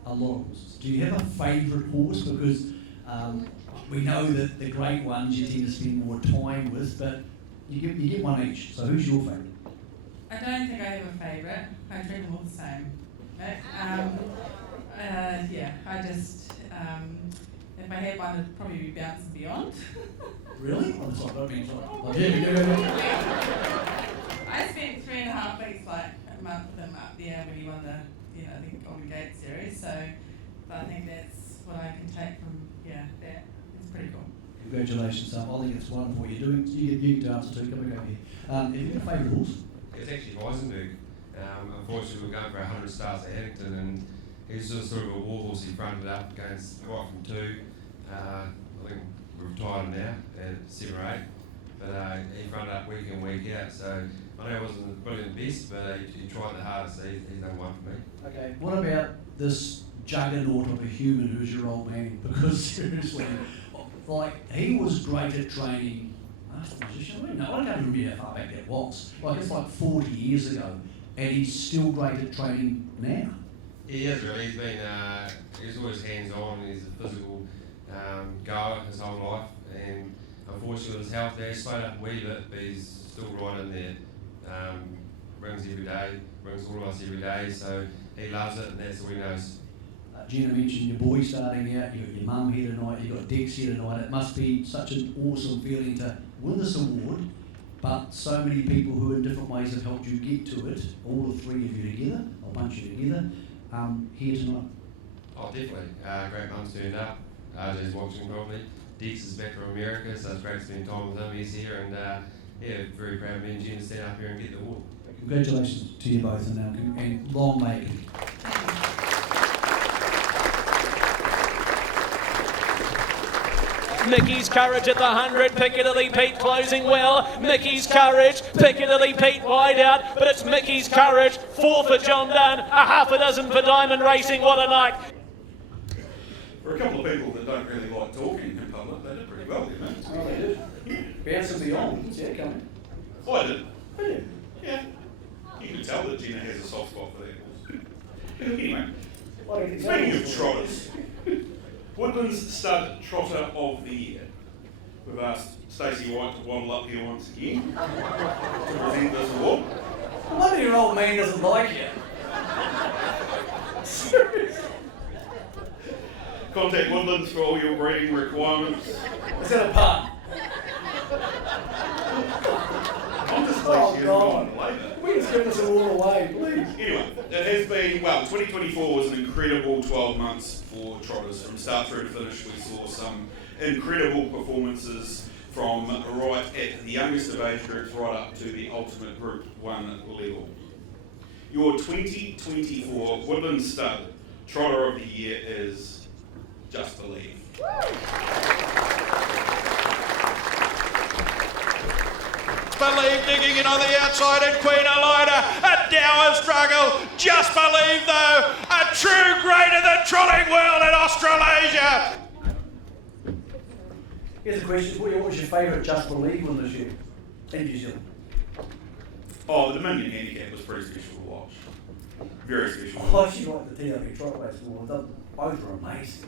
A lot of horses. Do you have a favourite horse? Because we know that the great ones you tend to spend more time with, but you get one each. So who's your favourite? I don't think I have a favourite. I treat them all the same. I just, if I had one, it'd probably be Bounce and Beyond. Really? Oh, sorry, I mean, sorry. Oh, I spent 3.5 weeks, a month with him up there when he won the Golden Gate series. So, but I think that's what I can take from that. It's pretty cool. Congratulations, Sam. I think it's wonderful what you're doing. You get to answer too. Come back over here. Have you got a favourite horse? It's actually Heisenberg. Unfortunately, we're going for 100 starts at Hampton, and he's just sort of a war horse. He fronted up against right from 2. I think we've retired him now at 7 or 8, but he fronted up week in, week out, so I know he wasn't the brilliant best, but he tried the hardest, so he's done one for me. Okay, what about this juggernaut of a human who's your old man? Because seriously, like, he was great at training master musician. I can't remember how far back that was. Like, it's like 40 years ago, and he's still great at training now. He is really. He's always hands-on. He's a physical goer his whole life, and unfortunately with his health now, he's slowed up a wee bit, but he's still right in there. Rings every day, rings all of us every day, so he loves it, and that's all he knows. Gina mentioned your boy starting out, you got your mum here tonight, you got Dex here tonight. It must be such an awesome feeling to win this award, but so many people who in different ways have helped you get to it, all the three of you together, I'll bunch you together, here tonight. Oh, definitely. Great mum's turned up. RJ's watching probably. Dex is back from America, so it's great to spend time with him. He's here, and yeah, very proud of me and Gina to stand up here and get the award. Congratulations to you both, and long may it. Mickey's Courage at the 100, Piccadilly Pete closing well. Mickey's Courage, Piccadilly Pete wide out, but it's Mickey's Courage, 4 for John Dunn, a half a dozen for Diamond Racing. What a night. For a couple of people that don't really like talking in public, they did pretty well, didn't they? Oh, they did. Bouncing beyond, yeah, coming. Oh, I did. Yeah. You can tell that Gina has a soft spot for that. Anyway, speaking of trotters, Woodland's Stud Trotter of the Year. We've asked Stacey White to waddle up here once again to present this award. No wonder your old man doesn't like you. Seriously. Contact Woodlands for all your breeding requirements. Is that a pun? I'm just Oh, God. later. We just give this award away, please. Anyway, it has been, 2024 was an incredible 12 months for trotters. From start through to finish, we saw some incredible performances from right at the youngest of age groups right up to the ultimate Group 1 level. Your 2024 Woodland Stud Trotter of the Year is Just Believe. Believe digging in on the outside and Queen Elida, a dour struggle. Just Believe though, a true great of the trotting world in Australasia. Here's a question for you. What was your favourite Just Believe one this year in New Zealand? Oh, the Dominion Handicap was pretty special to watch. Very special. I actually like the TW trot race more. Both were amazing.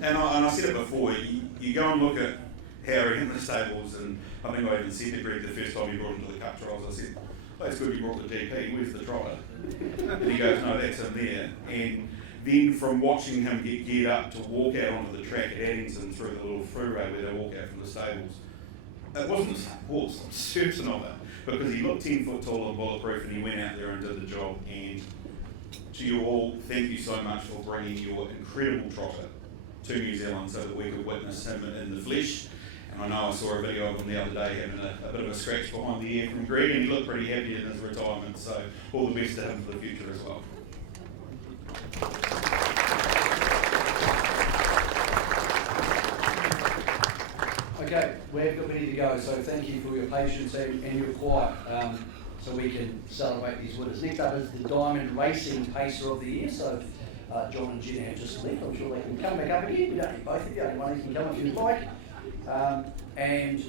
And I said it before, you go and look at Harry in the stables, and I think I even said to Greg the first time you brought him to the cup trials, I said, oh, it's good you brought the GP, where's the trotter? And he goes, no, that's him there. And then from watching him get geared up to walk out onto the track at Addington through the little freeway where they walk out from the stables, it wasn't the same horse, I'm certain of it, because he looked 10 foot tall and bulletproof, and he went out there and did the job. And to you all, thank you so much for bringing your incredible trotter to New Zealand so that we could witness him in the flesh. And I know I saw a video of him the other day having a bit of a scratch behind the ear from Greg, and he looked pretty happy in his retirement, so all the best to him for the future as well. Okay, we've got ready to go, so thank you for your patience and your quiet, so we can celebrate these winners. Next up is the Diamond Racing Pacer of the Year, so John and Gina have just left. I'm sure they can come back up again. We don't need both of you, only one of you can come if you'd like. And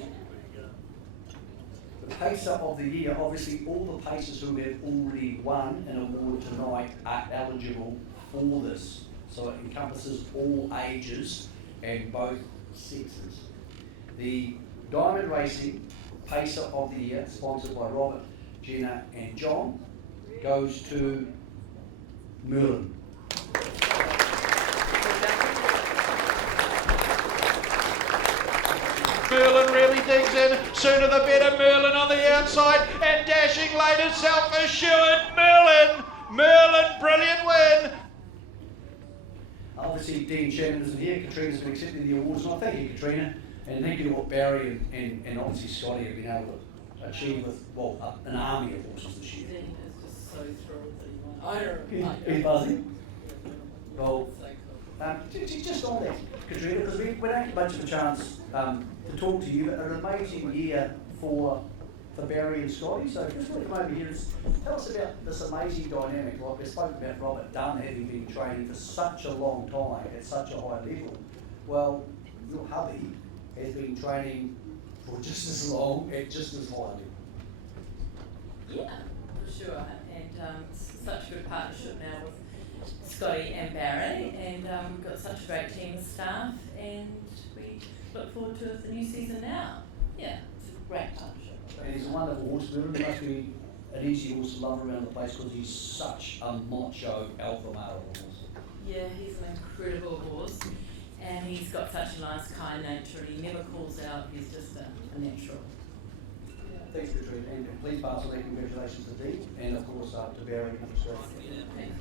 the Pacer of the Year, obviously all the Pacers who have already won an award tonight are eligible for this. So it encompasses all ages and both sexes. The Diamond Racing Pacer of the Year, sponsored by Robert, Gina and John, goes to Merlin. Merlin really digs in, sooner the better. Merlin on the outside and dashing later, self-assured. Merlin, brilliant win. Obviously Dean Shannon isn't here, Katrina's been accepting the awards, and I thank you Katrina, and thank you to what Barry and obviously Scotty have been able to achieve with, an army of horses this year. Dean is just so thrilled that he won. He's buzzing. Well, Just on that, Katrina, because we don't get much of a chance to talk to you, but an amazing year for Barry and Scotty. So just want to come over here and tell us about this amazing dynamic. Like we spoke about Robert Dunn having been training for such a long time at such a high level. Well, your hubby has been training for just as long at just as high level. Yeah, for sure. And it's such a good partnership now with Scotty and Barry, and we've got such a great team of staff, and we look forward to the new season now. Yeah, it's a great partnership. And he's a wonderful horse builder. He must be an easy horse to love around the place because he's such a macho alpha male horse. Yeah, he's an incredible horse, and he's got such a nice, kind nature. He never calls out. He's just a natural. Thanks, Katrina, and please pass on their congratulations to Dean, and of course to Barry.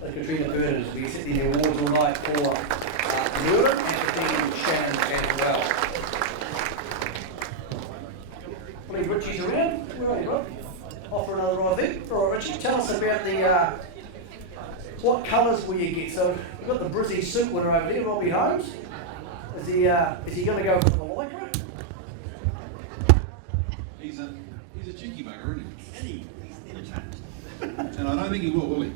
Katrina Burden has been sitting the awards all night for Merlin and for Dean Shannon as well. I believe Richie's around. Where are you, Rob? Off for another ride there. All right, Richie, tell us about the what colours will you get? So we've got the Brizzy suit winner over there, Robbie Holmes. Is he going to go for the lycra? He's a cheeky bugger, isn't he? He's never changed. And I don't think he will he?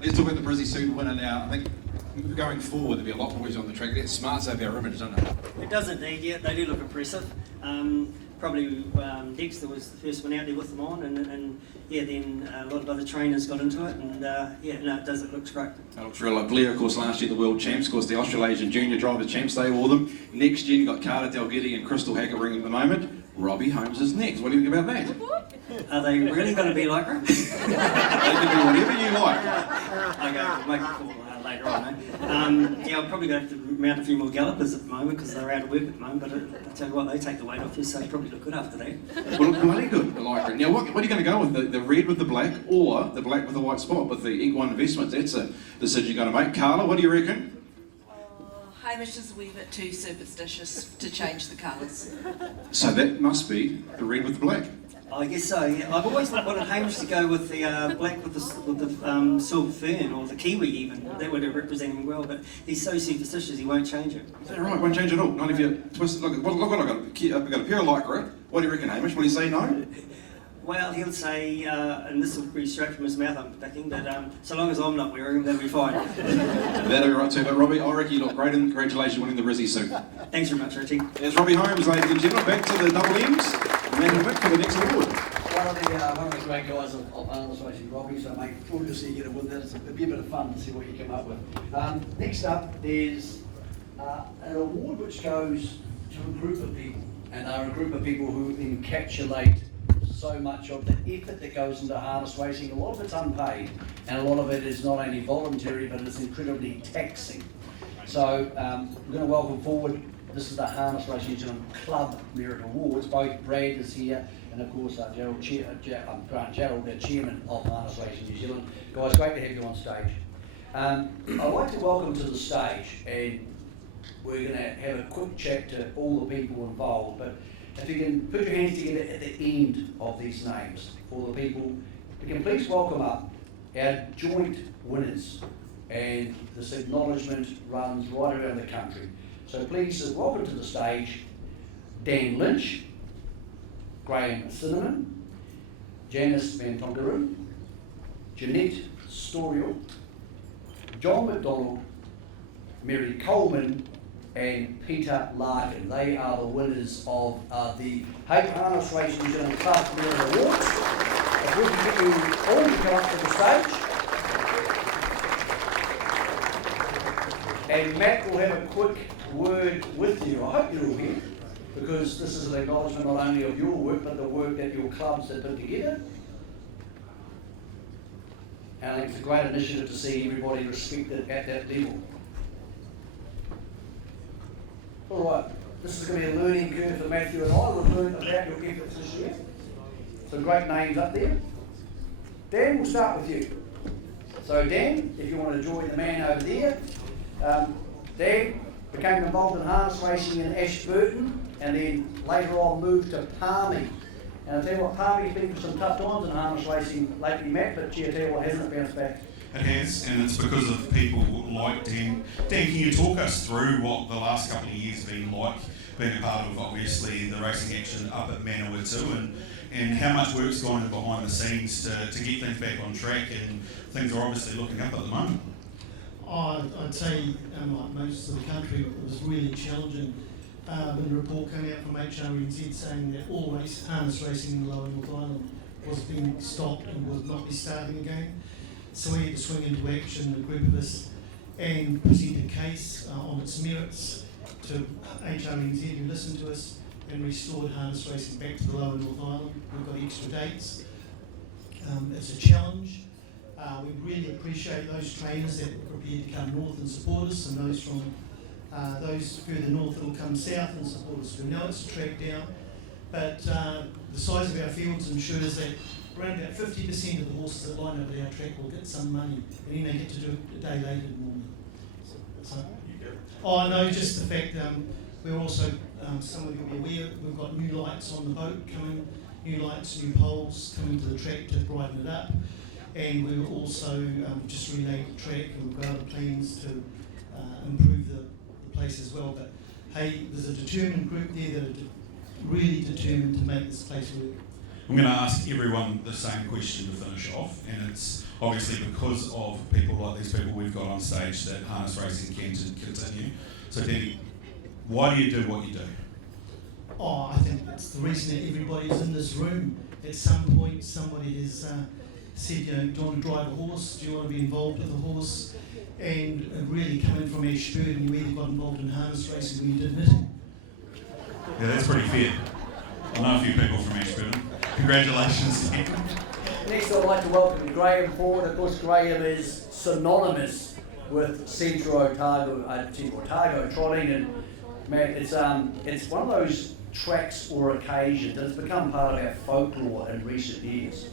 Let's talk about the Brizzy suit winner now. I think going forward there'll be a lot more boys on the track. That smarts over our image, doesn't it? It does indeed, yeah. They do look impressive. Probably Dexter was the first one out there with them on, and yeah, then a lot of other trainers got into it, and yeah, no, it does. It looks great. It looks real. Like Blair, of course, last year the world champs, of course, the Australasian junior driver champs, they wore them. Next year, you've got Carter Delgetti and Crystal Hackett ringing at the moment. Robbie Holmes is next. What do you think about that? Are they really going to be like her? They can be whatever you like. Okay, we'll make a call later on. Yeah, I'm probably going to have to mount a few more gallopers at the moment because they're out of work at the moment, but I tell you what, they take the weight off you, so you probably look good after that. Well, bloody good, I like it. Now, what are you going to go with? The red with the black or the black with the white spot with the Equine Investments? That's a decision you're going to make. Carla, what do you reckon? Hamish is a wee bit too superstitious to change the colours. So that must be the red with the black. I guess so, yeah. I've always wanted Hamish to go with the black with the silver fern, or the kiwi even. That would have represented him well, but he's so superstitious he won't change it. Is that right? Won't change at all? Not if you twist it. Look what I've got. I've got a pair of lycra. What do you reckon, Hamish? Will he say no? Well, he'll say, and this will be straight from his mouth, I'm thinking, but so long as I'm not wearing them, that'll be fine. That'll be right too. But Robbie, I reckon you look great, and congratulations winning the Brizzy suit. Thanks very much, Richie. There's Robbie Holmes, ladies and gentlemen. Back to the double M's. And Mick for the next award. One of the great guys of harness racing, Robbie, so mate, good to see you get a win. It'll be a bit of fun to see what you come up with. Next up, there's an award which goes to a group of people, and they're a group of people who encapsulate so much of the effort that goes into harness racing. A lot of it's unpaid, and a lot of it is not only voluntary, but it's incredibly taxing. So I'm going to welcome forward, this is the Harness Racing New Zealand Club Merit Awards. Both Brad is here, and of course Grant Gerald, the chairman of Harness Racing New Zealand. Guys, great to have you on stage. I'd like to welcome to the stage, and we're going to have a quick chat to all the people involved, but if you can put your hands together at the end of these names for the people, you can please welcome up our joint winners, and this acknowledgement runs right around the country. So please welcome to the stage Dan Lynch, Graham Cinnamon, Janice Mantongaroo, Jeanette Storial, John McDonald, Mary Coleman, and Peter Larkin. They are the winners of the Harness Racing New Zealand Club Merit Awards. If we can get you all to come up to the stage. And Matt will have a quick word with you. I hope you're all here, because this is an acknowledgement not only of your work, but the work that your clubs have put together. And I think it's a great initiative to see everybody respected at that level. All right, this is going to be a learning curve for Matthew and I. We've learned about your efforts this year. Some great names up there. Dan, we'll start with you. So Dan, if you want to join the man over there. Dan became involved in harness racing in Ashburton, and then later on moved to Palmy. And I'll tell you what, Palmy's been through some tough times in harness racing lately, Matt, but gee, I tell you what, hasn't it bounced back? It has, and it's because of people like Dan. Dan, can you talk us through what the last couple of years have been like, being a part of obviously the racing action up at Manawatu, and how much work's gone in behind the scenes to get things back on track, and things are obviously looking up at the moment? I'd say, like most of the country, it was really challenging. When the report came out from HRNZ saying that all harness racing in the Lower North Island was being stopped and would not be starting again. So we had to swing into action, a group of us, and present a case on its merits to HRNZ, who listened to us and restored harness racing back to the Lower North Island. We've got extra dates. It's a challenge. We really appreciate those trainers that were prepared to come north and support us, and those from those further north that will come south and support us. We know it's a track down, but the size of our fields ensures that around about 50% of the horses that line up at our track will get some money, and then they get to do it a day later than normal. No, just the fact we're also, some of you will be aware, we've got new lights on the boat coming, new lights, new poles coming to the track to brighten it up, and we've also just relayed the track, and we've got other plans to improve the place as well. But hey, there's a determined group there that are really determined to make this place work. I'm going to ask everyone the same question to finish off, and it's obviously because of people like these people we've got on stage that harness racing can continue. So Danny, why do you do what you do? I think it's the reason that everybody's in this room. At some point somebody has said, do you want to drive a horse? Do you want to be involved with a horse? And really coming from Ashburton, you either got involved in harness racing or you didn't. Yeah, that's pretty fair. I know a few people from Ashburton. Congratulations, Dan. Next, I'd like to welcome Graham forward. Of course, Graham is synonymous with Central Otago trotting, and man, it's one of those tracks or occasions that's become part of our folklore in recent years.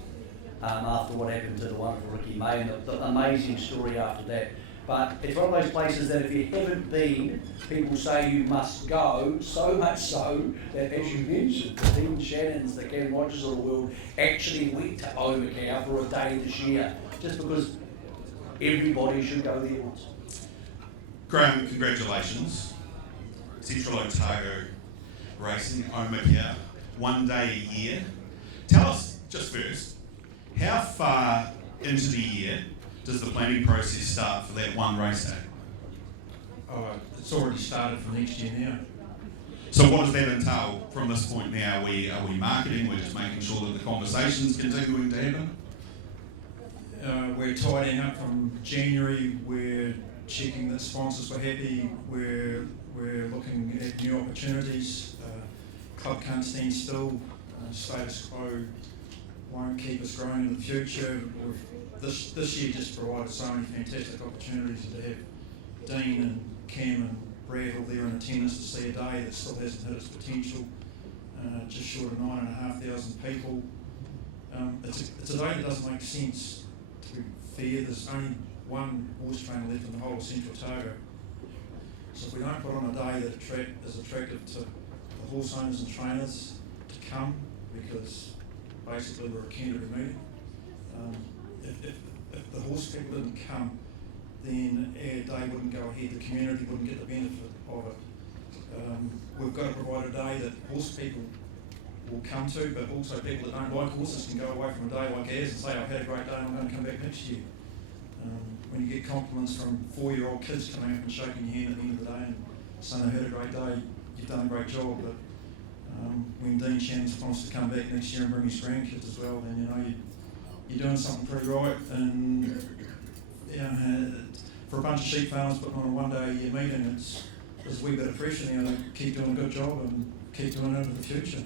After what happened to the wonderful Ricky May and the amazing story after that. But it's one of those places that if you haven't been, people say you must go, so much so that, as you mentioned, the Dean Shannons, the Ken Rogers of the world, actually went to Omakau for a day this year, just because everybody should go there once. Graham, congratulations. Central Otago Racing, Omakau, 1 day a year. Tell us, just first, how far into the year does the planning process start for that one race day? It's already started for next year now. So what does that entail from this point now? Are we marketing? We're just making sure that the conversation's continuing to happen? We're tidying up from January. We're checking that sponsors were happy. We're looking at new opportunities. Club can't stand still. Status quo won't keep us growing in the future. This year just provided so many fantastic opportunities to have Dean and Cam and Brad all there in attendance to see a day that still hasn't hit its potential. Just short of 9,500 people. It's a day that doesn't make sense, to be fair. There's only one horse trainer left in the whole of Central Otago. So if we don't put on a day that is attractive to the horse owners and trainers to come, because basically we're a Canterbury meeting. If the horse people didn't come, then our day wouldn't go ahead, the community wouldn't get the benefit of it. We've got to provide a day that horse people will come to, but also people that don't like horses can go away from a day like ours and say, I've had a great day and I'm going to come back next year. When you get compliments from 4-year-old kids coming up and shaking your hand at the end of the day and saying they've had a great day, you've done a great job. But when Dean Shannon's promised to come back next year and bring his grandkids as well, then you know you're doing something pretty right. And for a bunch of sheep farmers putting on a 1 day a year meeting, there's a wee bit of pressure now to keep doing a good job and keep doing it into the future.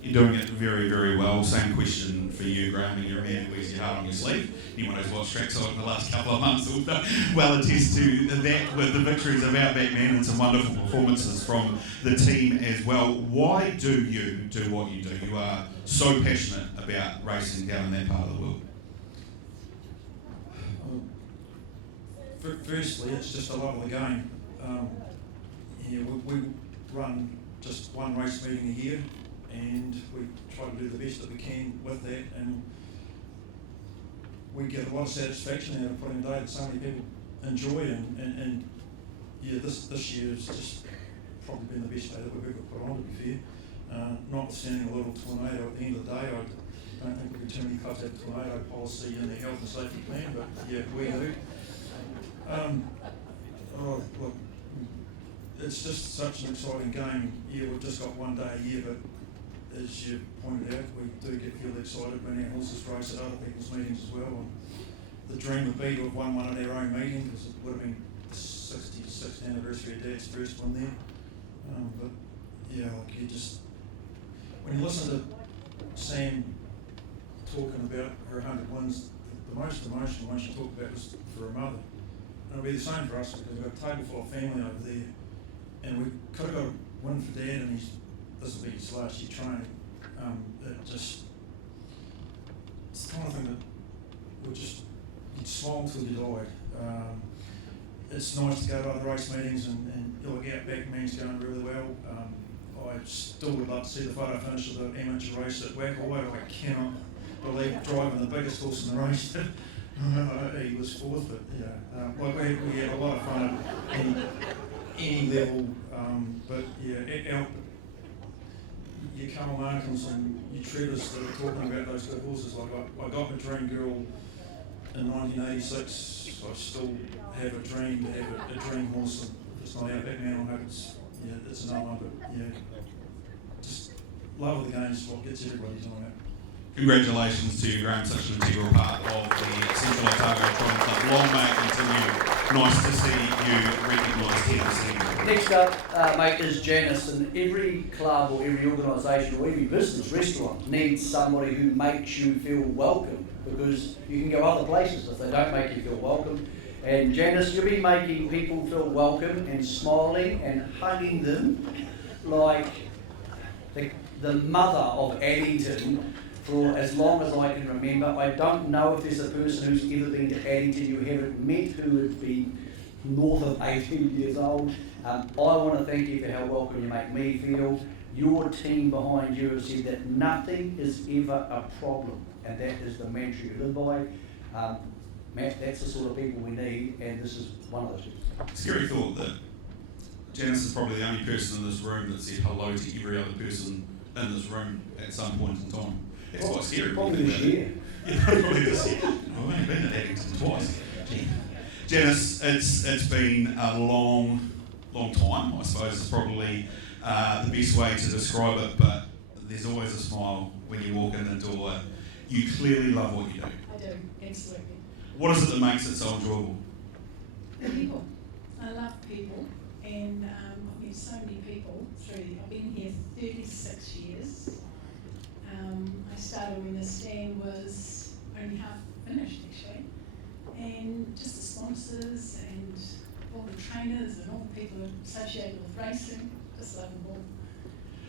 You're doing it very, very well. Same question for you, Graham, and you're a man who wears your heart on your sleeve. Anyone who's watched trackside in the last couple of months will well attest to that with the victories of Outback Man and some wonderful performances from the team as well. Why do you do what you do? You are so passionate about racing down in that part of the world. Firstly, it's just a love of the game. We run just one race meeting a year, and we try to do the best that we can with that. And we get a lot of satisfaction out of putting a day that so many people enjoy, and yeah, this year has just probably been the best day that we've ever put on, to be fair. Notwithstanding a little tornado at the end of the day, I don't think we've got too many clubs have a tornado policy in their health and safety plan, but yeah, we do. Look, it's just such an exciting game. Yeah, we've just got one day a year, but as you pointed out, we do get fairly excited when our horses race at other people's meetings as well. And the dream would be to have won one at our own meeting, because it would have been the 66th anniversary of Dad's first one there. But yeah, like you just, when you listen to Sam talking about her 100 wins, the most emotional one she talked about was for her mother. And it'll be the same for us, because we've got a table full of family over there, and we could have got a win for Dad, and this will be his last year training. It's the kind of thing that would just, you'd smile till you died. It's nice to go to other race meetings and you look out back, man's going really well. I still would love to see the photo finish of the amateur race at Wackaway. I cannot believe driving the biggest horse in the race. He was fourth, but yeah, we had a lot of fun at any level. But yeah, your Carl Markhams and your Trevors that are talking about those good horses. Like I got my dream girl in 1986. I still have a dream to have a dream horse. If it's not out back now, I hope it's another one. But yeah, just love of the game is what gets everybody doing it. Congratulations to you, Graham, such an integral part of the Central Otago Trotting Club. Long may it continue. Nice to see you recognised here this evening. Next up, mate, is Janice, and every club or every organisation or every business, restaurant, needs somebody who makes you feel welcome, because you can go other places if they don't make you feel welcome. And Janice, you'll be making people feel welcome and smiling and hugging them like the mother of Addington for as long as I can remember. I don't know if there's a person who's ever been to Addington you haven't met who would be north of 18 years old. I want to thank you for how welcome you make me feel. Your team behind you have said that nothing is ever a problem, and that is the mantra you live by. Matt, that's the sort of people we need, and this is one of those people. Scary thought that Janice is probably the only person in this room that said hello to every other person in this room at some point in time. That's quite scary. Probably this year. Yeah, probably this year. I've only been at Addington twice. Janice, it's been a long time. I suppose is probably the best way to describe it, but there's always a smile when you walk in the door. You clearly love what you do. I do, absolutely. What is it that makes it so enjoyable? The people. I love people, and I've met so many people I've been here 36 years. I started when the stand was only half finished, actually, and just the sponsors and all the trainers and all the people associated with racing, just love them all.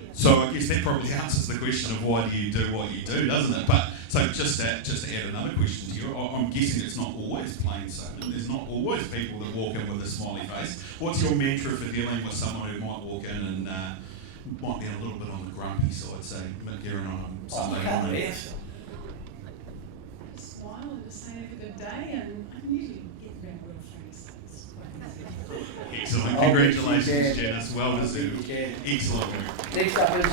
Yeah. So I guess that probably answers the question of why do you do what you do, doesn't it? But so just to add another question to you, I'm guessing it's not always plain sailing. There's not always people that walk in with a smiley face. What's your mantra for dealing with someone who might walk in and might be a little bit on the grumpy side, say Mick Guerin on a Sunday morning? Smile and just say have a good day, and I can usually get around real famous things. Excellent. Congratulations, Janice. Well deserved. Excellent work. Next up is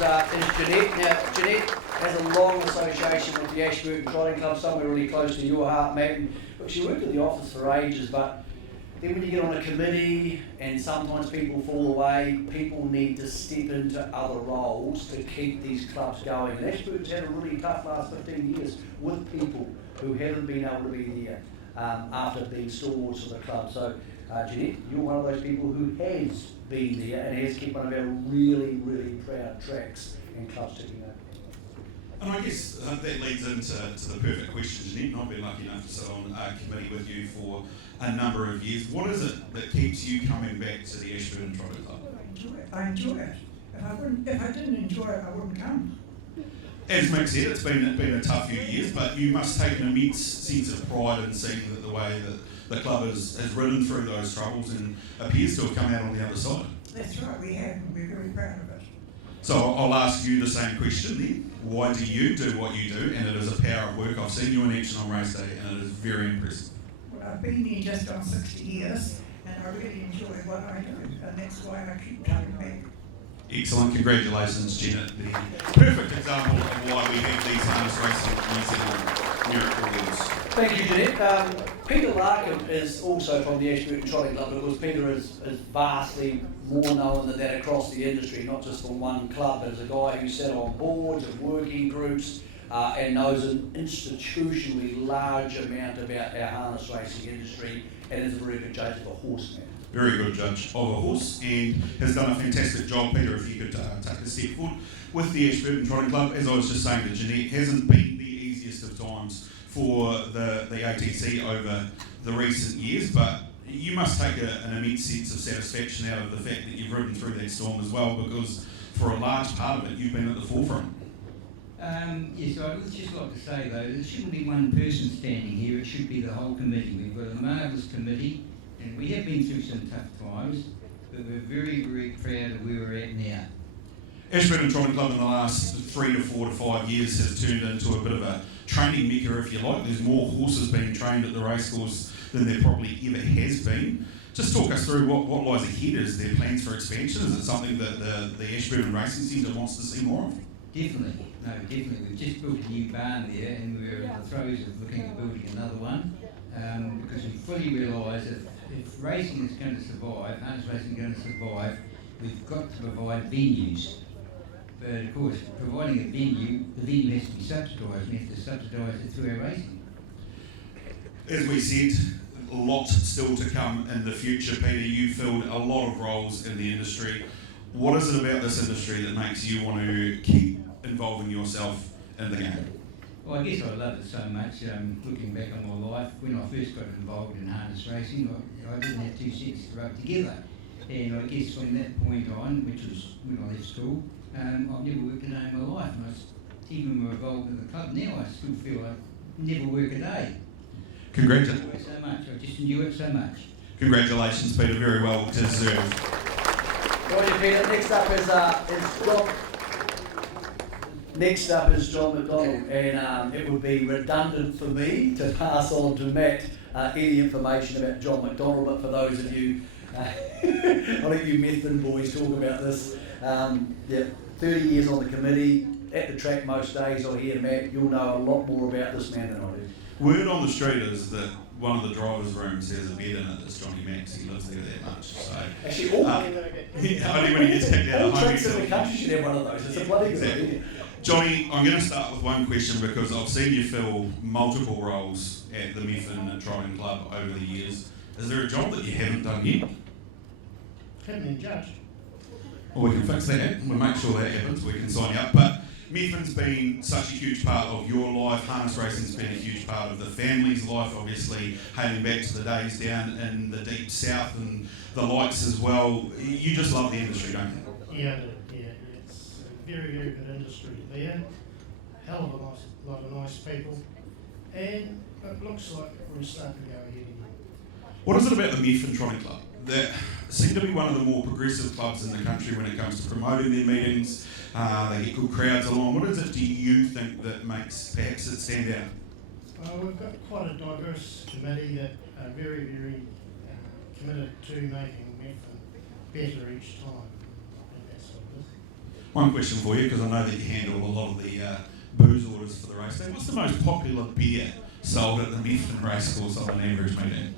Jeanette. Now, Jeanette has a long association with the Ashburton Trotting Club, somewhere really close to your heart, Matt. And look, she worked at the office for ages, but then when you get on a committee and sometimes people fall away, people need to step into other roles to keep these clubs going. And Ashburton's had a really tough last 15 years with people who haven't been able to be there after being stalwarts for the club. So, Jeanette, you're one of those people who has been there and has kept one of our really, really proud tracks and clubs ticking over. And I guess that leads into the perfect question, Jeanette. And I've been lucky enough to sit on a committee with you for a number of years. What is it that keeps you coming back to the Ashburton Trotting Club? I enjoy it. If I didn't enjoy it, I wouldn't come. As Mick said, it's been a tough few years, but you must take an immense sense of pride in seeing that the way that the club has ridden through those troubles and appears to have come out on the other side. That's right, we have, and we're very proud of it. So I'll ask you the same question then. Why do you do what you do? And it is a power of work. I've seen you in action on race day, and it is very impressive. Well, I've been here just on 60 years, and I really enjoy what I do, and that's why I keep coming back. Excellent, congratulations, Jenna. The perfect example of why we have these harness racing New Zealand miracle wheels. Thank you, Jeanette. Peter Larkin is also from the Ashburton Trotting Club, because Peter is vastly more known than that across the industry, not just from one club, but as a guy who sat on boards and working groups and knows an institutionally large amount about our harness racing industry, and is a very good judge of a horseman. Very good judge of a horse, and has done a fantastic job. Peter, if you could take a step forward with the Ashburton Trotting Club, as I was just saying to Jeanette, hasn't been the easiest of times for the ATC over the recent years, but you must take an immense sense of satisfaction out of the fact that you've ridden through that storm as well, because for a large part of it you've been at the forefront. Yes, I would just like to say though, there shouldn't be one person standing here, it should be the whole committee. We've got a marvellous committee, and we have been through some tough times, but we're very, very proud of where we're at now. Ashburton Trotting Club in the last 3 to 4 to 5 years has turned into a bit of a training mecca, if you like. There's more horses being trained at the racecourse than there probably ever has been. Just talk us through what lies ahead. Is there plans for expansion? Is it something that the Ashburton Racing Centre wants to see more of? Definitely, no, definitely. We've just built a new barn there, and we're in the throes of looking at building another one, because we fully realise that if racing is going to survive, harness racing is going to survive, we've got to provide venues. But of course, providing a venue, the venue has to be subsidised. We have to subsidise it through our racing. As we said, lots still to come in the future. Peter, you filled a lot of roles in the industry. What is it about this industry that makes you want to keep involving yourself in the game? Well, I guess I love it so much. Looking back on my life, when I first got involved in harness racing, I didn't have two sets to rub together. And I guess from that point on, which was when I left school, I've never worked a day in my life. And even when we're involved in the club now, I still feel I never work a day. Congratulations. I enjoy it so much. I just enjoy it so much. Congratulations, Peter. Very well deserved. Roger, Peter. Next up is John. Next up is John McDonald, and it would be redundant for me to pass on to Matt any information about John McDonald, but for those of you, I'll let you Methven boys talk about this. 30 years on the committee, at the track most days. I hear Matt, you'll know a lot more about this man than I do. Word on the street is that one of the driver's rooms has a bed in it that's Johnny Max. He lives there that much. So actually, all only when he gets kicked out of home. tracks in the country should have one of those. It's a bloody good idea. Johnny, I'm going to start with one question, because I've seen you fill multiple roles at the Methven Trotting Club over the years. Is there a job that you haven't done yet? Haven't been judged. Well, we can fix that. We'll make sure that happens. We can sign you up. But Methven's been such a huge part of your life. Harness racing's been a huge part of the family's life, obviously, hailing back to the days down in the deep south and the lights as well. You just love the industry, don't you? Yeah, I do. Yeah. It's a very, very good industry there. Hell of a lot of nice people. And it looks like we're starting to go ahead again. What is it about the Methven Trotting Club that seem to be one of the more progressive clubs in the country when it comes to promoting their meetings? They get good crowds along. What is it do you think that makes perhaps it stand out? We've got quite a diverse committee that are very, very committed to making Methven better each time. And that's what it is. One question for you, because I know that you handle a lot of the booze orders for the race day. What's the most popular beer sold at the Methven racecourse on an average meeting?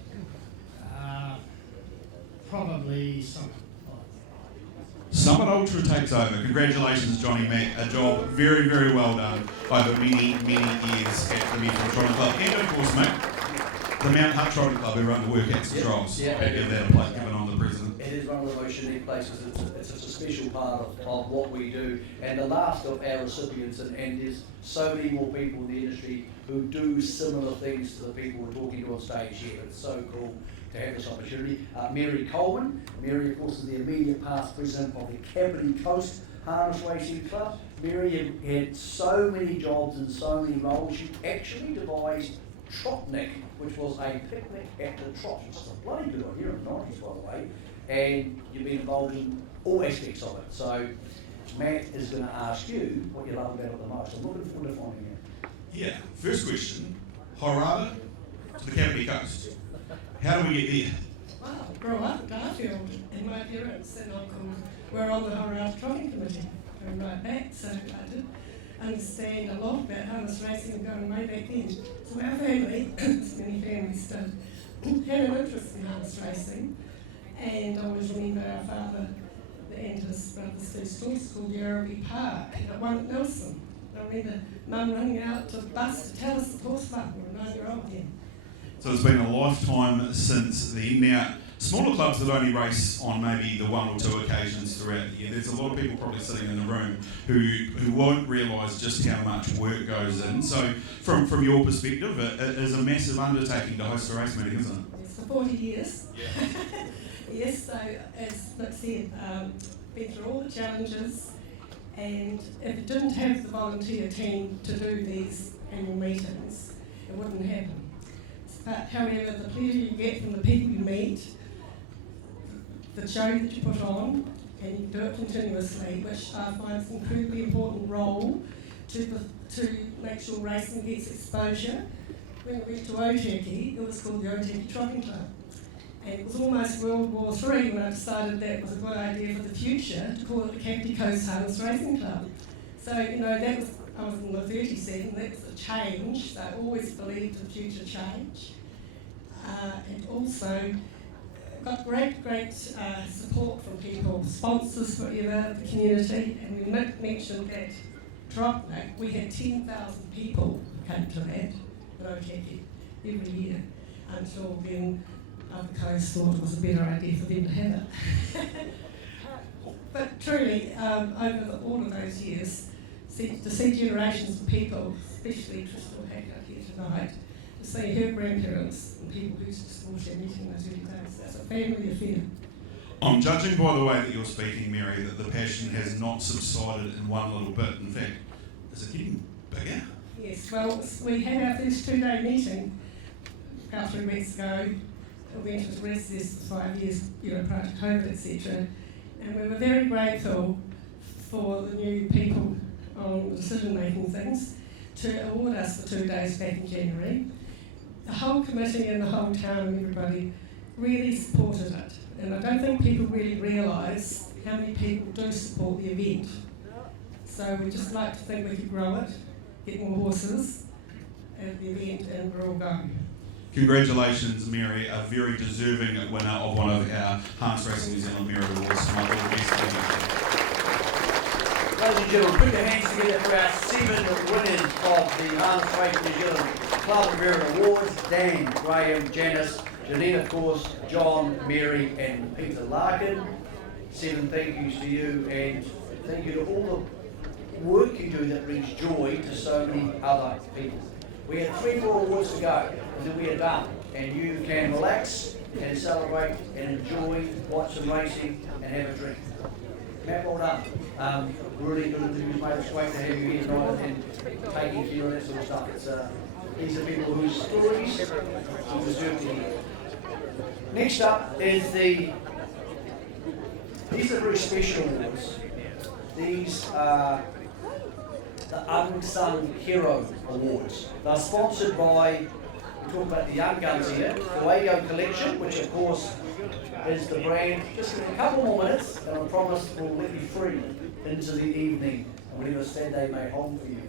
Probably Summit Ultra takes over. Congratulations, Johnny Mack. A job very, very well done over many, many years at the Methven Trotting Club. And of course, mate, the Mount Hutt Trotting Club, who run the workouts and trials. Give that a plate given on the president. It is one of the most unique places. It's a special part of what we do. And the last of our recipients, and there's so many more people in the industry who do similar things to the people we're talking to on stage here. It's so cool to have this opportunity. Mary Coleman. Mary, of course, is the immediate past president of the Kapiti Coast Harness Racing Club. Mary had so many jobs and so many roles. She actually devised Trotnik, which was a picnic at the trot, which is a bloody good idea in the 90s, by the way. And you've been involved in all aspects of it. So Matt is going to ask you what you love about it the most. I'm looking forward to finding out. Yeah, first question, Horada to the Kapiti Coast. How do we get there? Well, grew up in Garfield, and my parents and uncles were on the Horror Trotting Committee, going right back, so I did understand a lot about harness racing going way back then. So our family, as many families did, had an interest in harness racing, and I always remember our father and his brother's first horse called Yarrowby Park at one at Nelson. I remember Mum running out to the bus to tell us the horse club. We were 9-year-old then. So it's been a lifetime since then. Now, smaller clubs that only race on maybe the one or two occasions throughout the year, there's a lot of people probably sitting in the room who won't realise just how much work goes in. So from your perspective, it is a massive undertaking to host a race meeting, isn't it? Yes, for 40 years. Yeah. Yes, so as Nick said, been through all the challenges, and if it didn't have the volunteer team to do these annual meetings, it wouldn't happen. But however, the pleasure you get from the people you meet, the show that you put on, and you do it continuously, which I find is an incredibly important role to make sure racing gets exposure. When we went to Otaki, it was called the Otaki Trotting Club. And it was almost World War III when I decided that was a good idea for the future to call it the Kapiti Coast Harness Racing Club. So, you know, that was, I was in the 30s then, that was a change. So I always believed in future change. And also got great support from people, sponsors forever, the community. And we mentioned that Dropnik, we had 10,000 people came to that at Otaki every year until then. Other coast thought it was a better idea for them to have it. But truly, over all of those years, to see generations of people, especially Tristan Hackett here tonight, to see her grandparents and people who used to support her meeting those early days, that's a family affair. I'm judging by the way that you're speaking, Mary, that the passion has not subsided in one little bit. In fact, is it getting bigger? Yes, well, we had our first 2-day meeting about 3 weeks ago. We went into recess for 5 years, you know, prior to COVID, etc. And we were very grateful for the new people on decision-making things to award us the 2 days back in January. The whole committee and the whole town and everybody really supported it. And I don't think people really realise how many people do support the event. So we'd just like to think we could grow it, get more horses at the event, and we're all going. Congratulations, Mary, a very deserving winner of one of our Harness Racing New Zealand Merit Awards. Ladies and gentlemen, put your hands together for our 7 winners of the Harness Racing New Zealand Club of Merit Awards: Dan, Graham, Janice, Janine, of course, John, Mary, and Peter Larkin. 7 thank yous to you, and thank you to all the work you do that brings joy to so many other people. We have 3 more awards to go, and then we are done. And you can relax and celebrate and enjoy, watch some racing, and have a drink. Matt, well done. Really good interviews, mate. It's great to have you here tonight and taking care of that sort of stuff. These are people whose stories you deserve to hear. Next up is these are very special awards. These are the Unsung Hero Awards. They're sponsored by, we talk about the young guns here, the Wago Collection, which of course is the brand. Just in a couple more minutes, and I promise we'll let you free into the evening, and whatever stand they may hold for you.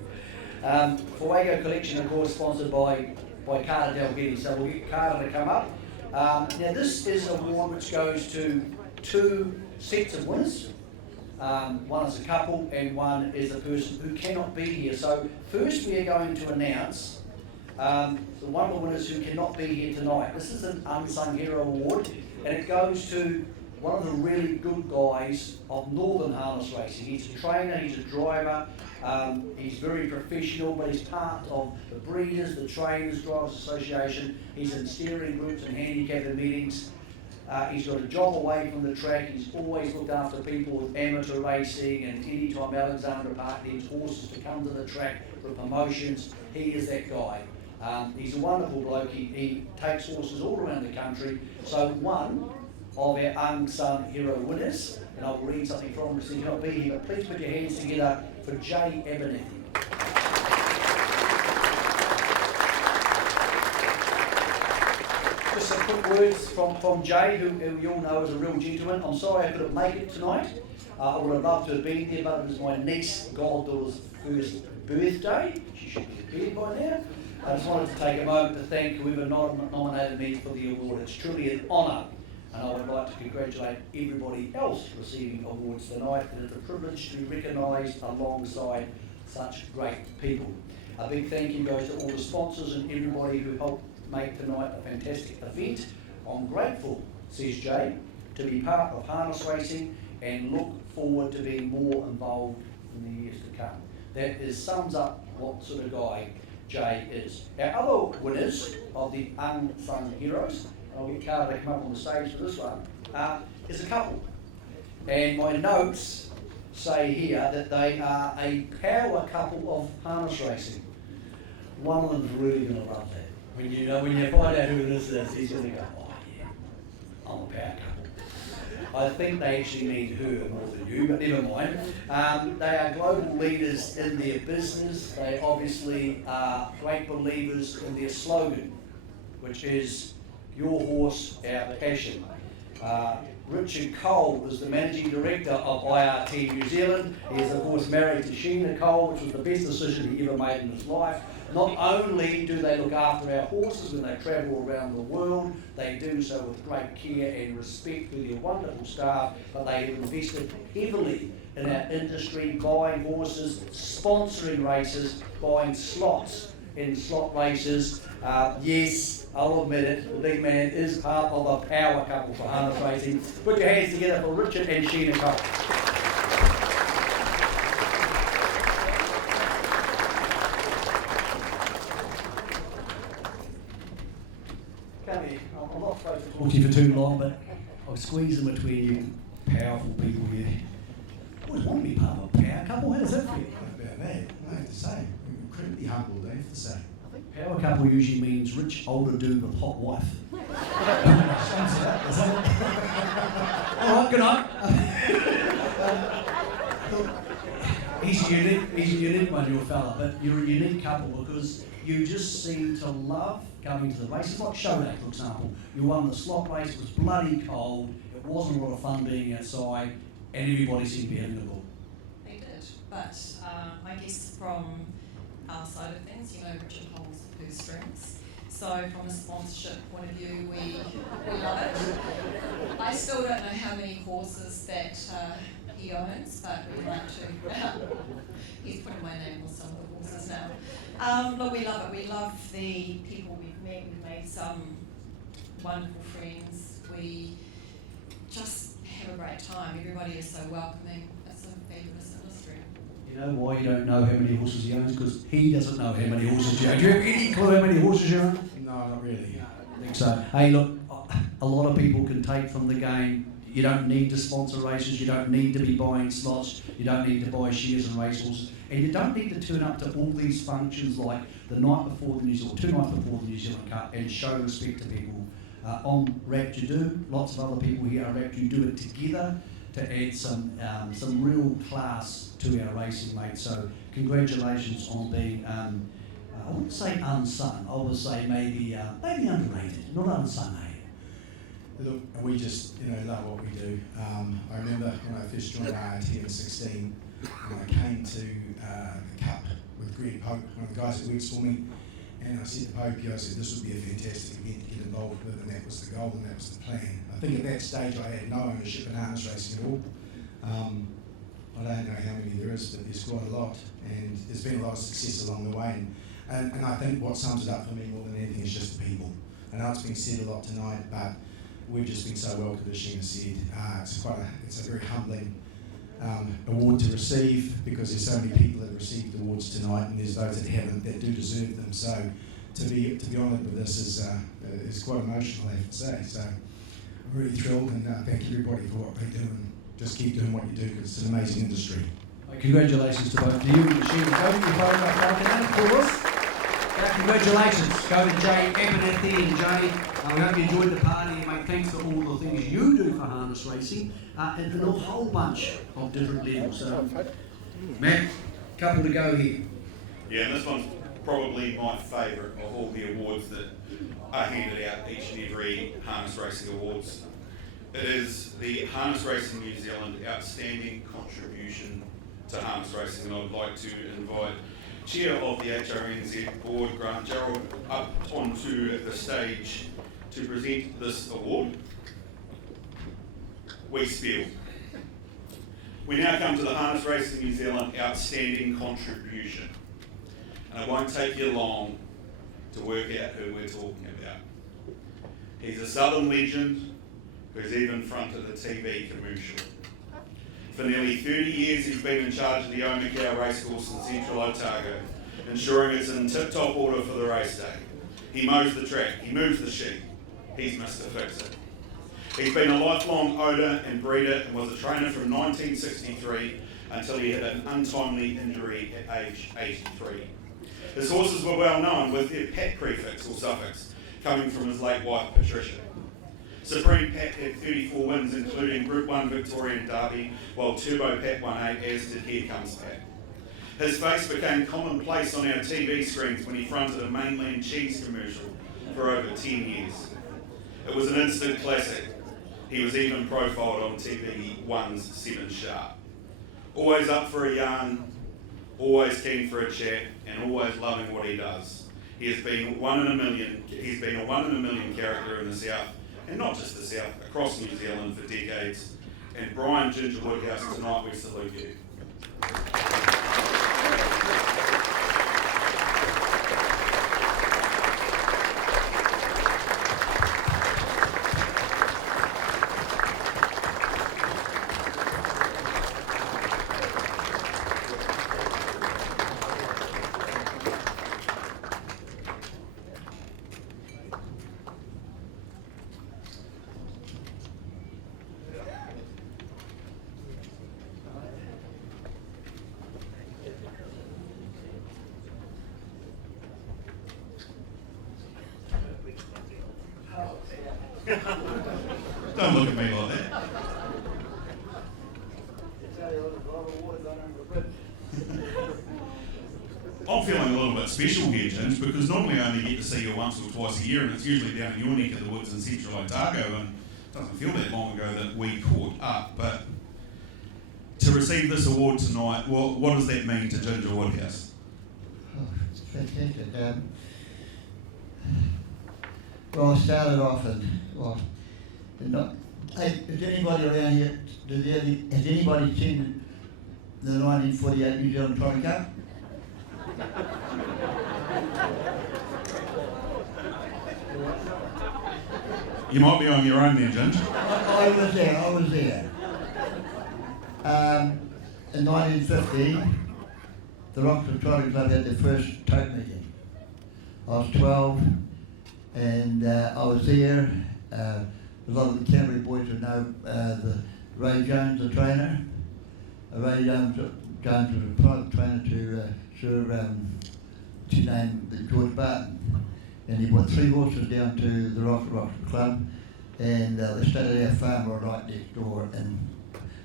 For Wago Collection, of course, sponsored by Carter Dalgety, so we'll get Carter to come up. Now this is an award which goes to 2 sets of winners. One is a couple and one is a person who cannot be here. So first we are going to announce one of the winners who cannot be here tonight. This is an Unsung Hero Award, and it goes to one of the really good guys of Northern Harness Racing. He's a trainer, he's a driver, he's very professional, but he's part of the Breeders, the Trainers, Drivers Association. He's in steering groups and handicapper meetings. He's got a job away from the track. He's always looked after people with amateur racing, and anytime Alexander Park needs horses to come to the track for promotions, he is that guy. He's a wonderful bloke. He takes horses all around the country. So one of our Unsung Hero winners, and I'll read something from him because he cannot be here, but please put your hands together for Jay Abernethy. just some quick words from Jay, who you all know is a real gentleman. I'm sorry I couldn't make it tonight. I would have loved to have been there, but it was my niece goddaughter's first birthday. She should be in bed by now. I just wanted to take a moment to thank whoever nominated me for the award. It's truly an honour, and I would like to congratulate everybody else receiving awards tonight, and it's a privilege to be recognised alongside such great people. A big thank you goes to all the sponsors and everybody who helped make tonight a fantastic event. I'm grateful, says Jay, to be part of harness racing and look forward to being more involved in the years to come. That sums up what sort of guy Jay is. Our other winners of the Unsung Heroes, and I'll get Carter to come up on the stage for this one, is a couple. And my notes say here that they are a power couple of harness racing. One of them's really going to love that. When you find out who this is, he's going to go, oh yeah, I'm a power couple. I think they actually mean her more than you, but never mind. They are global leaders in their business. They obviously are great believers in their slogan, which is your horse, our passion. Richard Cole is the Managing Director of IRT New Zealand. He is of course married to Sheena Cole, which was the best decision he ever made in his life. Not only do they look after our horses when they travel around the world, they do so with great care and respect for their wonderful staff, but they have invested heavily in our industry, buying horses, sponsoring races, buying slots in slot races. Yes, I'll admit it, the big man is part of a power couple for harness racing. Put your hands together for Richard and Sheena Cole. Come here, I'm not supposed to talk to you for too long, but I'll squeeze in between you powerful people here. I always want to be part of a power couple, how does that feel? About that, I have to say, I'm incredibly humbled, I have to say. Power couple usually means rich older dude with hot wife. Alright, good night. He's a unique one, you're a fella, but you're a unique couple because you just seem to love going to the races, like Showday, for example. You won the slot race, it was bloody cold, it wasn't a lot of fun being outside, and everybody seemed to be having a ball. They did, but I guess from our side of things, Richard holds the purse strings. So from a sponsorship point of view, we love it. I still don't know how many horses that he owns, but we'd like to. He's putting my name on some of the horses now. But we love it. We love the people we've met. We've made some wonderful friends. We just have a great time. Everybody is so welcoming. It's a fabulous industry. You know why you don't know how many horses he owns? Because he doesn't know how many horses you own. Do you have any clue how many horses you own? No, not really. I don't think so. Hey, look, a lot of people can take from the game. You don't need to sponsor races. You don't need to be buying slots. You don't need to buy shares and racehorses. And you don't need to turn up to all these functions like the night before the New Zealand, 2 nights before the New Zealand Cup, and show respect to people. On Wrapped You Do, lots of other people here are Wrapped You Do it together to add some real class to our racing, mate. So congratulations on being, I wouldn't say unsung, I would say maybe underrated, not unsung, eh? Look, we just love what we do. I remember when I first joined IRT in 16, and I came to the Cup with Greg Pope, one of the guys that works for me, and I said to Pope, I said this would be a fantastic event to get involved with, and that was the goal and that was the plan. I think at that stage I had no ownership in harness racing at all. I don't know how many there is, but there's quite a lot, and there's been a lot of success along the way. And I think what sums it up for me more than anything is just the people. I know it's been said a lot tonight, but we've just been so welcomed, as Sheena said. It's a very humbling award to receive because there's so many people that have received awards tonight, and there's those that haven't that do deserve them. So to be honoured with this is quite emotional, I have to say. So I'm really thrilled, and thank everybody for what they do, and just keep doing what you do because it's an amazing industry. Congratulations to both of you and Sheena. Go to your photograph right now for us. Congratulations. Go to Jay Abernethy and Jay. I hope you enjoyed the party, and mate, thanks for all the things you do for harness racing and a whole bunch of different levels. So, Matt, couple to go here. Yeah, and this one's probably my favourite of all the awards that are handed out each and every Harness Racing Awards. It is the Harness Racing New Zealand Outstanding Contribution to Harness Racing, and I'd like to invite Chair of the HRNZ Board, Grant Gerald, up onto the stage to present this award. We spiel. We now come to the Harness Racing New Zealand Outstanding Contribution, and it won't take you long to work out who we're talking about. He's a Southern legend who's even fronted a TV commercial. For nearly 30 years he's been in charge of the Omakau Racecourse in Central Otago, ensuring it's in tip-top order for the race day. He mows the track, he moves the sheep, he's Mr. Fix-It. He's been a lifelong owner and breeder and was a trainer from 1963 until he had an untimely injury at age 83. His horses were well known with their Pat prefix or suffix coming from his late wife Patricia. Supreme Pat had 34 wins, including Group 1 Victorian Derby, while Turbo Pat won 8, as did Here Comes Pat. His face became commonplace on our TV screens when he fronted a mainland cheese commercial for over 10 years. It was an instant classic. He was even profiled on TV1's 7 Sharp. Always up for a yarn, always keen for a chat, and always loving what he does. He has been one in a million. He's been a one in a million character in the South, and not just the South, across New Zealand for decades. And Brian Ginger Woodhouse, tonight we salute you. Don't look at me like that. I'm feeling a little bit special here, James, because normally I only get to see you once or twice a year, and it's usually down in your neck of the woods in Central Otago, and it doesn't feel that long ago that we caught up. But to receive this award tonight, what does that mean to Ginger Woodhouse? Oh, it's fantastic. Well, I started off hey, is anybody around here, has anybody seen the 1948 New Zealand Trotting Cup? You might be on your own there, Ginger. I was there. In 1950, the Roxton Trotting Club had their first tote meeting. I was 12, and I was there. A lot of the Canterbury boys would know the Ray Jones, the trainer. Ray Jones was a private trainer to George Barton. And he brought 3 horses down to the Roxton Club, and they stayed at our farm right next door, and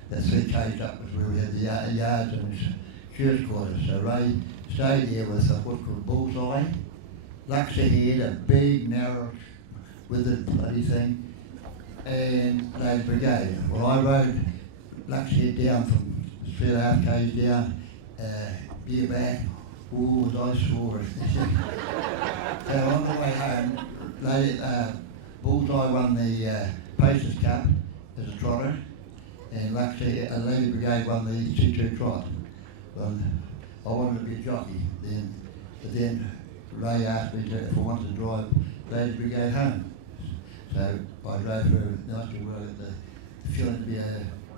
that 3 k's up was where we had the yards and shears quarters. So Ray stayed there with a horse called Bullseye. Luxy had a big, narrow, withered bloody thing, and Ray's brigade. Well, I rode Luxy down from 3.5 k's down, beer back. Oh, was I sore. So on the way home, Bullseye won the Pacers Cup as a trotter, and Luxy, Lady Brigade won the C2 trot. Well, I wanted to be a jockey then, but then Ray asked me if I wanted to drive Lady Brigade home. So I drove her nice to work at the feeling to be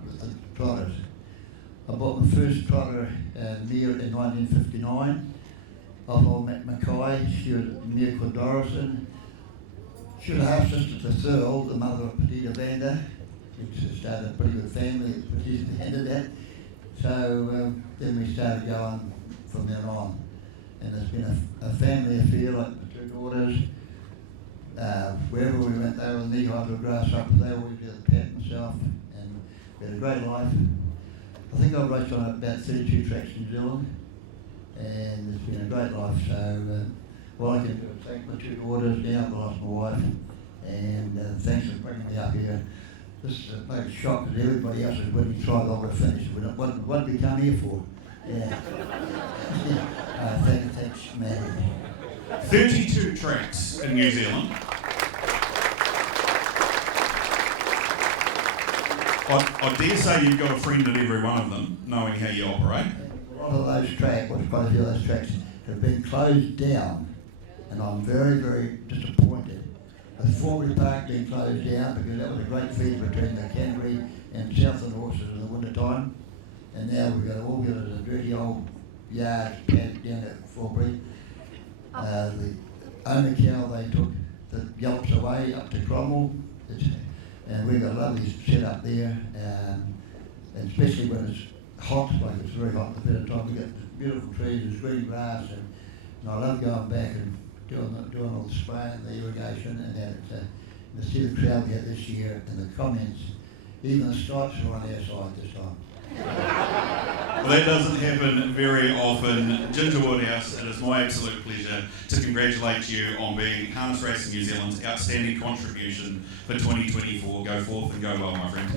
with the trotters. I bought my first trotter mare in 1959 off old Matt Mackay. She was a mare called Dorison. She was a half sister to Thurl, the mother of Petita Vander, which started a pretty good family at Petita Vander that. So then we started going from then on. And it's been a family affair, like the 2 daughters. Wherever we went, they were knee-high to a grasshopper. They always did Pat myself, and we had a great life. I think I've raced on about 32 tracks in New Zealand, and it's been a great life. So Well, I can thank my two daughters now, I lost my wife, and thanks for bringing me up here. This is a big shock that everybody else is winning tribe. I would have finished. What did we come here for? Yeah. Thanks, Matty. 32 tracks in New Zealand. I dare say you've got a friend at every one of them, knowing how you operate. A lot of those tracks, quite a few of those tracks, have been closed down, and I'm very, very disappointed. The Forbury Park being closed down because that was a great feed between the Canterbury and Southland horses in the winter time, and now we've got all got a dirty old yard paddock down at Forbury. The owner cow, they took the yelps away up to Cromwell, and we've got a lovely set up there, and especially when it's hot, like it's very hot at the better time, we get beautiful trees, there's green grass, and I love going back and doing all the spraying and the irrigation, and to see the crowd we had this year and the comments, even the stripes are on our side this time. Well, that doesn't happen very often. Ginger Woodhouse, it is my absolute pleasure to congratulate you on being Harness Racing New Zealand's outstanding contribution for 2024. Go forth and go well, my friend.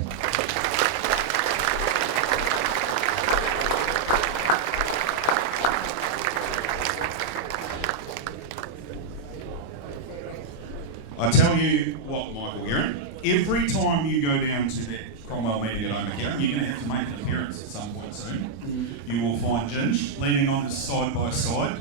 I tell you what, Michael Guerin, every time you go down to that Cromwell meeting at Omakera, you're going to have to make an appearance at some point soon. You will find Ginge leaning on his side by side,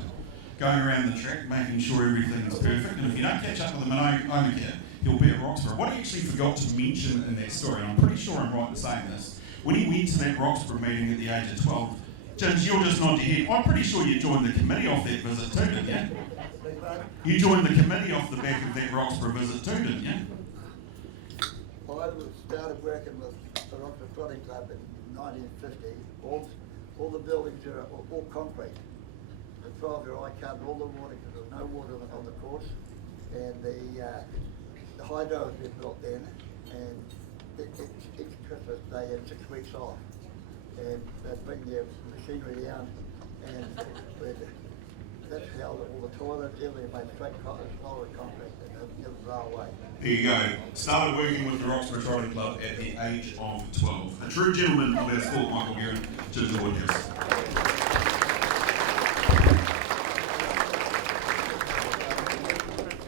going around the track, making sure everything is perfect. And if you don't catch up with him at Omakera, he'll be at Roxburgh. What he actually forgot to mention in that story, and I'm pretty sure I'm right in saying this, when he went to that Roxburgh meeting at the age of 12, Ginge, you'll just nod your head. I'm pretty sure you joined the committee off that visit too, didn't you? You joined the committee off the back of that Roxburgh visit too, didn't you? I started working with the Roxburgh Trotting Club in 1950. All the buildings are all concrete. The 12-year I cut all the water because there was no water on the course, and the hydro has been built then, and each Christmas they had 6 weeks off, and they'd bring their machinery down, and that's how all the toilets, everything made straight solid concrete, and it never blow away. There you go. Started working with the Roxburgh Trotting Club at the age of 12. A true gentleman of our sport, Michael Guerin, Ginger Woodhouse.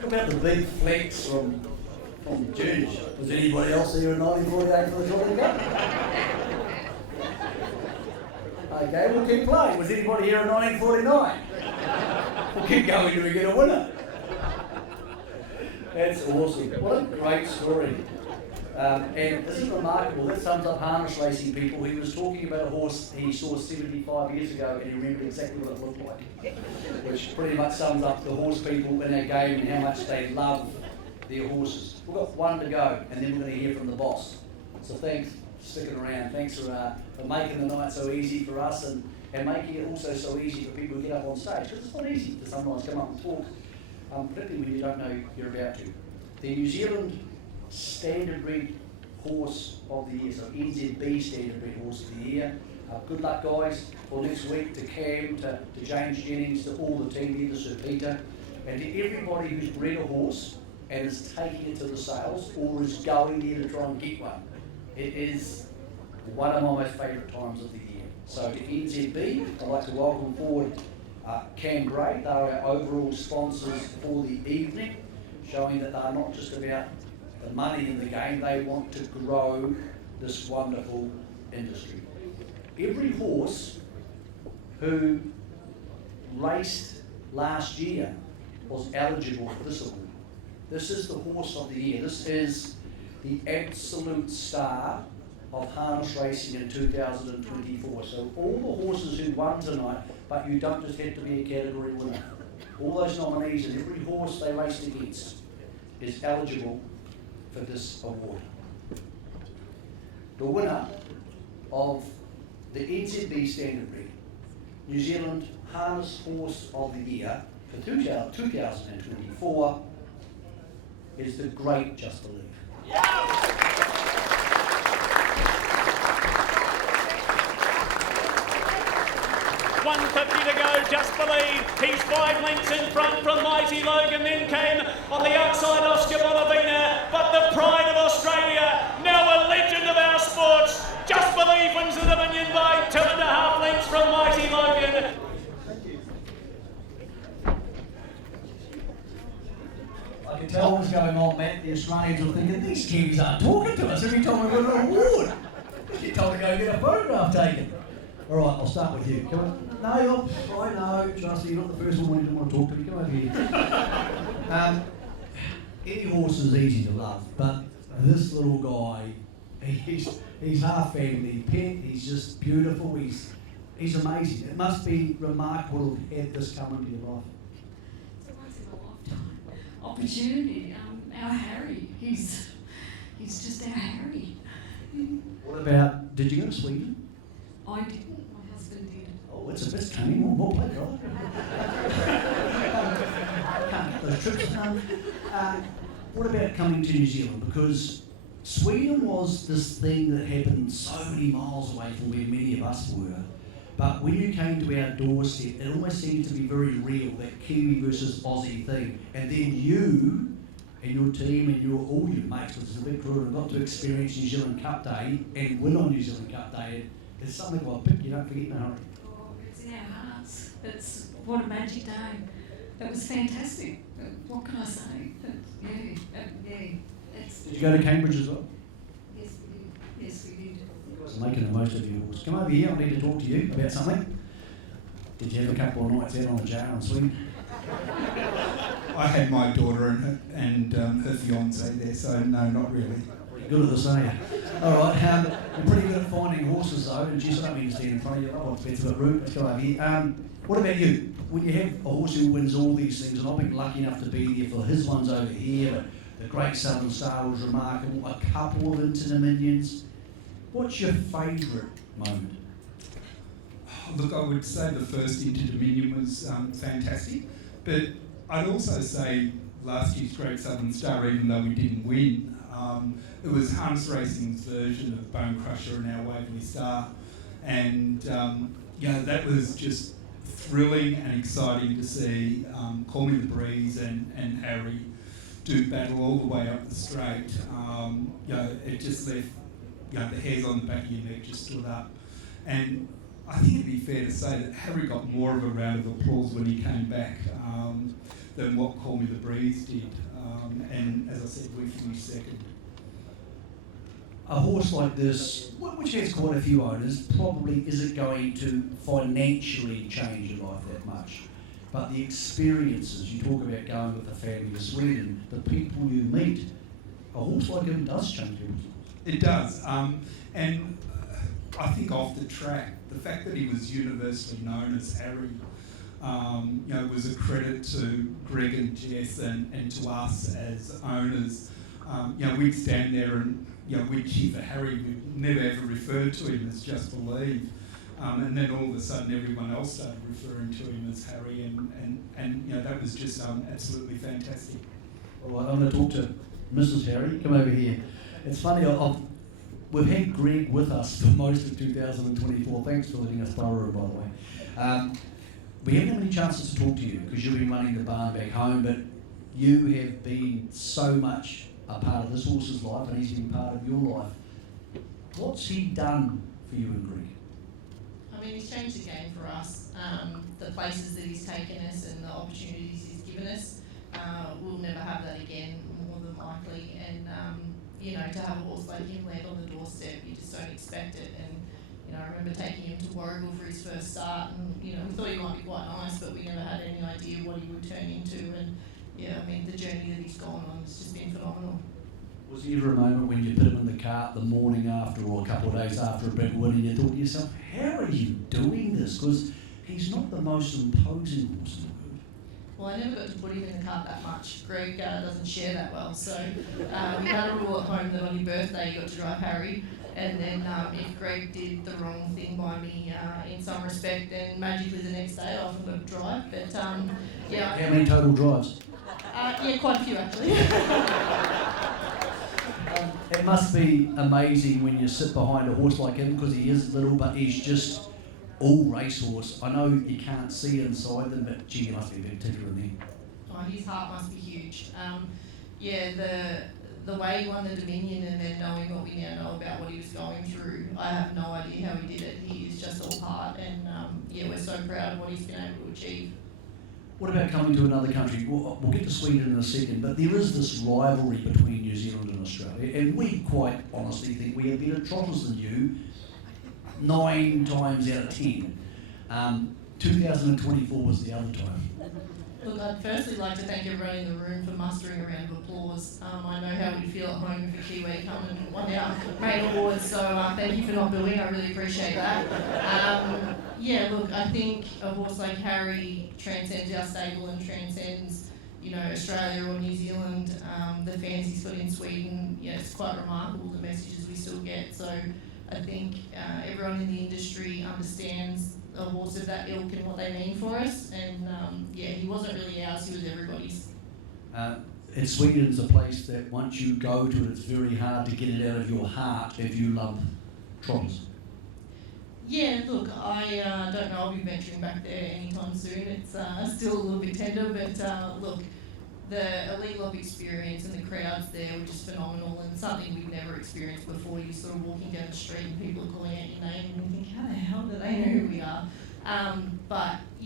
What about the big flex from Ginge? Was anybody else here in 1948 for the Trotting Club? Okay, we'll keep playing. Was anybody here in 1949? We'll keep going till we get a winner. That's awesome. What a great story. And this is remarkable. That sums up harness racing people. He was talking about a horse he saw 75 years ago and he remembered exactly what it looked like. Which pretty much sums up the horse people in our game and how much they love their horses. We've got one to go and then we're going to hear from the boss. So thanks for sticking around. Thanks for making the night so easy for us and making it also so easy for people to get up on stage. Because it's not easy to sometimes come up and talk. Particularly when you don't know you're about to. The New Zealand Standard Bred Horse of the Year, so NZB Standard Bred Horse of the Year. Good luck, guys, for next week to Cam, to James Jennings, to all the team here, to Sir Peter, and to everybody who's bred a horse and is taking it to the sales or is going there to try and get one. It is one of my most favourite times of the year. So to NZB, I'd like to welcome forward Cam Bray. They are our overall sponsors for the evening, showing that they're not just about the money in the game, they want to grow this wonderful industry. Every horse who raced last year was eligible for this award. This is the horse of the year. This is the absolute star of harness racing in 2024. So all the horses who won tonight, but you don't just have to be a category winner. All those nominees and every horse they raced against is eligible for this award. The winner of the NZB Standard Bred New Zealand Harness Horse of the Year for 2024 is the great Just Believe. 150 to go, Just Believe. He's 5 lengths in front from Mighty Logan. Then came on the outside Oscar Bonavina. But the pride of Australia, now a legend of our sports, Just Believe wins the Dominion by 2.5 lengths from Mighty Logan. I can tell what's going on, Matt. The Australians are thinking, these Kiwis aren't talking to us every time we win an award. You're told to go get a photograph taken. All right, I'll start with you. Come on. No, I know. Trust me, you're not the first one who didn't want to talk to me. Come over here. Any horse is easy to love, but this little guy, he's half family pet. He's just beautiful. He's amazing. It must be remarkable to have this come into your life. It's a once in a lifetime opportunity. Our Harry, he's just our Harry. What about, did you go to Sweden? I didn't, my husband did. Oh, it's a bit coming more play, right? Can't get those trips. What about coming to New Zealand? Because Sweden was this thing that happened so many miles away from where many of us were. But when you came to our doorstep, it almost seemed to be very real, that Kiwi versus Aussie thing. And then you and your team and all your mates, because it's a big crew, and got to experience New Zealand Cup Day and win on New Zealand Cup Day. It's something I'll pick, you don't forget in a hurry. Oh, it's in our hearts. It's what a magic day. It was fantastic. What can I say? Did you go to Cambridge as well? Yes, we did. Yes, we did. You guys are making the most of your horse. Come over here, I need to talk to you about something. Did you have a couple of nights out on the jar in Sweden? I had my daughter and her fiance there, so no, not really. Good at this, aren't you? All right, you're pretty good at finding horses though, and geez, I don't mean to stand in front of you. I want to bet about route. Let's go over here. What about you? When you have a horse who wins all these things, and I've been lucky enough to be there for his ones over here, but the Great Southern Star was remarkable, a couple of Inter-Dominions. What's your favourite moment? Look, I would say the first Inter-Dominion was fantastic, but I'd also say last year's Great Southern Star, even though we didn't win, it was Harness Racing's version of Bone Crusher and our Waverley Star, and that was just thrilling and exciting to see Call Me the Breeze and Harry do battle all the way up the straight. It just left the hairs on the back of your neck just stood up, and I think it'd be fair to say that Harry got more of a round of applause when he came back than what Call Me the Breeze did. And as I said, we finished second. A horse like this, which has quite a few owners, probably isn't going to financially change your life that much. But the experiences, you talk about going with the family to Sweden, the people you meet, a horse like him does change people's lives. It does. And I think off the track, the fact that he was universally known as Harry, was a credit to Greg and Jess and to us as owners. We'd stand there and we'd cheer for Harry. We'd never ever referred to him as Just Believe. And then all of a sudden everyone else started referring to him as Harry, and that was just absolutely fantastic. All right, I'm going to talk to Mrs. Harry. Come over here. It's funny, we've had Greg with us for most of 2024. Thanks for letting us borrow him, by the way. We haven't had many chances to talk to you because you've been running the barn back home, but you have been so much a part of this horse's life, and he's been part of your life. What's he done for you and Greg? I mean, he's changed the game for us. The places that he's taken us and the opportunities he's given us, we'll never have that again, more than likely. And, to have a horse like him land on the doorstep, you just don't expect it. And, I remember taking him to Warragul for his first start, and, we thought he might be quite nice, but we never had any idea what he would turn into. And, the journey that he's gone on has just been phenomenal. Was there ever a moment when you put him in the cart the morning after or a couple of days after a big win and you thought to yourself, how are you doing this? Because he's not the most imposing horse in the world. Well, I never got to put him in the cart that much. Greg doesn't share that well, so we had a rule at home that on your birthday you got to drive Harry, and then if Greg did the wrong thing by me in some respect, then magically the next day I often got to drive. But How many total drives? Quite a few actually. It must be amazing when you sit behind a horse like him, because he is little, but he's just all racehorse. I know you can't see inside them, but gee, you must be a bit tickler in them. Oh, his heart must be huge. The way he won the Dominion and then knowing what we now know about what he was going through, I have no idea how he did it. He is just all heart, and we're so proud of what he's been able to achieve. What about coming to another country? We'll get to Sweden in a second, but there is this rivalry between New Zealand and Australia, and we quite honestly think we have better trotters than you 9 times out of 10. 2024 was the other time. Look, I'd firstly like to thank everyone in the room for mustering a round of applause. I know how we feel at home if a Kiwi come and won our main awards, so thank you for not booing, I really appreciate that. Look, I think a horse like Harry transcends our stable and transcends, Australia or New Zealand. The fans he's got in Sweden, it's quite remarkable the messages we still get. So I think everyone in the industry understands a horse of that ilk and what they mean for us, and he wasn't really ours, he was everybody's. And Sweden's a place that once you go to it, it's very hard to get it out of your heart if you love trotters. Yeah, look, I don't know I'll be venturing back there anytime soon. It's still a little bit tender, but look, the Elite Lop experience and the crowds there were just phenomenal, and something we've never experienced before. You're sort of walking down the street and people are calling out your name and you think, how the hell do they know who we are?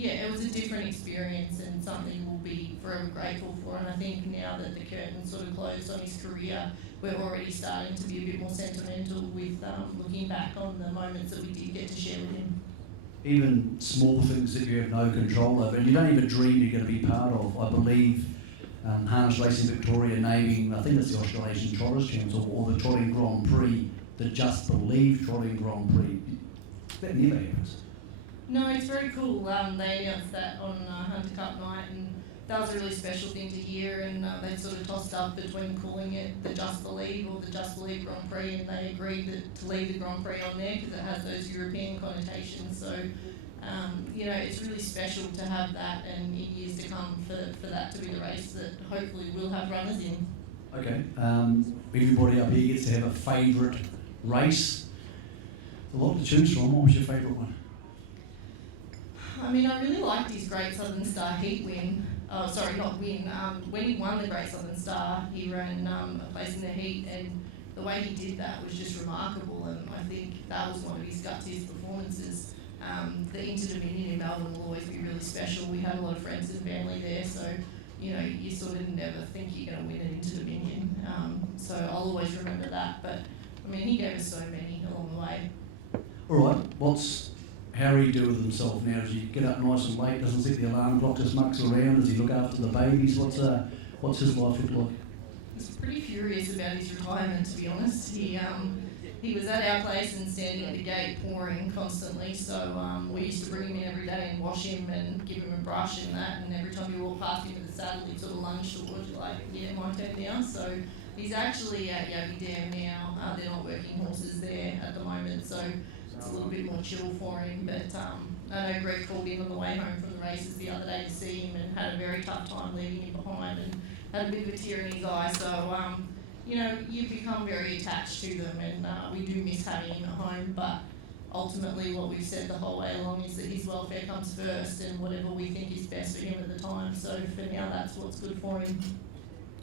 It was a different experience and something we'll be forever grateful for, and I think now that the curtain sort of closed on his career, we're already starting to be a bit more sentimental with looking back on the moments that we did get to share with him. Even small things that you have no control over and you don't even dream you're going to be part of. I believe Harness Racing Victoria naming, I think it's the Australasian Trotters Champs or the Trotting Grand Prix, the Just Believe Trotting Grand Prix. That never happens. No, it's very cool. They announced that on Hunter Cup night, and that was a really special thing to hear, and they sort of tossed up between calling it the Just Believe or the Just Believe Grand Prix, and they agreed to leave the Grand Prix on there because it has those European connotations. So, it's really special to have that, and in years to come for that to be the race that hopefully we'll have runners in. Okay, everybody up here gets to have a favourite race. A lot to choose from. What was your favourite one? I really liked his Great Southern Star heat win. Oh, sorry, not win. When he won the Great Southern Star, he ran a place in the heat, and the way he did that was just remarkable, and I think that was one of his gutsiest performances. The Inter-Dominion in Melbourne will always be really special. We have a lot of friends and family there, so you sort of never think you're going to win an Inter-Dominion. So I'll always remember that. But he gave us so many along the way. All right, what's Harry do with himself now? Does he get up nice and late? Doesn't set the alarm clock, just mucks around? Does he look after the babies? What's his life look like? He's pretty furious about his retirement, to be honest. He was at our place and standing at the gate pouring constantly, so we used to bring him in every day and wash him and give him a brush and that, and every time you walk past him with the saddle, he'd sort of lunge towards you like, yeah, my turn now. So he's actually at Yogi Dam now. They're not working horses there at the moment, so it's a little bit more chill for him. But I know Greg called in on the way home from the races the other day to see him and had a very tough time leaving him behind and had a bit of a tear in his eye. So you become very attached to them, and we do miss having him at home, but ultimately what we've said the whole way along is that his welfare comes first and whatever we think is best for him at the time. So for now, that's what's good for him.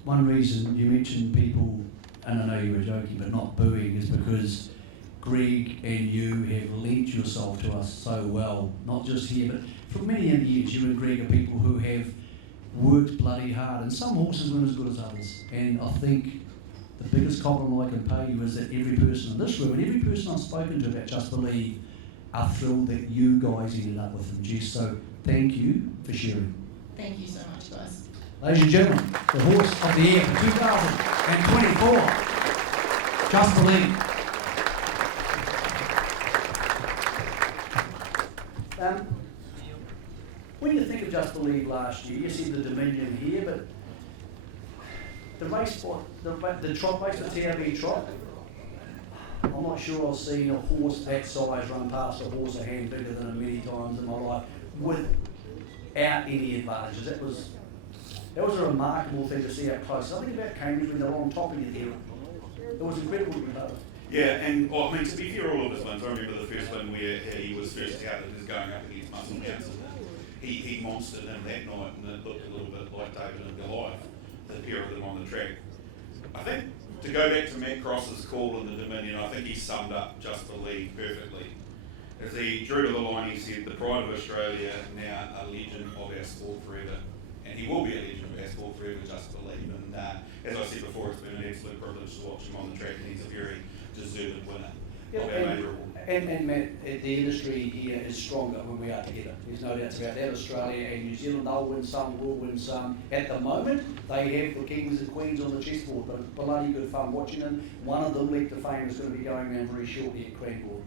One reason you mentioned people, and I know you were joking, but not booing, is because Greg and you have lent yourself to us so well, not just here, but for many years, you and Greg are people who have worked bloody hard, and some horses weren't as good as others, and I think the biggest compliment I can pay you is that every person in this room and every person I've spoken to about Just Believe are thrilled that you guys ended up with them, Jess. So thank you for sharing. Thank you so much, guys. Ladies and gentlemen, the horse of the year for 2024, Just Believe. When you think of Just Believe last year, you see the Dominion here, but the race, the trot race, the TRB trot, I'm not sure I've seen a horse that size run past a horse a hand bigger than him many times in my life without any advantages. That was a remarkable thing to see up close. Something about Cambridge when they're on top of you there. It was incredible to be part of. Yeah, and I mean, to be fair, all of his wins, I remember the first win where he was first out and was going up against Muscle Council. He monstered him that night, and it looked a little bit like David and Goliath, the pair of them on the track. I think, to go back to Matt Cross's call in the Dominion, I think he summed up Just Believe perfectly. As he drew to the line, he said, the pride of Australia, now a legend of our sport forever. And he will be a legend of our sport forever, Just Believe. And as I said before, it's been an absolute privilege to watch him on the track, and he's a very deserved winner of our major award. And Matt, the industry here is stronger when we are together. There's no doubts about that. Australia and New Zealand, they'll win some, we'll win some. At the moment, they have the kings and queens on the chessboard, but it's bloody good fun watching them. One of them, Leap to Fame, is going to be going around very shortly at Cranbourne.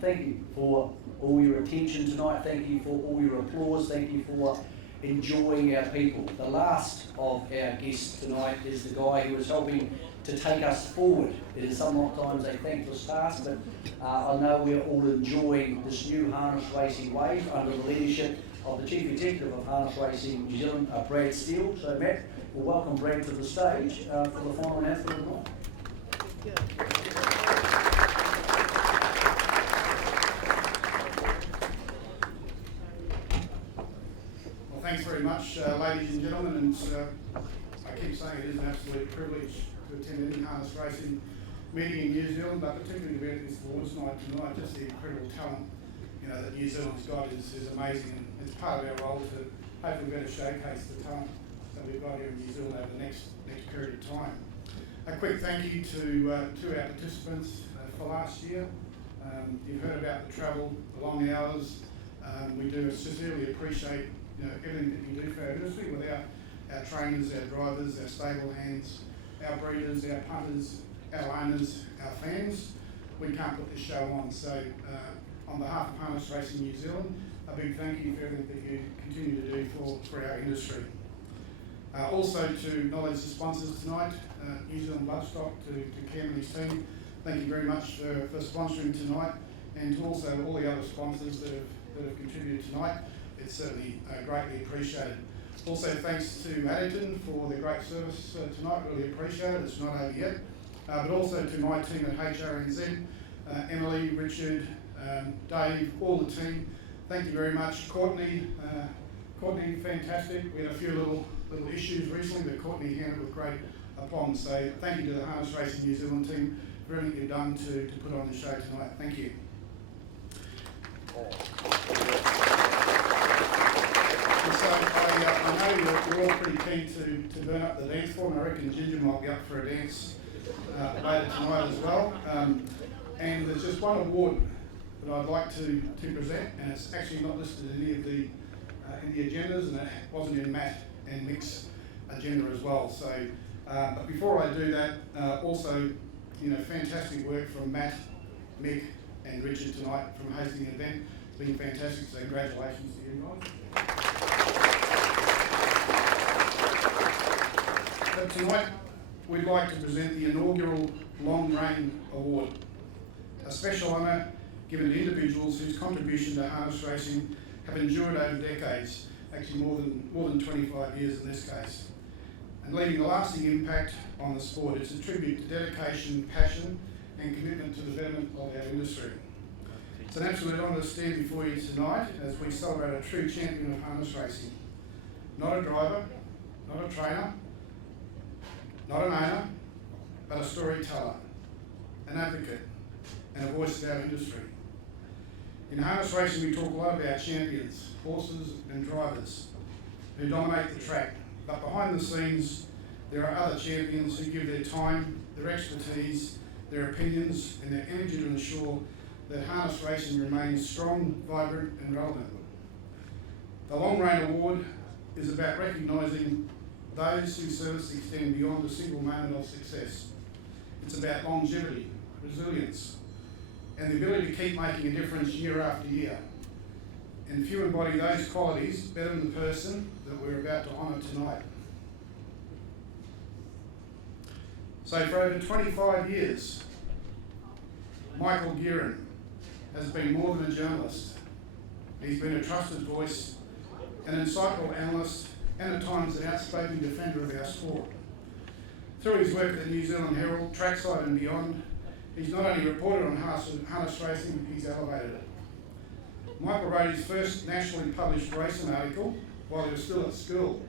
Thank you for all your attention tonight. Thank you for all your applause. Thank you for enjoying our people. The last of our guests tonight is the guy who is helping to take us forward. It is sometimes a thankless task, but I know we're all enjoying this new harness racing wave under the leadership of the Chief Executive of Harness Racing New Zealand, Brad Steele. So Matt, we'll welcome Brad to the stage for the final announcement of the night. Well, thanks very much, ladies and gentlemen, and I keep saying it is an absolute privilege to attend any harness racing meeting in New Zealand, but particularly to be at this awards night tonight. Just the incredible talent, that New Zealand's got is amazing, and it's part of our role to hopefully better showcase the talent that we've got here in New Zealand over the next period of time. A quick thank you to our participants for last year. You've heard about the travel, the long hours. We do sincerely appreciate everything that you do for our industry. Without our trainers, our drivers, our stable hands, our breeders, our punters, our owners, our fans, we can't put this show on. So on behalf of Harness Racing New Zealand, a big thank you for everything that you continue to do for our industry. Also to acknowledge the sponsors tonight, New Zealand Bloodstock, to Cam and his team. Thank you very much for sponsoring tonight, and to also all the other sponsors that have contributed tonight. It's certainly greatly appreciated. Also thanks to Addington for the great service tonight, really appreciate it. It's not over yet. But also to my team at HRNZ, Emily, Richard, Dave, all the team. Thank you very much. Courtney, fantastic. We had a few little issues recently, but Courtney handled with great aplomb. So thank you to the Harness Racing New Zealand team for everything you've done to put on the show tonight. Thank you. And so I know you're all pretty keen to burn up the dance floor, and I reckon Ginger might be up for a dance later tonight as well. And there's just one award that I'd like to present, and it's actually not listed in any of the in the agendas, and it wasn't in Matt and Mick's agenda as well. So, but before I do that, also, fantastic work from Matt, Mick, and Richard tonight from hosting the event. It's been fantastic. So, congratulations to you guys. But tonight, we'd like to present the inaugural Long Reign Award, a special honour given to individuals whose contribution to harness racing have endured over decades, actually more than 25 years in this case, and leaving a lasting impact on the sport. It's a tribute to dedication, passion, and commitment to the betterment of our industry. It's an absolute honour to stand before you tonight as we celebrate a true champion of harness racing. Not a driver, not a trainer, not an owner, but a storyteller, an advocate, and a voice of our industry. In harness racing, we talk a lot about champions, horses and drivers who dominate the track, but behind the scenes, there are other champions who give their time, their expertise, their opinions, and their energy to ensure that harness racing remains strong, vibrant, and relevant. The Long Reign Award is about recognising those whose service extend beyond a single moment of success. It's about longevity, resilience, and the ability to keep making a difference year after year. And few embody those qualities better than the person that we're about to honour tonight. So for over 25 years, Michael Gearin has been more than a journalist. He's been a trusted voice, an insightful analyst, and at times an outspoken defender of our sport. Through his work at the New Zealand Herald, Trackside and beyond, He's not only reported on harness racing, he's elevated it. Michael wrote his first nationally published racing article while he was still at school.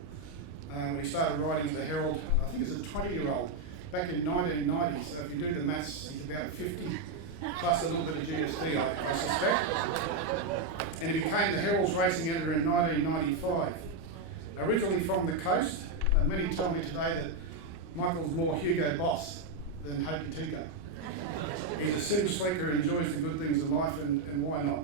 He started writing for the Herald, I think as a 20-year-old, back in 1990. So if you do the maths, he's about 50, plus a little bit of GST, I suspect. And he became the Herald's racing editor in 1995. Originally from the coast, many tell me today that Michael's more Hugo Boss than Hokey Tika. He's a sim sleeker who enjoys the good things of life, and why not?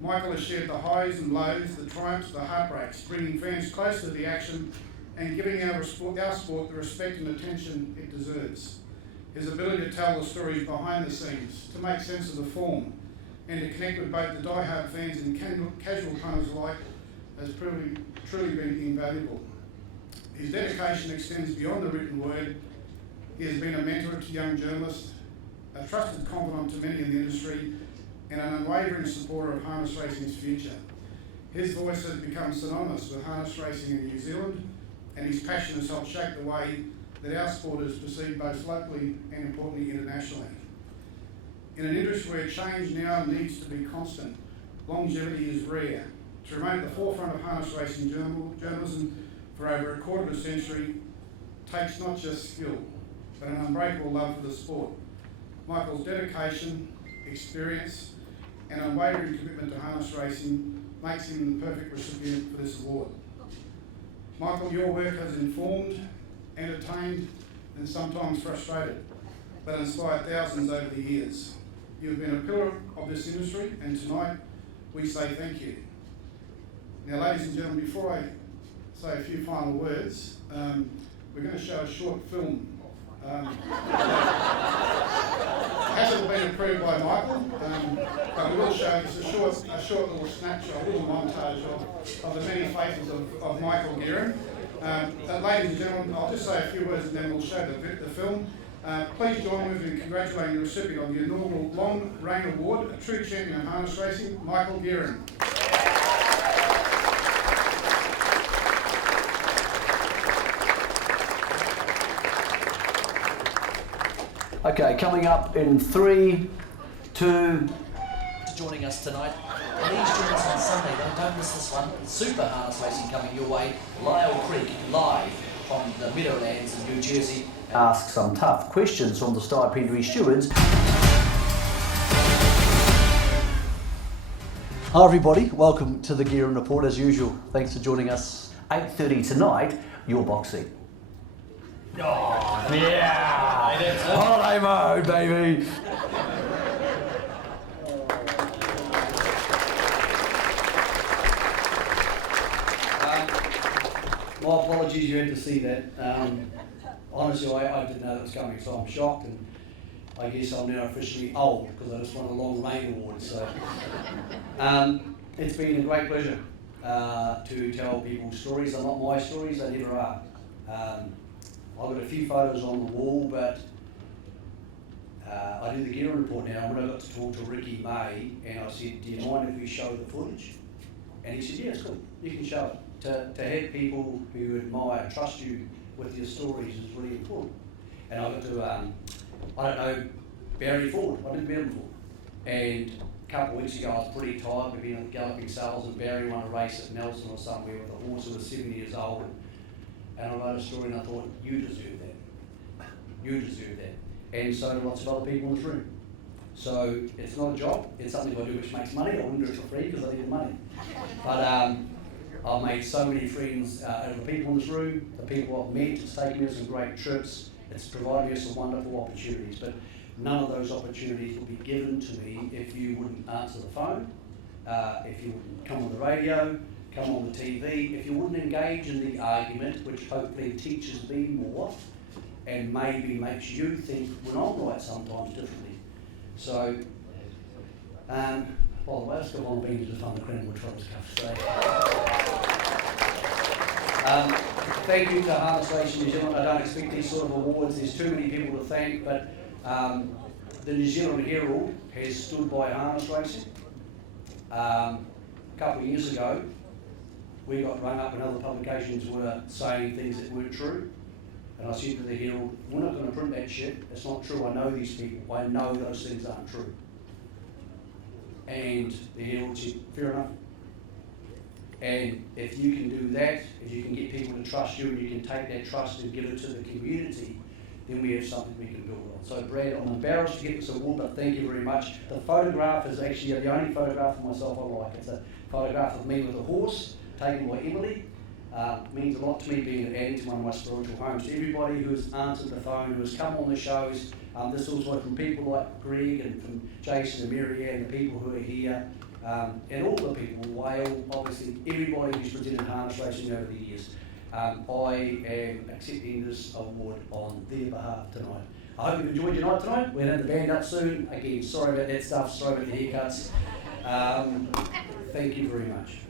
Michael has shared the highs and lows, the triumphs, the heartbreaks, bringing fans close to the action and giving our sport the respect and attention it deserves. His ability to tell the stories behind the scenes, to make sense of the form, and to connect with both the die-hard fans and casual punters alike has truly been invaluable. His dedication extends beyond the written word. He has been a mentor to young journalists, a trusted confidant to many in the industry, and an unwavering supporter of harness racing's future. His voice has become synonymous with harness racing in New Zealand, and his passion has helped shape the way that our sport is perceived both locally and importantly internationally. In an industry where change now needs to be constant, longevity is rare. To remain at the forefront of harness racing journalism for over a quarter of a century takes not just skill, but an unbreakable love for the sport. Michael's dedication, experience, and unwavering commitment to harness racing makes him the perfect recipient for this award. Michael, your work has informed, entertained, and sometimes frustrated, but inspired thousands over the years. You've been a pillar of this industry, and tonight we say thank you. Now, ladies and gentlemen, before I say a few final words, we're going to show a short film. Hasn't been approved by Michael, but we will show just a short little snapshot, a little montage of the many faces of Michael Guerin. Ladies and gentlemen, I'll just say a few words and then we'll show the film. Please join me in congratulating the recipient of the inaugural Long Reign Award, a true champion of harness racing, Michael Guerin. Okay, coming up in 3, 2... Joining us tonight. Please join us on Sunday, though. Don't miss this one. Super harness racing coming your way. Lyle Creek, live from the Meadowlands in New Jersey. Ask some tough questions from the stipendiary stewards. Hi everybody, welcome to the Guerin Report as usual. Thanks for joining us. 8:30 tonight, your boxing. Oh, yeah! Holiday mode, baby! My apologies, you had to see that. Honestly, I didn't know that was coming, so I'm shocked, and I guess I'm now officially old because I just won a Long Reign Award. So it's been a great pleasure to tell people stories. They're not my stories, they never are. I've got a few photos on the wall, but I do the Guerin Report now. When I got to talk to Ricky May, and I said, do you mind if we show the footage? And he said, yeah, it's cool, you can show it. To have people who admire, trust you with your stories is really important. And I got to, I don't know, Barry Ford, I didn't meet him before. And a couple of weeks ago I was pretty tired, we'd been at Galloping Sales and Barry won a race at Nelson or somewhere with a horse who was 7 years old. And I wrote a story and I thought, you deserve that. You deserve that. And so do lots of other people in this room. So it's not a job, it's something I do which makes money. I wouldn't do it for free because I need the money. But I've made so many friends out of the people in this room, the people I've met. It's taken me on some great trips. It's provided me some wonderful opportunities. But none of those opportunities would be given to me if you wouldn't answer the phone, if you wouldn't come on the radio, come on the TV, if you wouldn't engage in the argument, which hopefully teaches me more and maybe makes you think when I'm right sometimes differently. So, by the way, let's go on the beans just on the Cranwood Trolls Cuff today. Thank you to Harness Racing New Zealand. I don't expect these sort of awards. There's too many people to thank, but the New Zealand Herald has stood by harness racing. A couple of years ago, we got rung up and other publications were saying things that weren't true. And I said to the Herald, we're not going to print that shit. It's not true. I know these people. I know those things aren't true. And the Herald said, fair enough. And if you can do that, if you can get people to trust you and you can take that trust and give it to the community, then we have something we can build on. So Brad, I'm embarrassed to get this award, but thank you very much. The photograph is actually the only photograph of myself I like. It's a photograph of me with a horse, taken by Emily. Means a lot to me, being added to one of my spiritual homes. To everybody who has answered the phone, who has come on the shows, this also from people like Greg and from Jason and Mary Ann, the people who are here, and all the people, Whale, obviously everybody who's presented harness racing over the years. I am accepting this award on their behalf tonight. I hope you've enjoyed your night tonight. We're going to have the band up soon. Again, sorry about that stuff, sorry about the haircuts. Thank you very much.